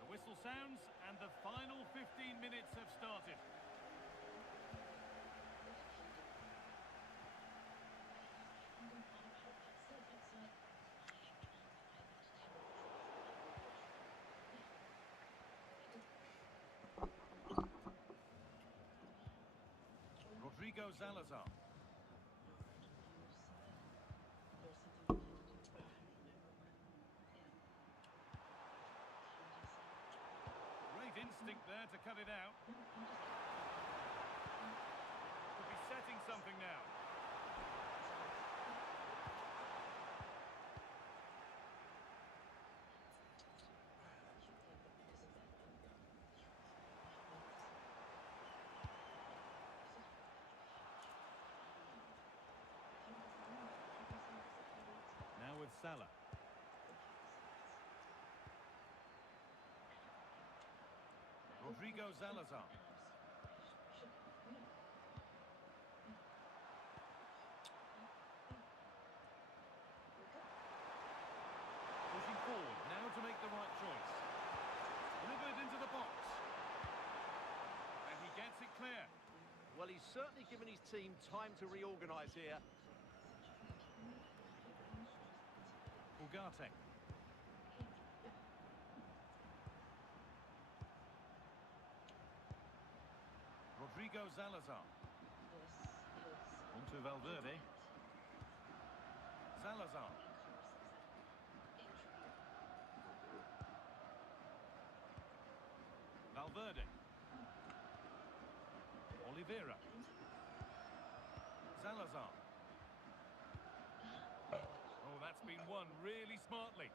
The whistle sounds and the final minutes have started. Rodrigo Salazar. Great instinct there to cut it out. Could be setting something now. Now with Salah. Rodrigo Salazar. Pushing forward, now to make the right choice. Delivered into the box. And he gets it clear. Well, he's certainly given his team time to reorganise here. Ugarte. Rodrigo Salazar. Onto Valverde. Salazar. Valverde. Oliveira. Salazar. Oh, that's been won really smartly.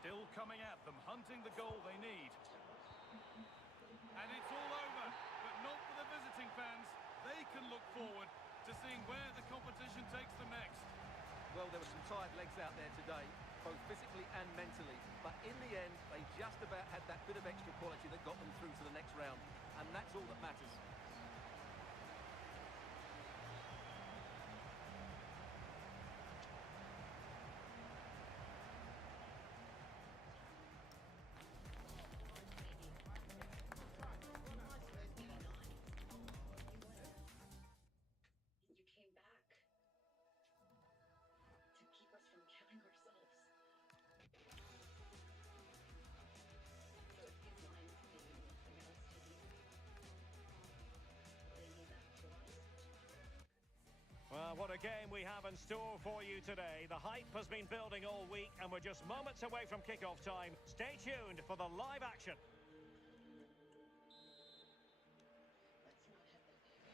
Still coming at them, hunting the goal they need. And it's all over, but not for the visiting fans. They can look forward to seeing where the competition takes them next. Well, there were some tired legs out there today, both physically and mentally. But in the end, they just about had that bit of extra quality that got them through to the next round. And that's all that matters. You came back to keep us from killing ourselves. So it feels like maybe nothing else to do. Laying that to us. Well, what a game we have in store for you today. The hype has been building all week, and we're just moments away from kickoff time. Stay tuned for the live action.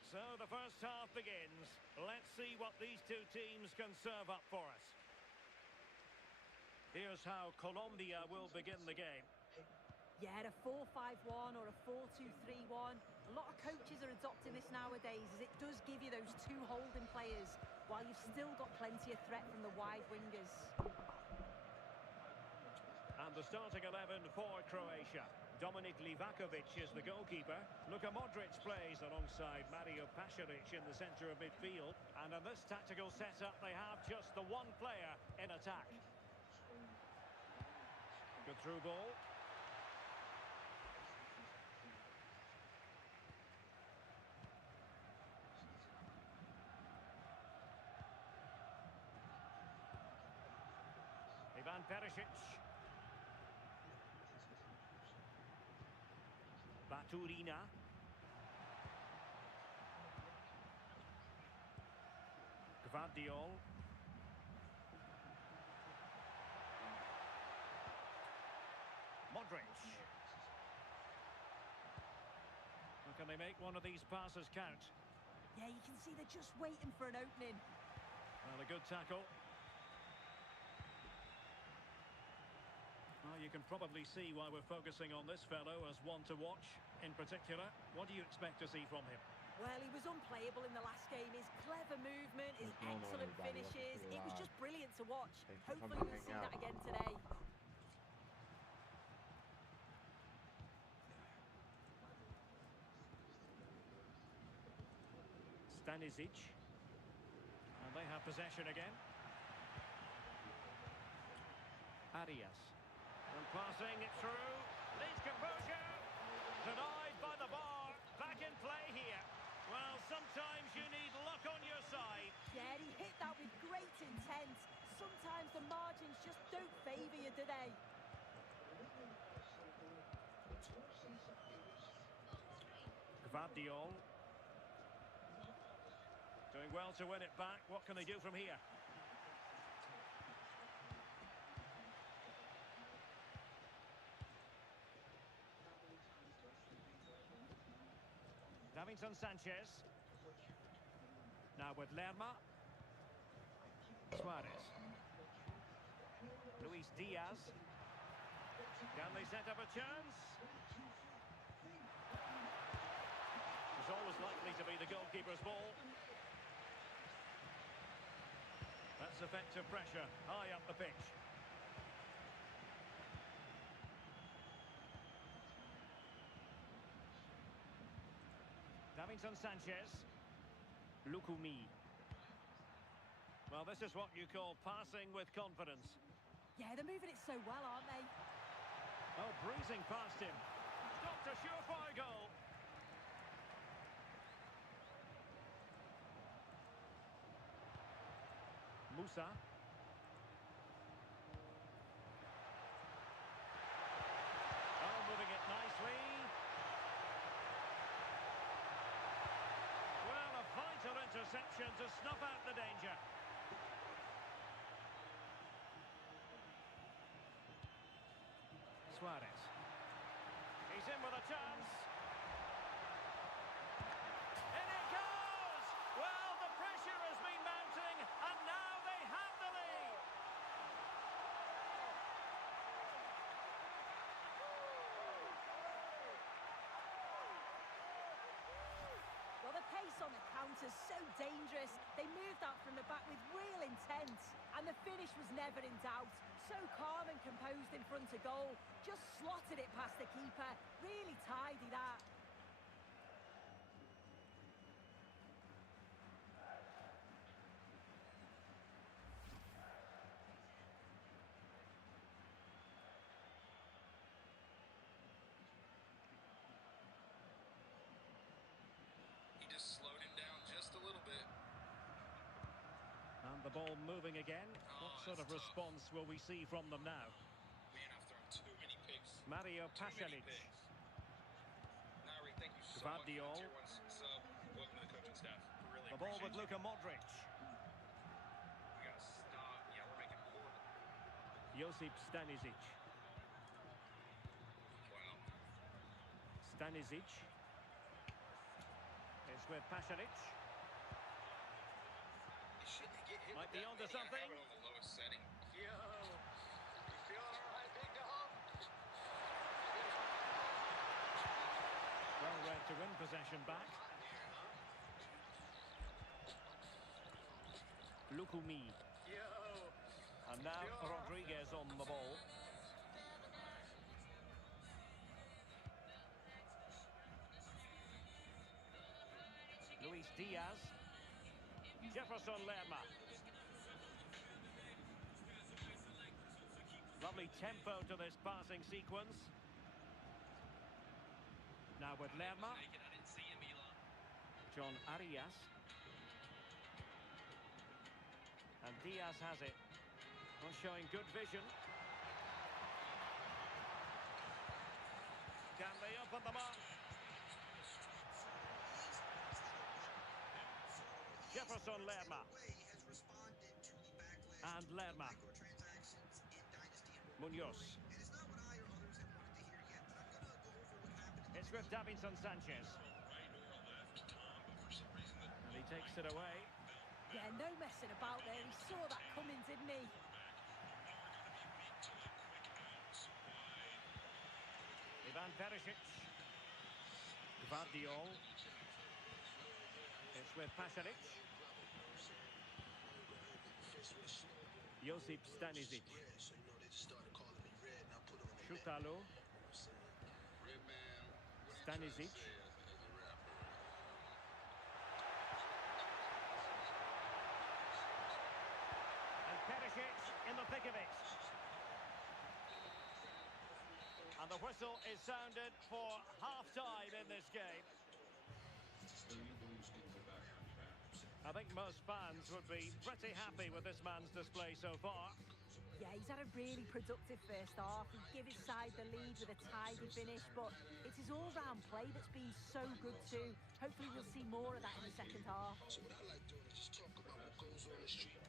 So the first half begins. Let's see what these two teams can serve up for us. Here's how Colombia will begin the game. Yeah, a 4-5-1 or a 4-2-3-1. A lot of coaches are adopting this nowadays, as it does give you those two holding players, while you've still got plenty of threat from the wide wingers. And the starting 11 for Croatia. Dominik Livakovic is the goalkeeper. Luka Modric plays alongside Mario Pasaric in the centre of midfield. And in this tactical setup, they have just the one player in attack. Good through ball. Ivan Perisic. Baturina. Gvardiol. Modric. Well, can they make one of these passes count? Yeah, you can see they're just waiting for an opening. Well, a good tackle. Well, you can probably see why we're focusing on this fellow as one to watch. In particular, what do you expect to see from him? Well, he was unplayable in the last game. His clever movement, his excellent finishes. It was just brilliant to watch. Hopefully we'll see that again today. Stanisic. And They have possession again. Arias. And passing it through. Needs composure. Denied by the bar. Back in play here. Well, sometimes you need luck on your side. Yeah, he hit that with great intent. Sometimes the margins just don't favour you, do they? Gvardiol. Doing well to win it back. What can they do from here? Davinson Sanchez. Now with Lerma. Suarez. Luis Diaz. Can they set up a chance? It's always likely to be the goalkeeper's ball. That's effective pressure, high up the pitch. Davinson Sanchez. Lukumi. Well, this is what you call passing with confidence. Yeah, they're moving it so well, aren't they? Oh, breezing past him. Stopped a surefire goal. Musa. Oh, moving it nicely. Well, a vital interception to snuff out the danger. Suarez. He's in with a chance. In it goes! Well, the pressure has been mounting, and now they have the lead. Well, the pace on the counter's so dangerous. They moved out from the back with real intent. And the finish was never in doubt. So calm and composed in front of goal. Just slotted it past the keeper. Really tidy, that. He just slowed him down just a little bit. And the ball moving again. What sort of that's tough. response will we see from them now? Man, I've thrown too many picks. Mario Too many Pasalic. picks. Nari, thank you so Gvardiol. much for the tier 1 sub. Welcome to the coaching staff. Really The ball with appreciate Luka Modric. We gotta stop. Yeah, we're making horrible. Josip Stanisic. Wow. Stanisic. It's with Pasalic. He shouldn't get hit Might with be that onto many. I have something. it on the lowest setting. Yo, you feeling all right, big dog? Well read to win possession back. Lukumi. Yo. And now Rodriguez on the ball. Luis Diaz. Jefferson Lerma. Lovely tempo to this passing sequence. Now with Lerma. I didn't see him, Elon. John Arias. And Diaz has it. Not showing good vision. Can they open them up? Jefferson Lerma. And Lerma. Munoz. It's with Davinson Sanchez. And he takes it away. Yeah, no messing about there. He saw that coming, didn't he? Ivan Perisic. Gvardiol. It's with Pasalic. Josip Stanisic. Shootout. Stanisic. Perisic in the thick of it. And the whistle is sounded for half-time in this game. I think most fans would be pretty happy with this man's display so far. Yeah, he's had a really productive first half. He gave his side the lead with a tidy finish, but it's his all-round play that's been so good too. Hopefully we'll see more of that in the second half. So what I like doing is just talk about what goes on the street,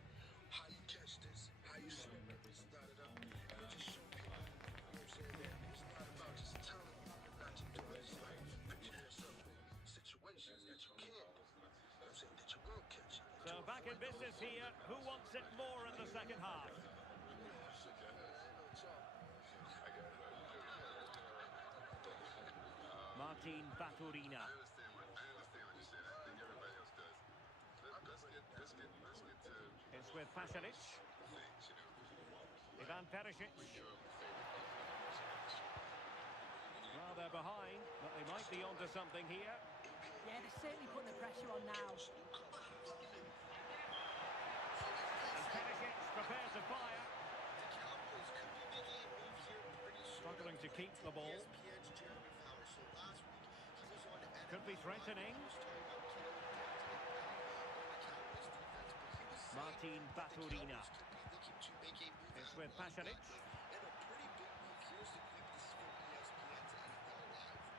how you catch this, how you swing it, this, da da da, and just show people, you know what I'm saying, that it's not about just telling you not to do it. It's like picture yourself in situations that you can do, you know what I'm saying, that you will catch. So back in business here. Who wants it more in the second half? Martin Baturina. I understand what you're saying. I think everybody else does. Let's get to It's with Pasalic. things, you know. Ivan Perisic. Your favorite. Well, they're behind, but they might be onto something here. Yeah, they're certainly putting the pressure on now. And Perisic prepares to fire. Struggling to keep the ball. Could be threatening. Martin Baturina. It's with Pasalic.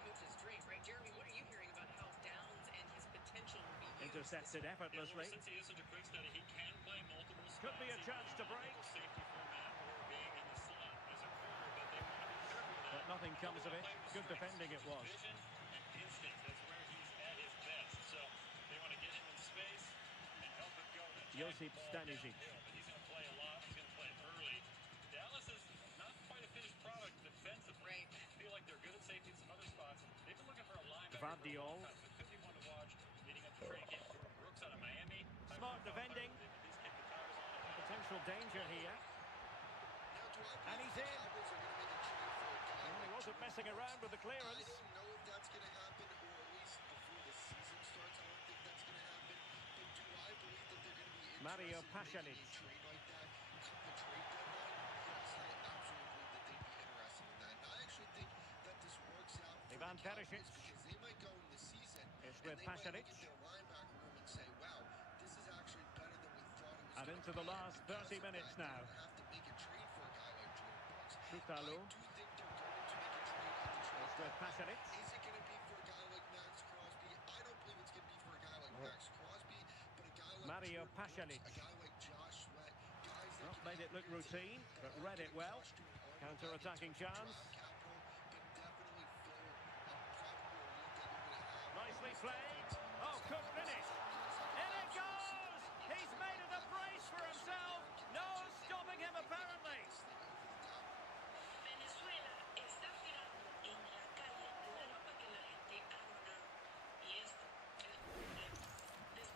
It's his dream, right? Jeremy, what are you hearing about how Downs and his potential will be used? Intercepted effortlessly. Since he isn't a quick study, he can play multiple spots. Could be a chance to break. Safety format or being in the slot as a corner, but they want to be careful with that. But nothing comes of it. Good defending it was. Vision and instinct, that's where he's at his best. So they want to get him in space and help him go. Josip Stanisic. But he's going to play a lot. He's going to play early. Dallas is not quite a finished product defensively. Right. Feel like they're good at safety in some other spots. They've been looking for a linebacker. Gvardiol. It could be one to watch leading up to training camp. Brooks out of Miami. Smart defending. Potential danger here. And he's in. Well, he wasn't messing around with the clearance. I don't know if that's going to happen, or at least before the season starts. I don't think that's going to happen. But do I believe that they're going to be Mario interested Pasalic. in a trade like that come the trade deadline? Yes, I absolutely believe that they'd be interested in that. And I actually think that this works out for Ivan the Cowboys Perisic. because they might go in the season It's and with they might Pasalic. look at their linebacker room and say, wow, this is actually better than we thought it was And going into to the be. last And because 30 of minutes that, now. They don't have to make a trade for a guy like Jordan Brooks. Shootout. I do think they're going to make a trade at the trade It's with deadline. Pasalic. Is it going to be for a guy like Max Crosby? I don't believe it's going to be for a guy like Max Crosby, but a guy like Mario Jordan Pasalic. Brooks, a guy like Josh Sweat, guys that Well, can made it help look your team routine, but grow, read it get well. crushed doing hard Counter-attacking work, chance. draft capital, but definitely fill a probable need that you're going to have. Nicely played. Oh, could finish. In it goes! He's made it a brace for himself. No stopping him, apparently. Venezuela está girando en la calle la ropa que la gente ha donado. Y esto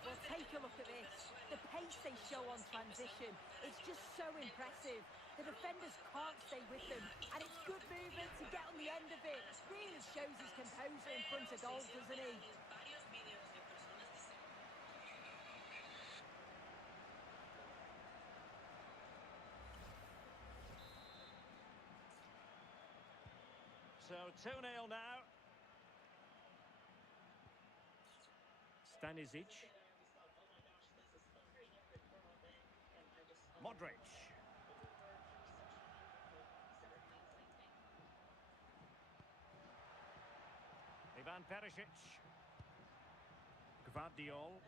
Well, take a look at this. The pace they show on transition, it's just so impressive. The defenders can't stay with them, and it's good movement to get on the end of it. Really shows his composure in front of goal, doesn't he? varios videos de personas So 2-0 now. Stanisic. Modric. Ivan Perisic. Gvardiol.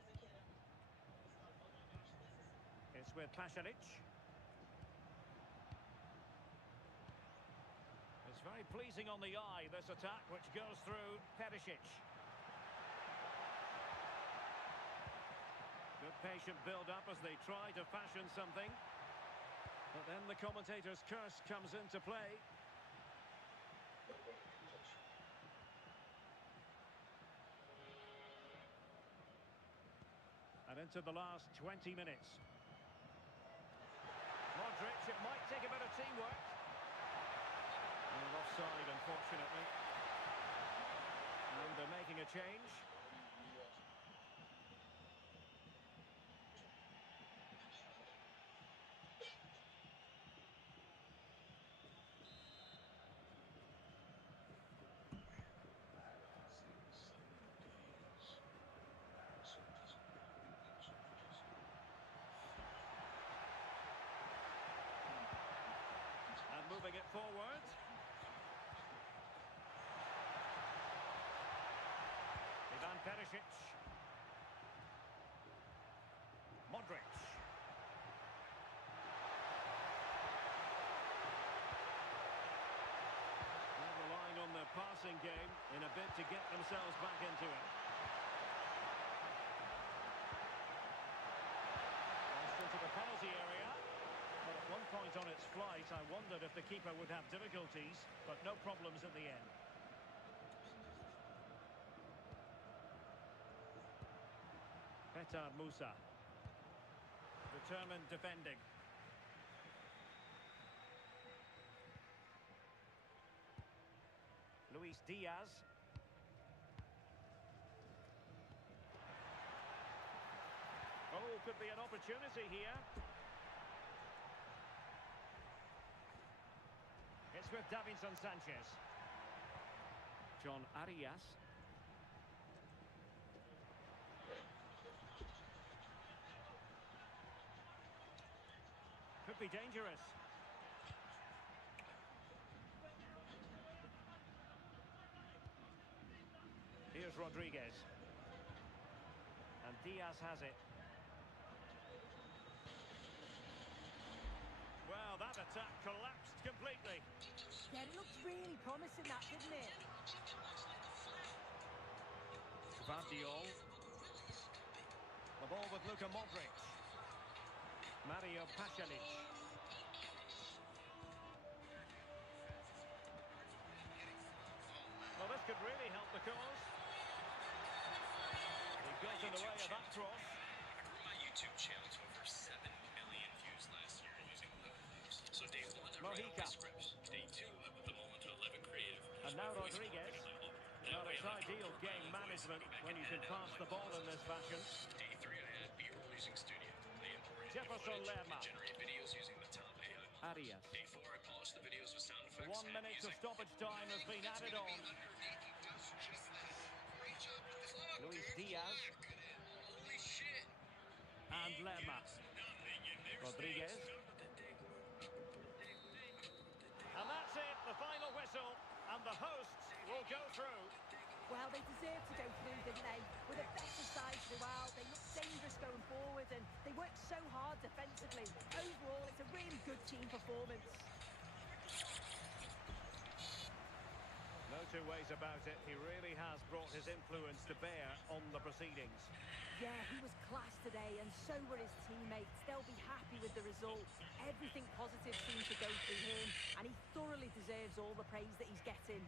It's with Pasalic. It's very pleasing on the eye, this attack, which goes through Perisic. Good patient build-up as they try to fashion something. But then the commentator's curse comes into play. And into the last 20 minutes. Modric, it might take a bit of teamwork. And offside, unfortunately. And they're making a change. lobbing it forward. Ivan Perisic. Modric. They're relying on their passing game in a bid to get themselves back into it. Crossed into the penalty area. But at one point on its flight, I wondered if the keeper would have difficulties, but no problems at the end. Petar Musa. Determined defending. Luis Diaz. Oh, could be an opportunity here. It's with Davinson Sanchez. John Arias. Could be dangerous. Here's Rodriguez. And Diaz has it. Well, that attack collapsed completely. Yeah, it looked really promising, that, didn't it? Gvardiol. The ball with Luka Modric. Mario Pasalic. Well, this could really help the cause. He got in the way of that cross. I grew my YouTube channel to over 7 million views last year using moves. So day 1, I write all my scripts. Day 2, I put them all into 11 Creative. And now Rodriguez. Well, it's ideal game management when you can pass the ball in this fashion. Day 3, I add B-roll using Studio. I import Jefferson footage Lerma. and generate videos using the top AI. Arias. Day 4, I polish the videos with sound effects. 1 minute of stoppage time has been added on. Luis Diaz. Holy shit! And Lerma. Rodriguez. And that's it, the final whistle. And the hosts will go through. Well, they deserved to go through, didn't they? With a better side throughout, they looked dangerous going forward, and they worked so hard defensively. Overall, it's a really good team performance. No two ways about it. He really has brought his influence to bear on the proceedings. Yeah, he was class today, and so were his teammates. They'll be happy with the result. Everything positive seemed to go through him, and he thoroughly deserves all the praise that he's getting.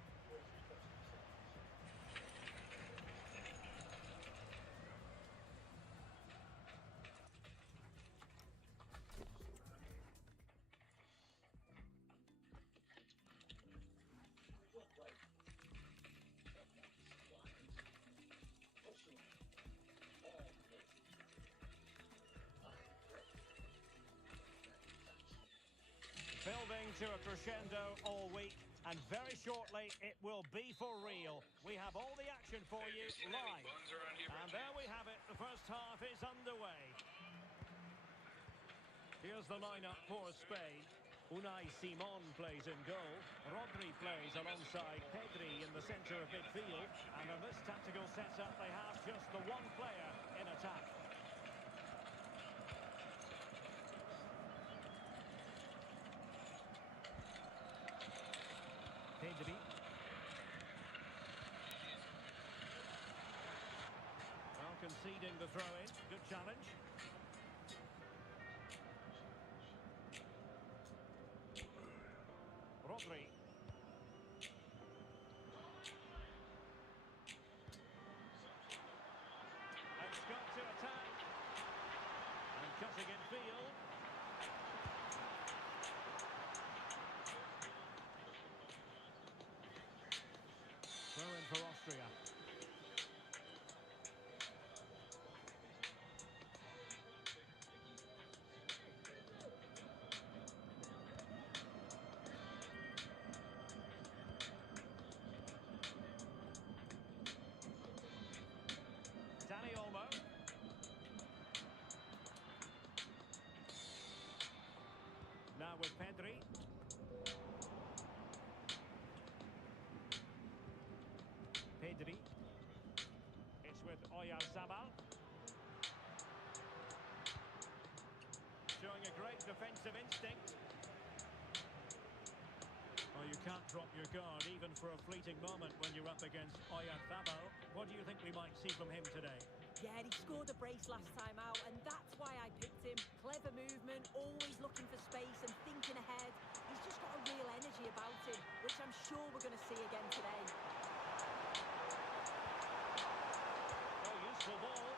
Building to a crescendo all week, and very shortly it will be for real. We have all the action for you live. And there we have it, the first half is underway. Here's the lineup for Spain. Unai Simon plays in goal. Rodri plays alongside Pedri in the centre of midfield. And in this tactical setup, they have just the one player in attack. Pedri. Well, conceding the throw-in. Good challenge. Rodri. It's got to attack. And cutting in field. Throw in for Austria. Dani Olmo. Now with Pedri. Oyarzabal. Showing a great defensive instinct. Oh, you can't drop your guard even for a fleeting moment when you're up against Oyarzabal. What do you think we might see from him today? Yeah, he scored a brace last time out, and that's why I picked him. Clever movement, always looking for space and thinking ahead. He's just got a real energy about him, which I'm sure we're going to see again today. Oh, useful ball.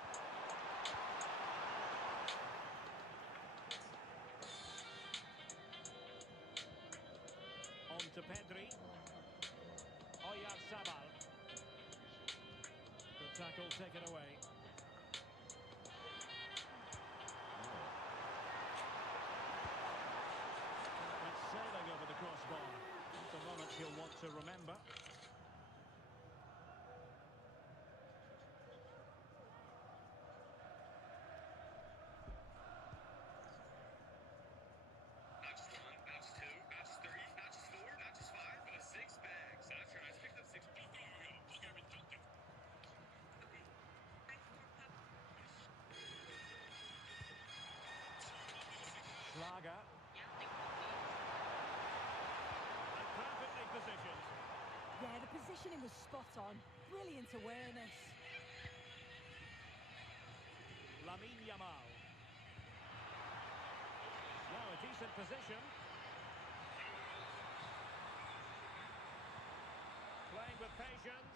On to Pedri. Oyarzabal. Good tackle taken away. It's sailing over the crossbar. It's a moment he'll want to remember. Not just one, not just two, not just three, not just four, not just five, but a six-bag. Sasha picked up 6 bags. Schlager. And perfectly positioned. Yeah, the positioning was spot on. Brilliant awareness. Lamine Yamal. Now a decent position. Playing with patience.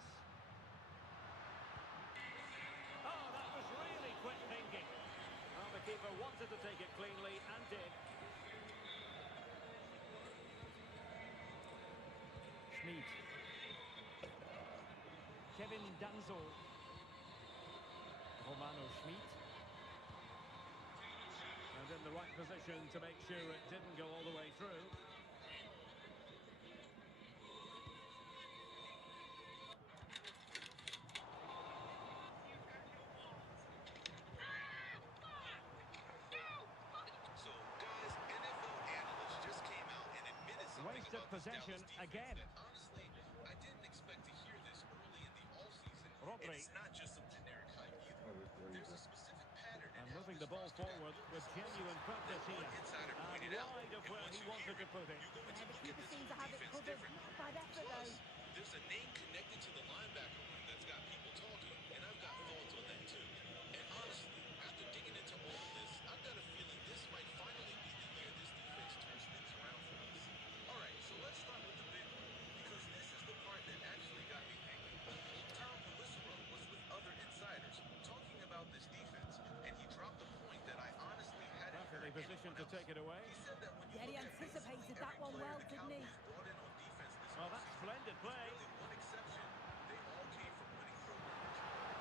Oh, that was really quick thinking. Well, the keeper wanted to take it cleanly and did. Schmid. Kevin Danzo. Romano Schmid. And in the right position to make sure it didn't go all the way through. So, guys, NFL analysts just came out and admitted something Wasted about this possession Dallas defense again. that, honestly, I didn't expect to hear this early in the offseason. And Rodri. it's not just some generic hype either. There's a specific pattern in And how moving this the ball roster got forward built with this genuine offseason purpose that one here. insider And pointed out. wide of And where once he you wanted hear to it, put it. you're going Yeah, to the look at keeper this seemed whole to have it defense covered. differently. Not a bad effort, Plus, though. there's a name connected to the linebacker room that's got people talking, and I've got thoughts on that too. And honestly, after digging into all of this, I've got a feeling this might finally be the year this defense turns things around for us. All right, so let's start with the big one, because this is the part that actually got me thinking. Tom Pelissero was with other insiders talking about this defense, and he dropped a point that I honestly hadn't Perfectly heard positioned anyone to else. take it away. He said that when you Yeah, he look at basically anticipated every that one player well, the didn't he? Cowboys brought in on defense this Oh, that's offseason, splendid with play. really one exception, they all came from winning programs.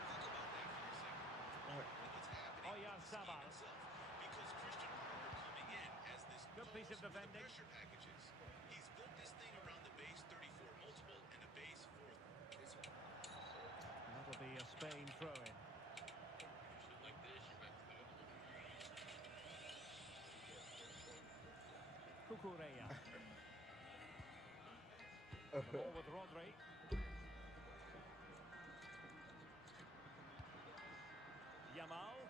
Think about that for a second. You know what's happening with the scheme Oyarzabal. itself, because Christian Barber coming in as this Good piece of pause with the defending. pressure packages. He's built this thing around the base 34 multiple and a base 4. And that'll be a Spain throw-in. Like this, you're back to the Cucurella. The ball with Rodri. Yamal.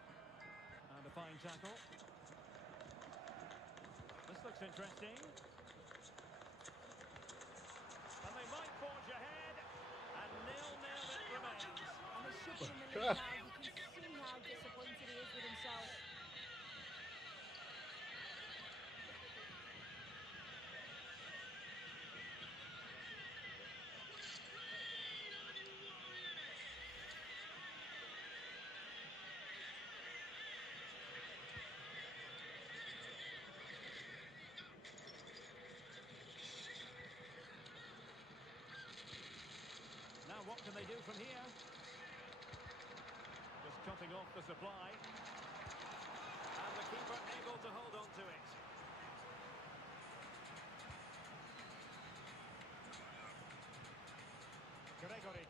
And a fine tackle. This looks interesting. And they might forge ahead. And 0-0 it remains. And they should be in the lead now. You can see how disappointed he is with himself. Now what can they do from here? Just cutting off the supply. And the keeper able to hold on to it. Gregory.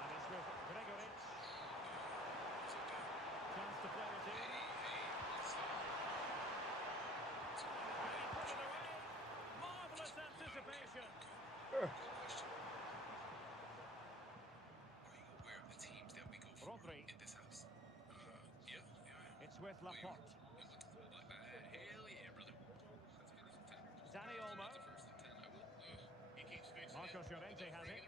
And it's with Gregory. Chance to play it in. And he put it away. Marvellous anticipation. with Laporte. Hell yeah, brother. Dani Olmo. He keeps fixing Marcos Llorente has it.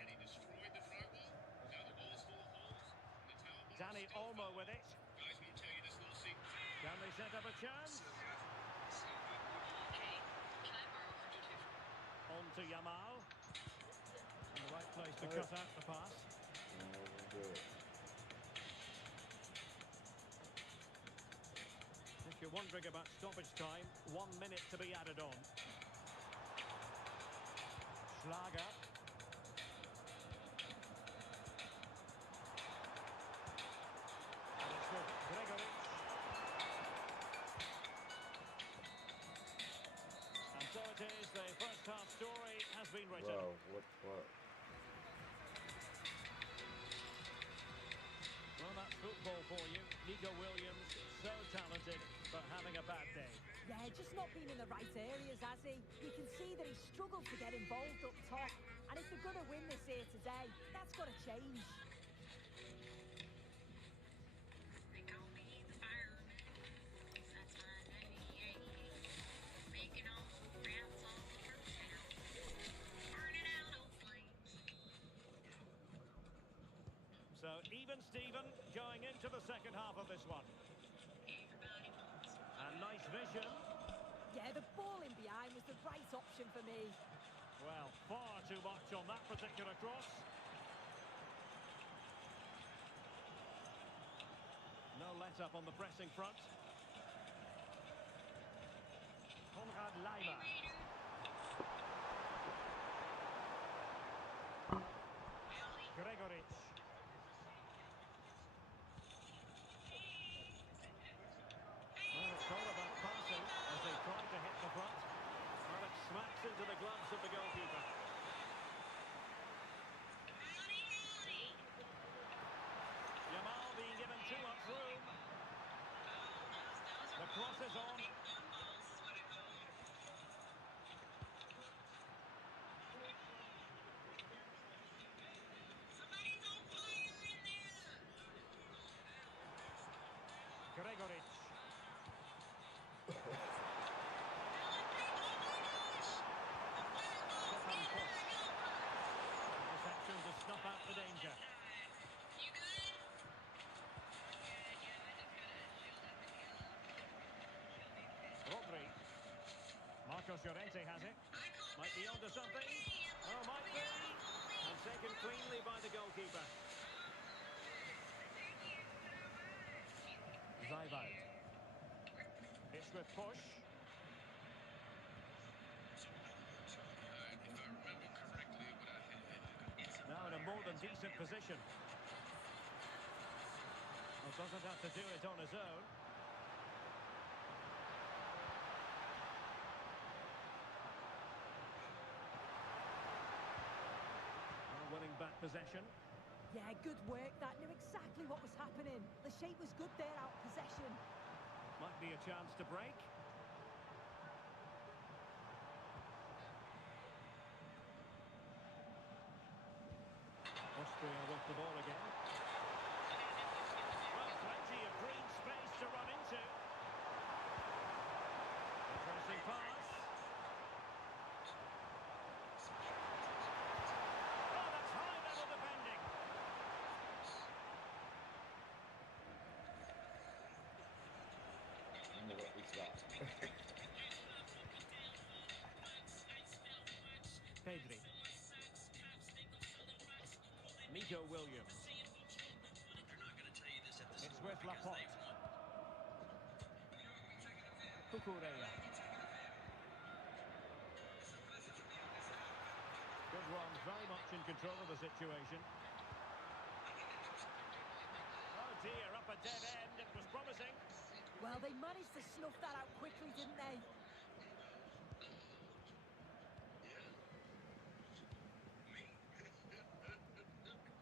and he destroyed the drywall. Now the wall's full of holes, and the towel bar Dani still Olmo falling. with it. Guys won't tell you this little secret. Can they set up a chance? Hey, can I borrow 102 from On to Yamal. In the right place to cut out the pass. Good. If you're wondering about stoppage time, 1 minute to be added on. Schlager. And it's with Gregory. And so it is, the first half story has been written. Bro, what? Well, that's football for you. Nico Williams, so talented, but having a bad day. Yeah, just not been in the right areas, has he? You can see that he struggled to get involved up top. And if they're going to win this here today, that's got to change. They call me the fireman. That's my name. Making all rounds all over town. Burning out old flames. So even Steven going into the second half of this one. Everybody wants. And nice vision. Yeah, the ball in behind was the right option for me. Well, far too much on that particular cross. No let-up on the pressing front. Konrad Leimer. Gregory. Well, it's all about passing as they try to hit the front. Well, it smacks into the gloves of the goalkeeper. Yamal being given too much room. The cross is on. Gregory. Stefan Posch. This action to snuff out the danger. You good? Rodri. Marcos Llorente has it. Might be onto something. Oh, might be. And taken cleanly by the goalkeeper. Zijvoud. It's with Posch. If I remember correctly, what I had. Now in a more than decent position. Well, doesn't have to do it on his own. Well, winning back possession. Yeah, good work. That knew exactly what was happening. The shape was good there, out possession. Might be a chance to break. Austria with the ball again. Well, plenty of green space to run into. Interesting pass. Oh, that's high-level defending. I wonder what we got. Pedri. Nico Williams. They're not going to tell you this at the It's store with because Laporte. they've won. Cucurella. Good run, very much in control of the situation. Oh dear, up a dead end. It was promising. Well, they managed to snuff that out quickly, didn't they?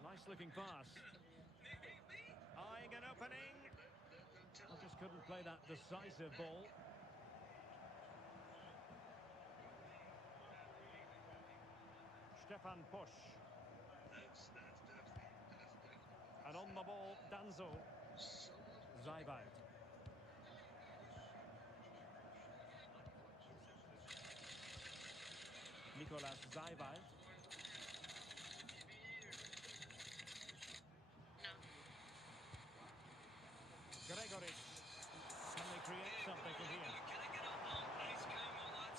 Nice looking pass. Eyeing an opening. I just couldn't play that decisive ball. Stefan Posch. And on the ball, Danzo. Zijvoud. Nicolas Zaibal. Gregory. Can they create something from here?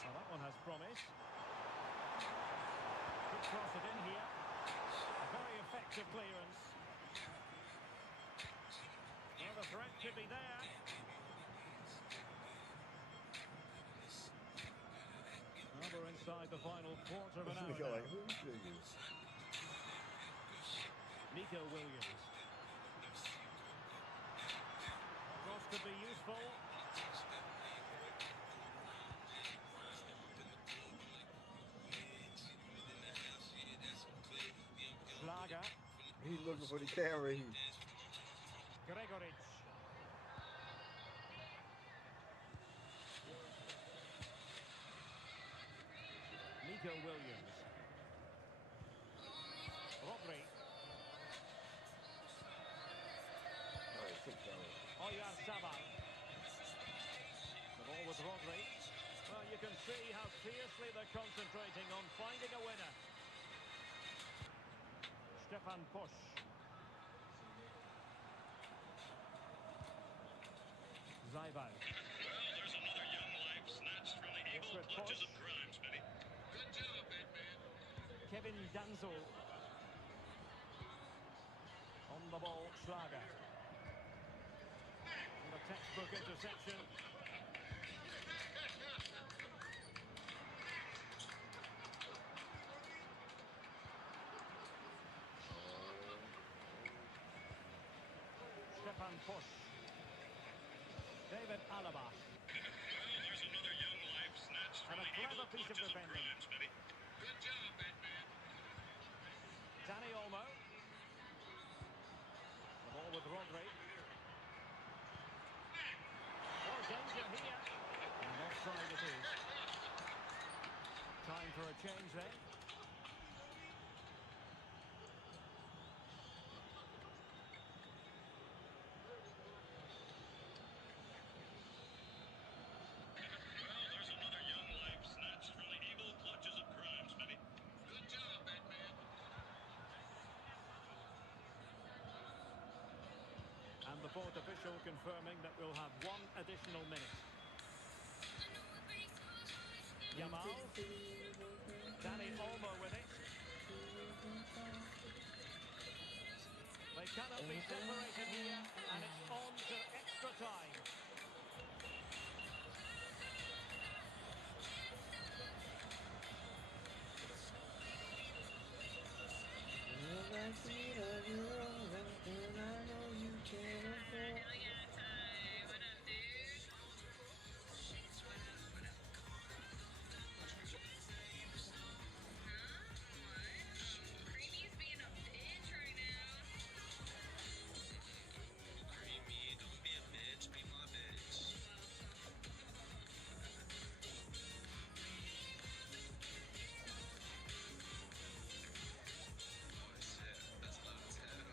Well, that one has promise. Could cross it in here. A very effective clearance. Well, the threat could be there. Well, we're inside the final quarter of an hour now. Like, who's this? Nico Williams. Cross could be useful. Schlager. He's looking for the camera. Gregory. Nico Williams. Rodri. Alright, take that one. Oyarzabal. The ball with Rodri. Well, you can see how fiercely they're concentrating on finding a winner. Stefan Posch. Zaibal. Well, there's another young life snatched from the evil with clutches Posch. of crime, Smitty. Good job, big man. Kevin Danzo. On the ball, Schlager. And a textbook interception. Stefan Posch. David Alaba. Well, there's another young life snatched And from a the evil clever piece of clutches of defending. crime, Smitty. Good job, big man. Dani Olmo. The ball with Rodri. Oh, danger here. And offside it is. Time for a change then. Well, there's another young life snatched from the evil clutches of crime, Smitty. Good job, big man. And the fourth official confirming that we'll have one additional minute. Yamal. Dani Olmo with it. They cannot be separated here, and it's on to extra time. Creamy, don't be a bitch, be my bitch. Oh shit, that's loud as hell.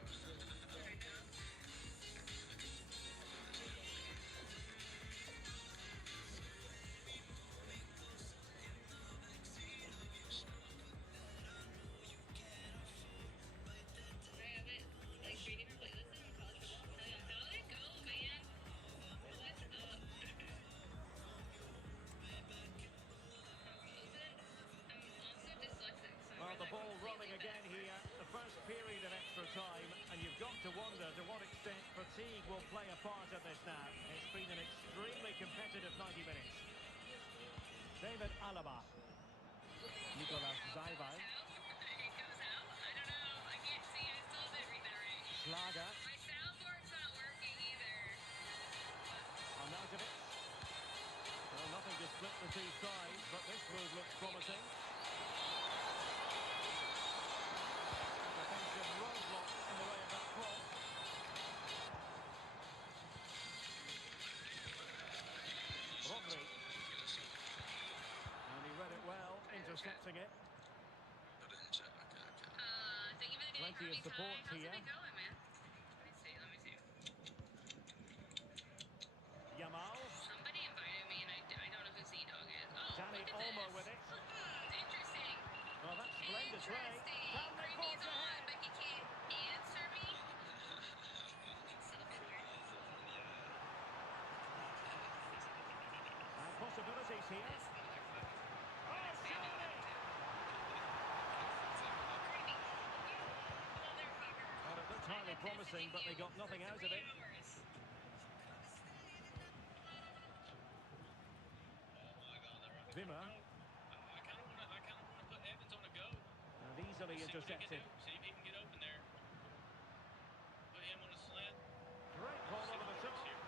Well, the ball rolling again here. The first period of extra time, and you've got to wonder to what extent fatigue will play a part of this now. It's been an extremely competitive 90 minutes. David Alaba. Nicolas Zaibal. Schlager. Arnautovic. Well, nothing to split the two sides, but this move looks promising. Defensive roadblock in the way of that cross. Rodri. And he read it well, intercepting it. Put it in check, okay. Plenty of support here. Yamal. Dani Olmo with it. space here. Oh, surely! Well, it looked highly promising, but they got nothing out of it. Wimmer. I kind of want to put Evans on a go. And easily See what he can intercepted. do. See if he can get open there. Put him on a slant. Great ball See over what the works top. here.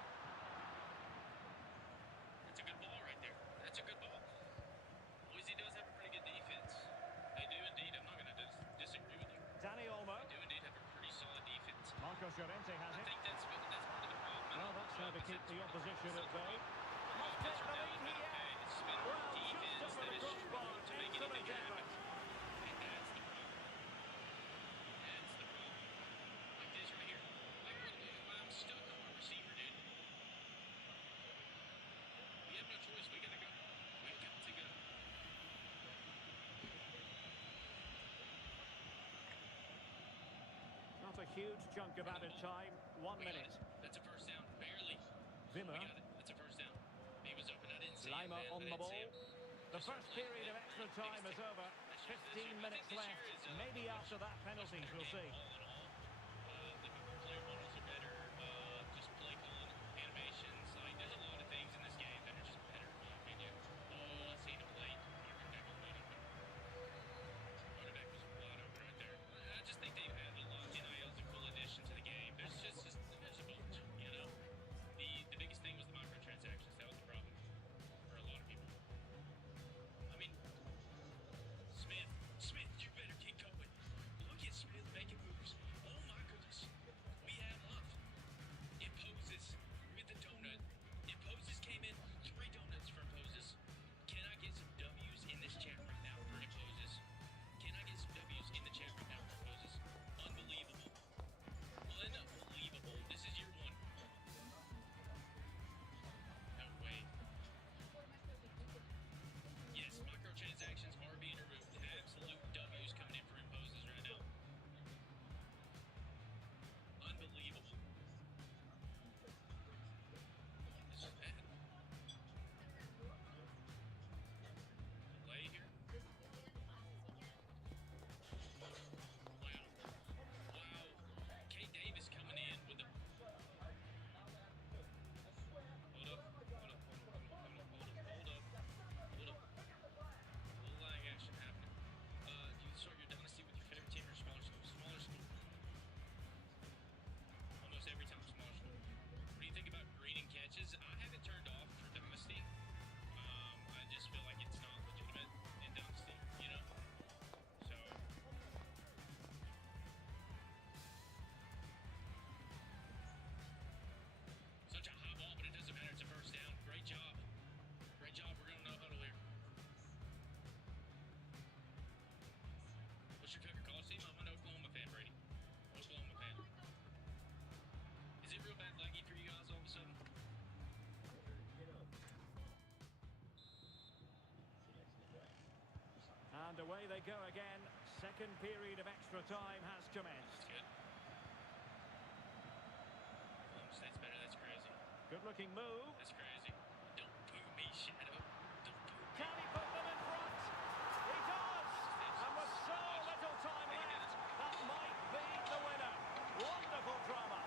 That's a good ball right there. That's a good ball. Boise does have a pretty good defense. They do indeed. I'm not going to disagree with you. Dani Olmo. They do indeed have a pretty solid defense. Marcos Llorente has I it. think that's part of the problem. Well, that's how to keep the opposition at bay. Must Offense take are the down lead been here. okay. It's been Well, our just defense over that the has crossbar. struggled to make Excellent anything happen. effort. And that's the problem. That's the problem. Like this right here. Like I'm stuck on my receiver, dude. We have no choice. We gotta go. We got to go. Not a huge chunk of added time. 1 We got minute. it. That's a first down. Barely. Wimmer. We got it. That's a first down. He was open. I didn't see him, Lima man. on I the didn't ball. see him. The Just first like period of that. extra time is over. 15 minutes left. Maybe after that penalties, we'll see. All in all, the player models are better. Just play calling, animations. Like there's a lot of things in this game that are just better, in my opinion. Oh, I seen him late. Running back was wide open. Running back was wide open right there. I just think they've added a lot. NIL is a cool addition to the game. There's there's a bunch, you know. The biggest thing was the microtransactions. That was the problem for a lot of people. I mean, Smith, you better keep going. Look at Smith making moves. Oh my goodness. We have love. Imposes with the donut. Imposes came in. 3 donuts for Imposes. Can I get some W's in this chat right now for Imposes? Can I get some W's in the chat right now for Imposes? Unbelievable. Unbelievable. This is year 1. No way. Yes, microtransactions are being removed. Absolute W's coming in for Imposes right now. Unbelievable. This is bad. Delay here. Wow. Wow. Kate Davis coming in with the... Hold up. A little lag action happening. Do you start your dynasty with your favorite team or smaller school? Smaller school. Almost every time smaller school. What do you think about greening catches? I have it turned off for dynasty. I just feel like it's not legitimate in dynasty, you know? So... Such a high ball, but it doesn't matter. It's a first down. Great job. Great job. We're going to no huddle here. What's your favorite college team? I'm an Oklahoma fan, Brady. Oklahoma fan. Is it real bad laggy for you guys all of a sudden? And away they go again. Second period of extra time has commenced. That's good. Oklahoma State's better. That's crazy. Good-looking move. That's crazy. Don't boo me, Shadow. Don't boo me. Can he put them in front? He does! And with so little time left, that might be the winner. Wonderful drama.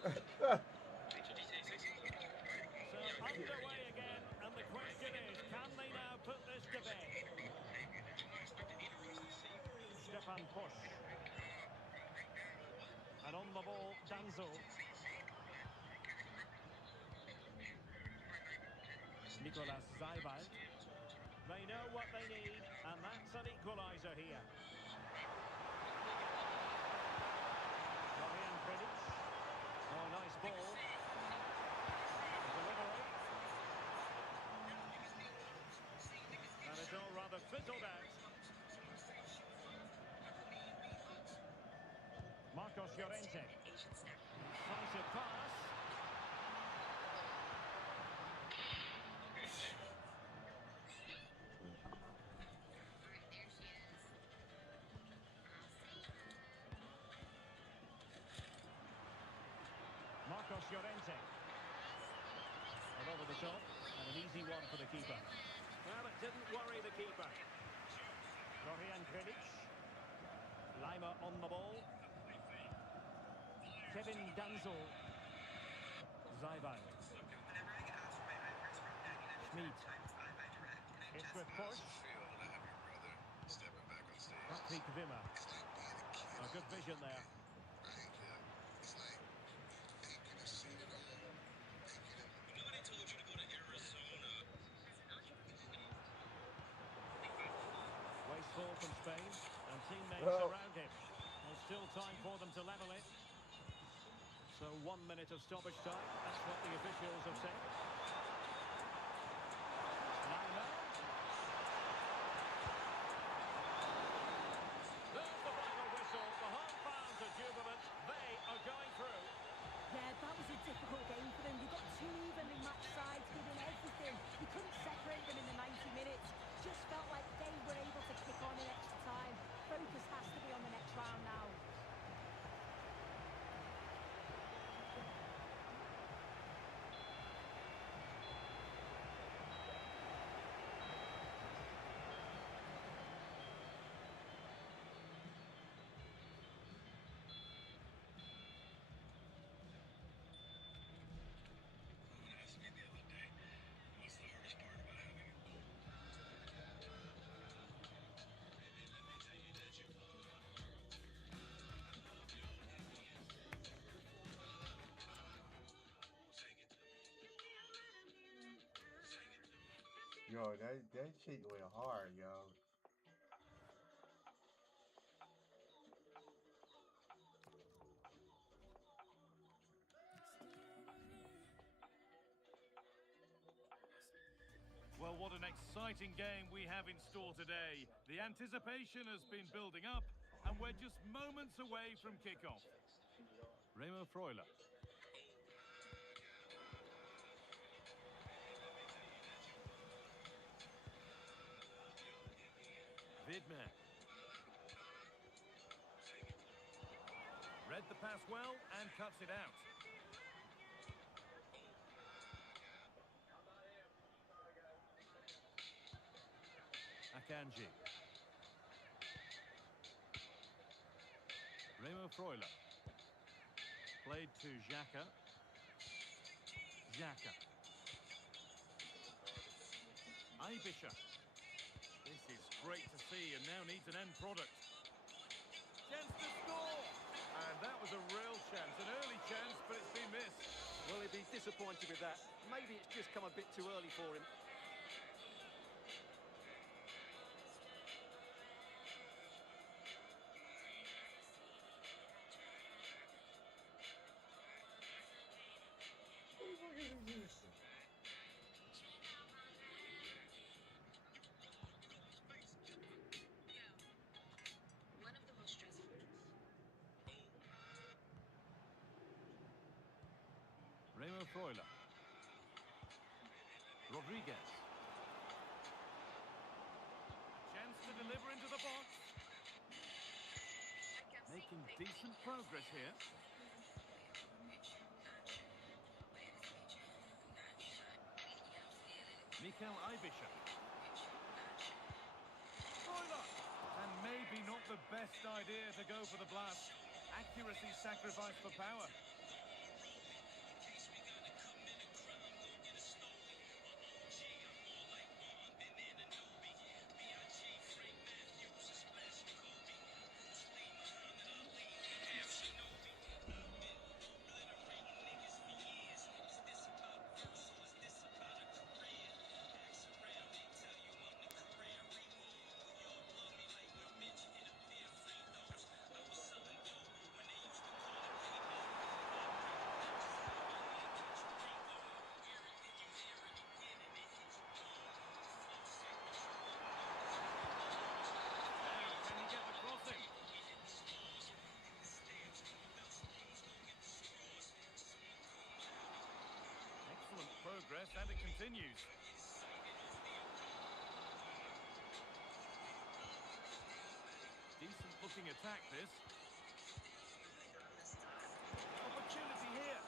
So underway again, and the question is, can they now put this to bed? Stefan Push. And on the ball, Danzo. Nicolas Zaibald. They know what they need, and that's an equaliser here. Florian Gredic. Oh, nice ball. Delivery. And it's all rather fizzled out. Marcos Llorente. Decisive pass. Marcos Llorente. And over the top, and an easy one for the keeper. Well, it didn't worry the keeper. Florian Gredic. Lima on the ball. Kevin Danzel. Zaiban. Schmid. It's with Porsche. Patrick Wimmer. A good vision there. Wasteful from Spain, and teammates around him. There's still time for them to level it. So 1 minute of stoppage time. That's what the officials have said. Lima. There's the final whistle. The home fans are jubilant. They are going through. Yeah, that was a difficult game for them. You've got two evenly matched sides giving everything. You couldn't separate them in the 90 minutes. Just felt like they were able to kick on in extra time. Focus has to be on the next round now. Yo, that shit went hard, yo. Well, what an exciting game we have in store today. The anticipation has been building up, and we're just moments away from kickoff. Remo Freuler. Vidman. Read the pass well and cuts it out. Akanji. Remo Freuler. Played to Xhaka. Xhaka. Aibisha. This is great to see and now needs an end product. Chance to score! And that was a real chance, an early chance, but it's been missed. Well, he'd be disappointed with that. Maybe it's just come a bit too early for him. Remo Freuler. Rodriguez. Chance to deliver into the box. Making decent progress here. Mikel Aibisha. Freuler. And maybe not the best idea to go for the blast. Accuracy sacrificed for power. progress, and it continues. Decent looking attack, this. Opportunity here.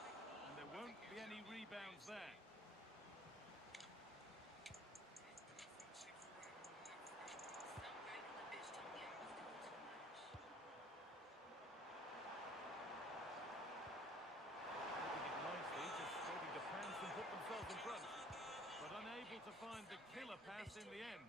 And there won't be any rebounds there. Put themselves in front, but unable to find the killer pass in the end.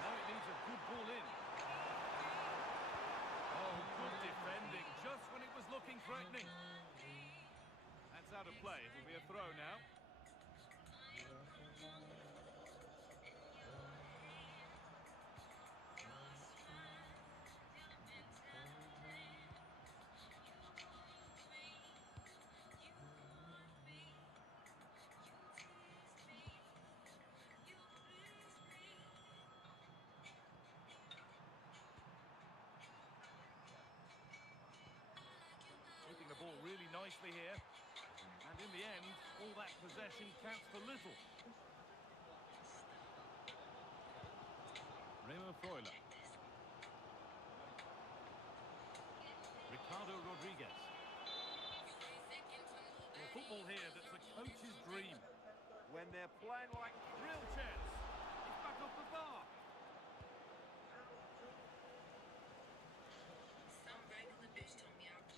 Now it needs a good ball in. Oh, good defending, just when it was looking threatening. That's out of play. It'll be a throw now. Keeping the ball really nicely here. And in the end, all that possession counts for little. Remo Freuler. Ricardo Rodriguez. Well, football here that's a coach's dream. When they're playing like... Real chance. It's back off the bar.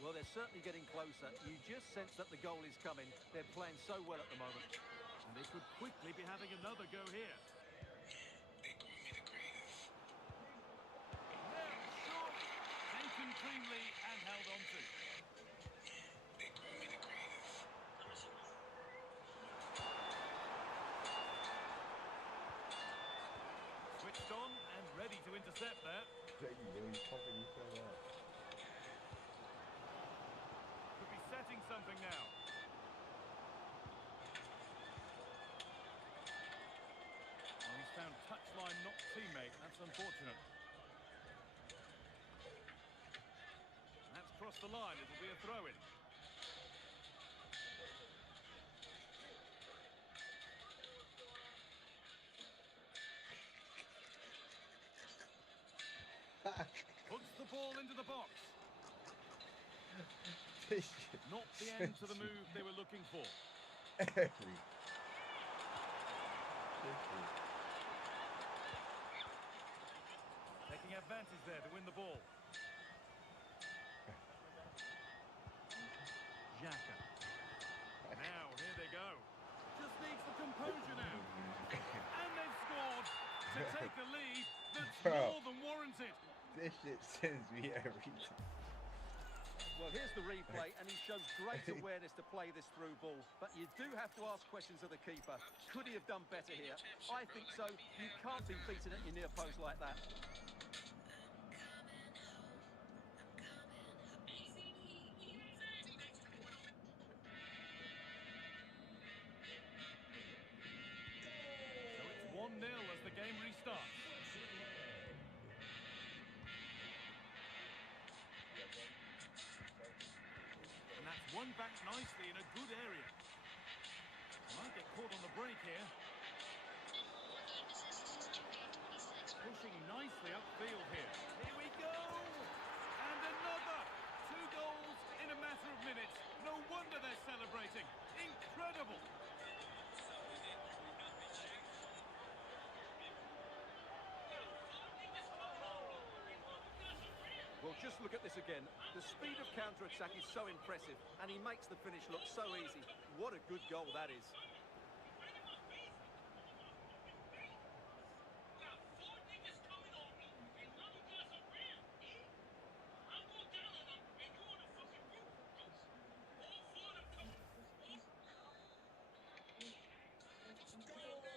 Well, they're certainly getting closer. You just sense that the goal is coming. They're playing so well at the moment. And they could quickly be having another go here. They call me the creative. Well, surely. Taken cleanly and held on to. They call me the creative. Switched on and ready to intercept there. He's pumping himself up. Could be setting something now. Well, he's found touchline, not teammate. That's unfortunate. That's crossed the line. It'll be a throw-in. Puts the ball into the box. Not the end to the move they were looking for. Taking advantage there to win the ball. Xhaka. Now, here they go. Just needs the composure now. And they've scored to take a lead that's more than warranted. This shit sends me every time. Well, here's the replay, and he shows great awareness to play this through ball. But you do have to ask questions of the keeper. Could he have done better here? I think so. You can't be beaten at your near post like that. So it's 1-0 as the game restarts. And that's won back nicely in a good area. Might get caught on the break here. Pushing nicely upfield here. Here we go! And another! 2 goals in a matter of minutes. No wonder they're celebrating. Incredible! Well, just look at this again. The speed of counter-attack is so impressive, and he makes the finish look so easy. What a good goal that is.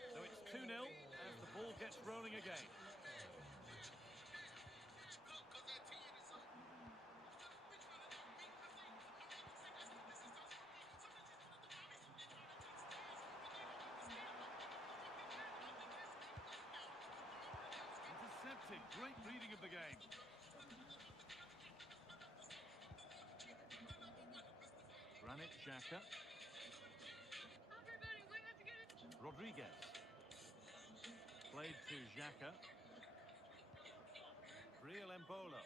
So it's 2-0 as the ball gets rolling again. unexpected. Great reading of the game. Granit Xhaka. Rodriguez. Played to Xhaka. Real Embolo.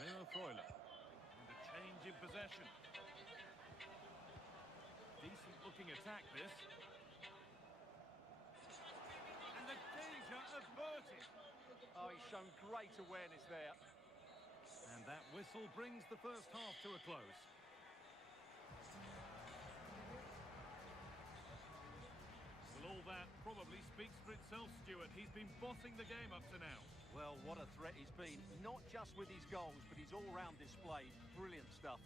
Remo Freuler. And a change in possession. Decent looking attack this. And the danger averted. Oh, he's shown great awareness there. And that whistle brings the first half to a close. Well, all that probably speaks for itself, Stuart. He's been bossing the game up to now. Well, what a threat he's been. Not just with his goals, but his all-round display. Brilliant stuff.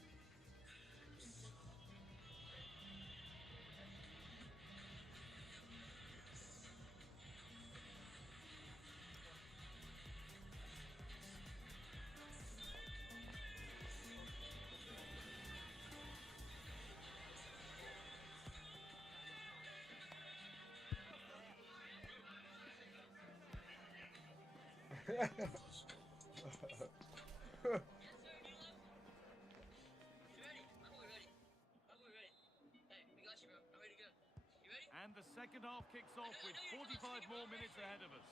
And the second half kicks off with 45 more minutes ahead of us.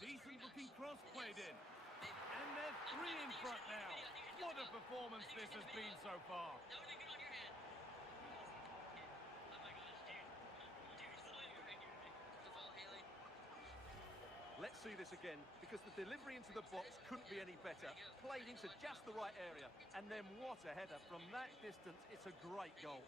Decent looking cross played in. And they're three in front now. What a performance this has been so far. Let's see this again, because the delivery into the box couldn't be any better. Played into just the right area. And then what a header. From that distance, it's a great goal.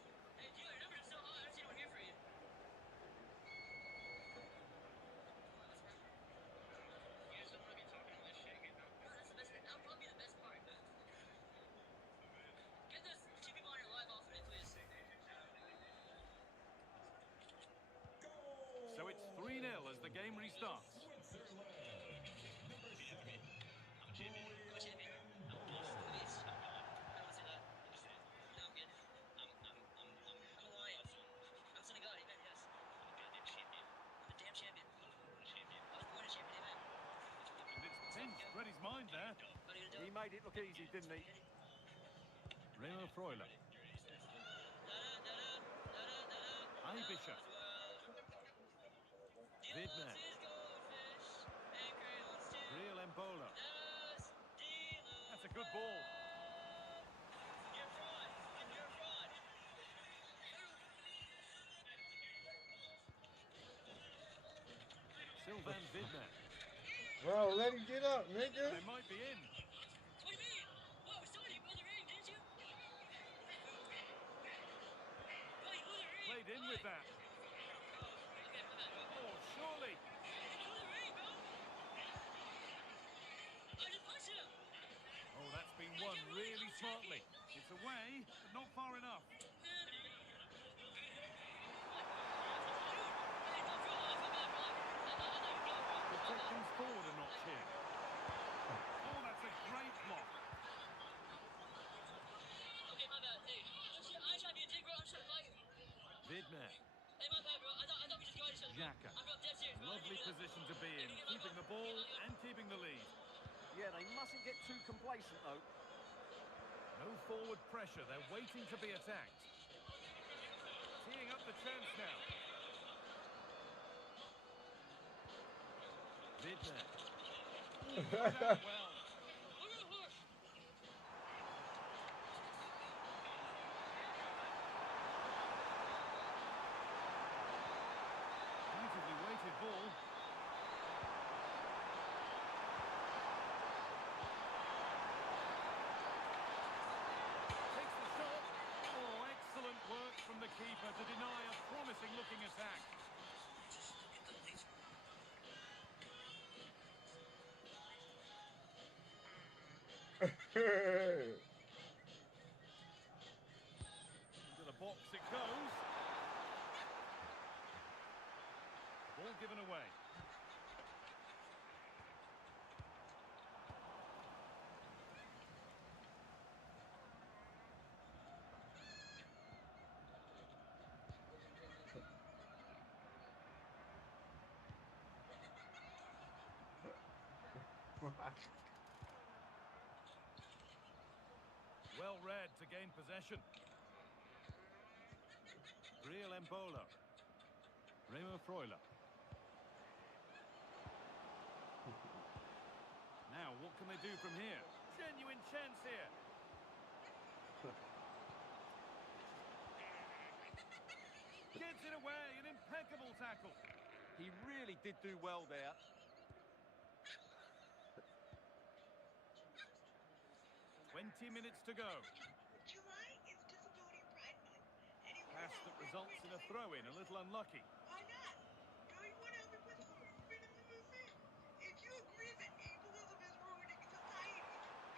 So it's 3-0 as the game restarts. And it's tense, read his mind there. He made it look easy, didn't he? Remo Freuler. Aibisha. Vidmer. Real Embolo. That's a good ball. Sylvain Vidmer. Bro, let him get up, nigga. They might be in. Played in with that. Oh, surely. Oh, that's been won really smartly. It's away, but not far enough. We'll take things forward a notch here. Oh, that's a great block. Vidmer. Xhaka. Lovely position to be in, keeping the ball and keeping the lead. Yeah, they mustn't get too complacent, though. No forward pressure, they're waiting to be attacked. Teeing up the chance now. Vidmer. Got out well. Beautifully weighted ball. Takes the shot. Oh, excellent work from the keeper to deny a promising looking attack. Into the box it goes. Ball given away. Well read to gain possession. Real Embolo. Remo Freuler. Now, what can they do from here? Genuine chance here. Gets it away, an impeccable tackle. He really did do well there. 20 minutes to go. July is Disability Pride Month, and he Pass that results in a throw-in, a little unlucky. Why not? Don't you want to help me put some movement in the movement? If you agree that ableism is ruining society,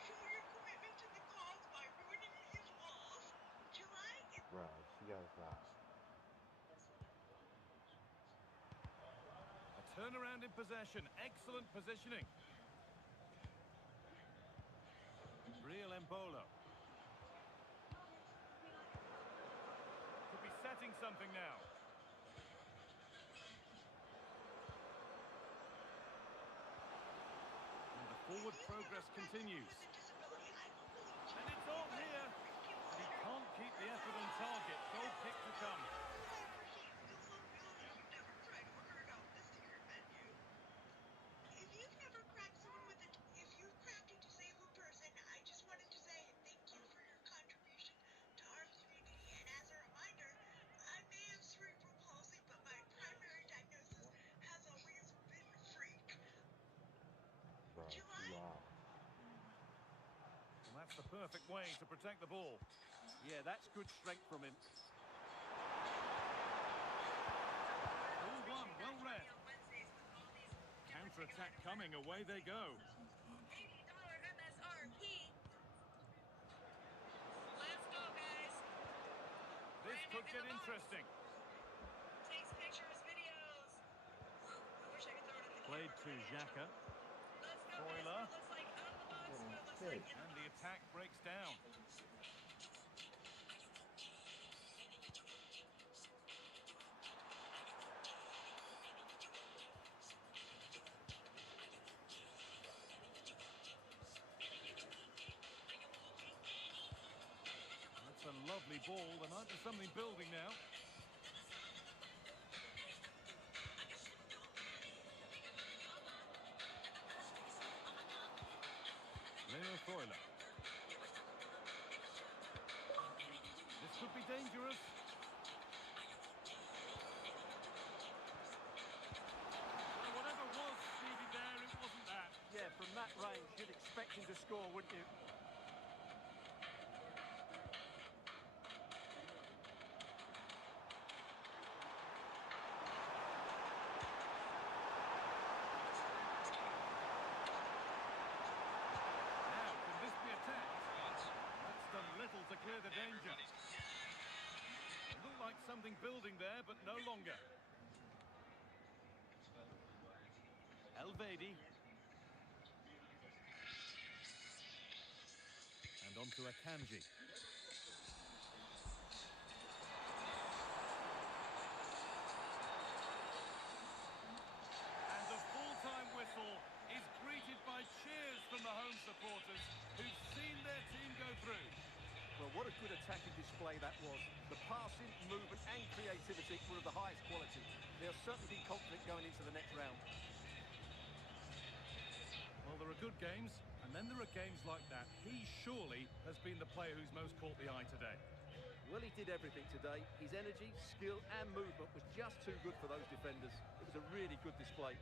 show your commitment to the cause by ruining his walls. July is... Bro, she got fly. A turnaround in possession, excellent positioning. Real Embolo. Could be setting something now. And the forward progress continues. And it's on here. He can't keep the effort on target. Goal kick to come. If you've never cracked someone with a... If you've cracked a disabled person, I just wanted to say thank you for your contribution to our community. And as a reminder, I may have cerebral palsy, but my primary diagnosis has always been freak. Bro, July? wow. Well, that's the perfect way to protect the ball. Yeah, that's good strength from him. Ball one, well read. Counter-attack coming, away they go. $80 MSRP. Let's go, guys. This could get interesting. Takes pictures, videos. I wish I could throw it in the Played to Xhaka. Let's go, guys. Freuler. It looks like out of the box, but it looks shit. like in And the the box. attack breaks down. That's a lovely ball. There might be something building now. Leo Freuler. This could be dangerous. Well, whatever was needed there, it wasn't that. Yeah, from that range, you'd expect him to score, wouldn't you? Now, can this be attacked? That's done little to clear the danger. It looked like something building there, but no longer. Elvedi. And on to Akanji. And the full-time whistle is greeted by cheers from the home supporters who've seen their team go through. Well, what a good attacking display that was. The passing, movement and creativity were of the highest quality. They'll certainly be confident going into the next round. Well, there are good games, and then there are games like that. He surely has been the player who's most caught the eye today. Well, he did everything today. His energy, skill and movement was just too good for those defenders. It was a really good display.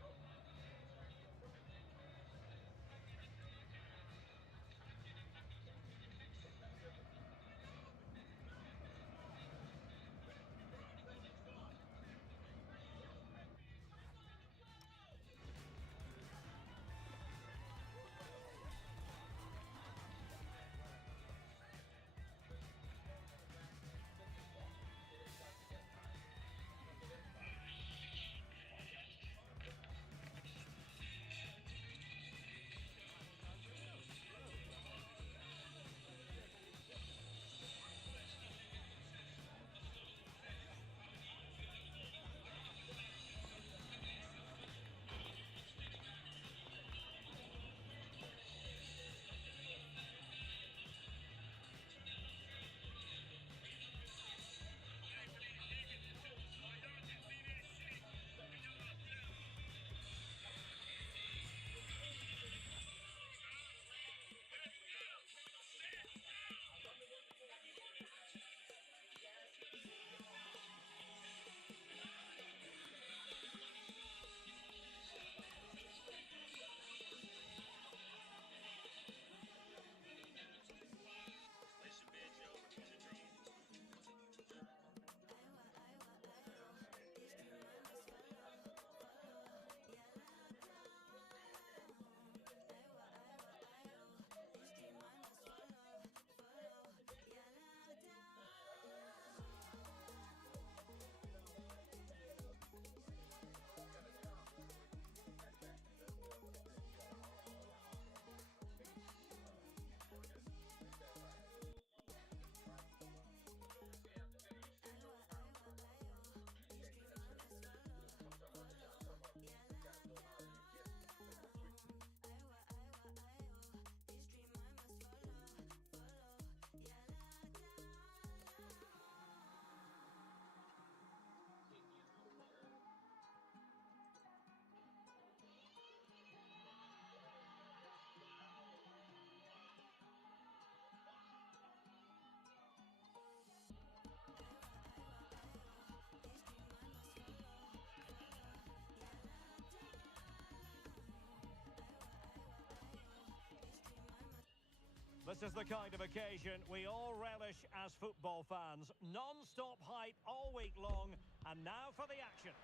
This is the kind of occasion we all relish as football fans. Non-stop hype all week long, and now for the action.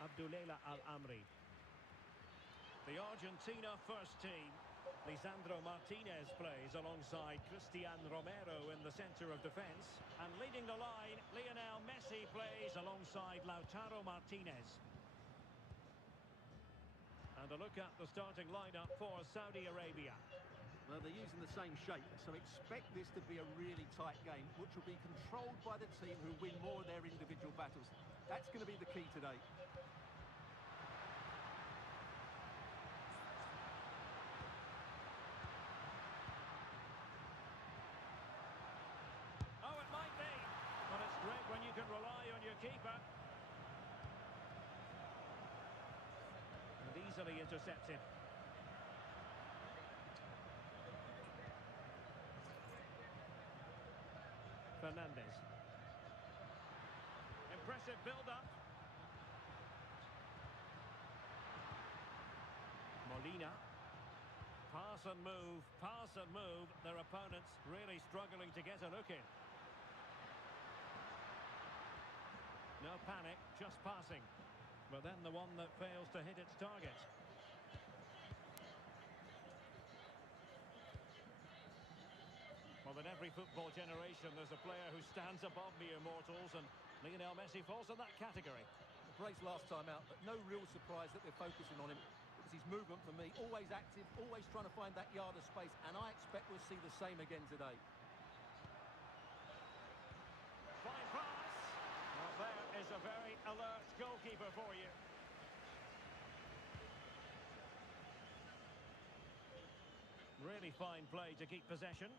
Abdullela Al-Amri. The Argentina first team. Lisandro Martinez plays alongside Cristian Romero in the centre of defence. And leading the line, Lionel Messi plays alongside Lautaro Martinez. And a look at the starting lineup for Saudi Arabia. Well, they're using the same shape, so expect this to be a really tight game, which will be controlled by the team who win more of their individual battles. That's going to be the key today. Oh, it might be, but it's great when you can rely on your keeper. And easily intercepted. Fernandez. Impressive build-up. Molina. Pass and move, pass and move. Their opponents really struggling to get a look in. No panic, just passing. But then the one that fails to hit its target. Well, in every football generation, there's a player who stands above the immortals, and Lionel Messi falls in that category. Brace last time out, but no real surprise that they're focusing on him. It was his movement for me, always active, always trying to find that yard of space, and I expect we'll see the same again today. Fine pass. Well, there is a very alert goalkeeper for you. Really fine play to keep possession.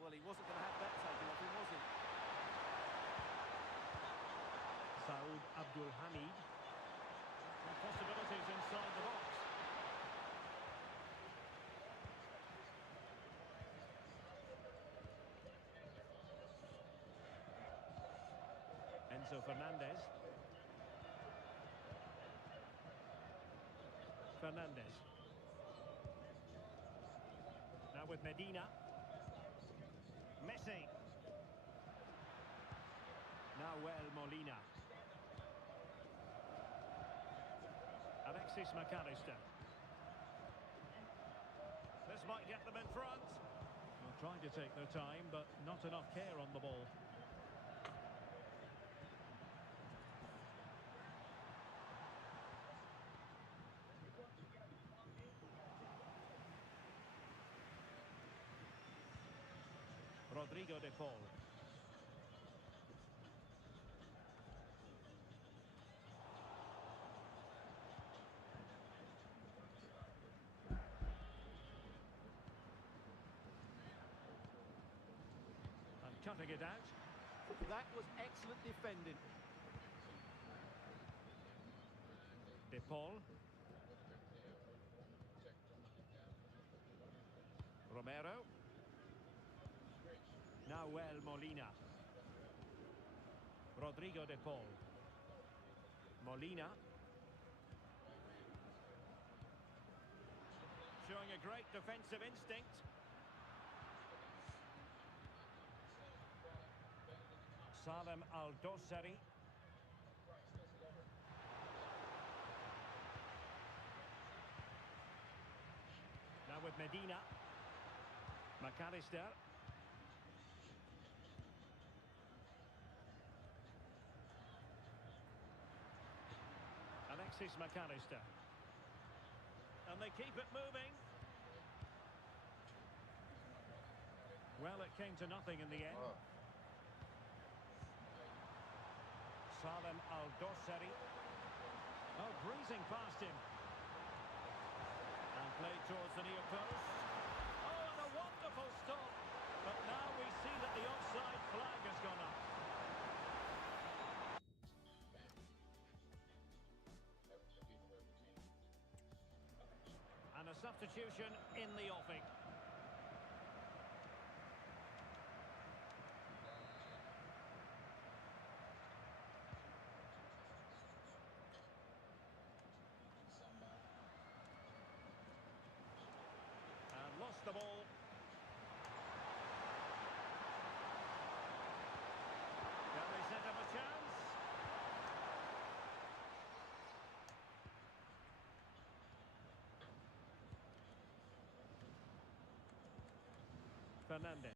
Well, he wasn't going to have that taken off him, was he? Saud Abdul Hamid. And possibilities inside the box. Enzo Fernandez. Fernandez. Now with Medina. Messi. Now Molina. Alexis McAllister. This might get them in front. Well, trying to take their time, but not enough care on the ball. Rodrigo de Paul. And cutting it out. That was excellent defending. De Paul. Romero. Now Molina. Rodrigo de Paul. Molina. Showing a great defensive instinct. Salem Al-Dossari. Now with Medina. McAllister. Alexis McAllister. And they keep it moving. Well, it came to nothing in the end. Oh. Salem Al-Dossari. Oh, breezing past him. And played towards the near post. Oh, and a wonderful stop. But now we see that the offside flag has gone up. And a substitution in the offing. And lost the ball Fernandez.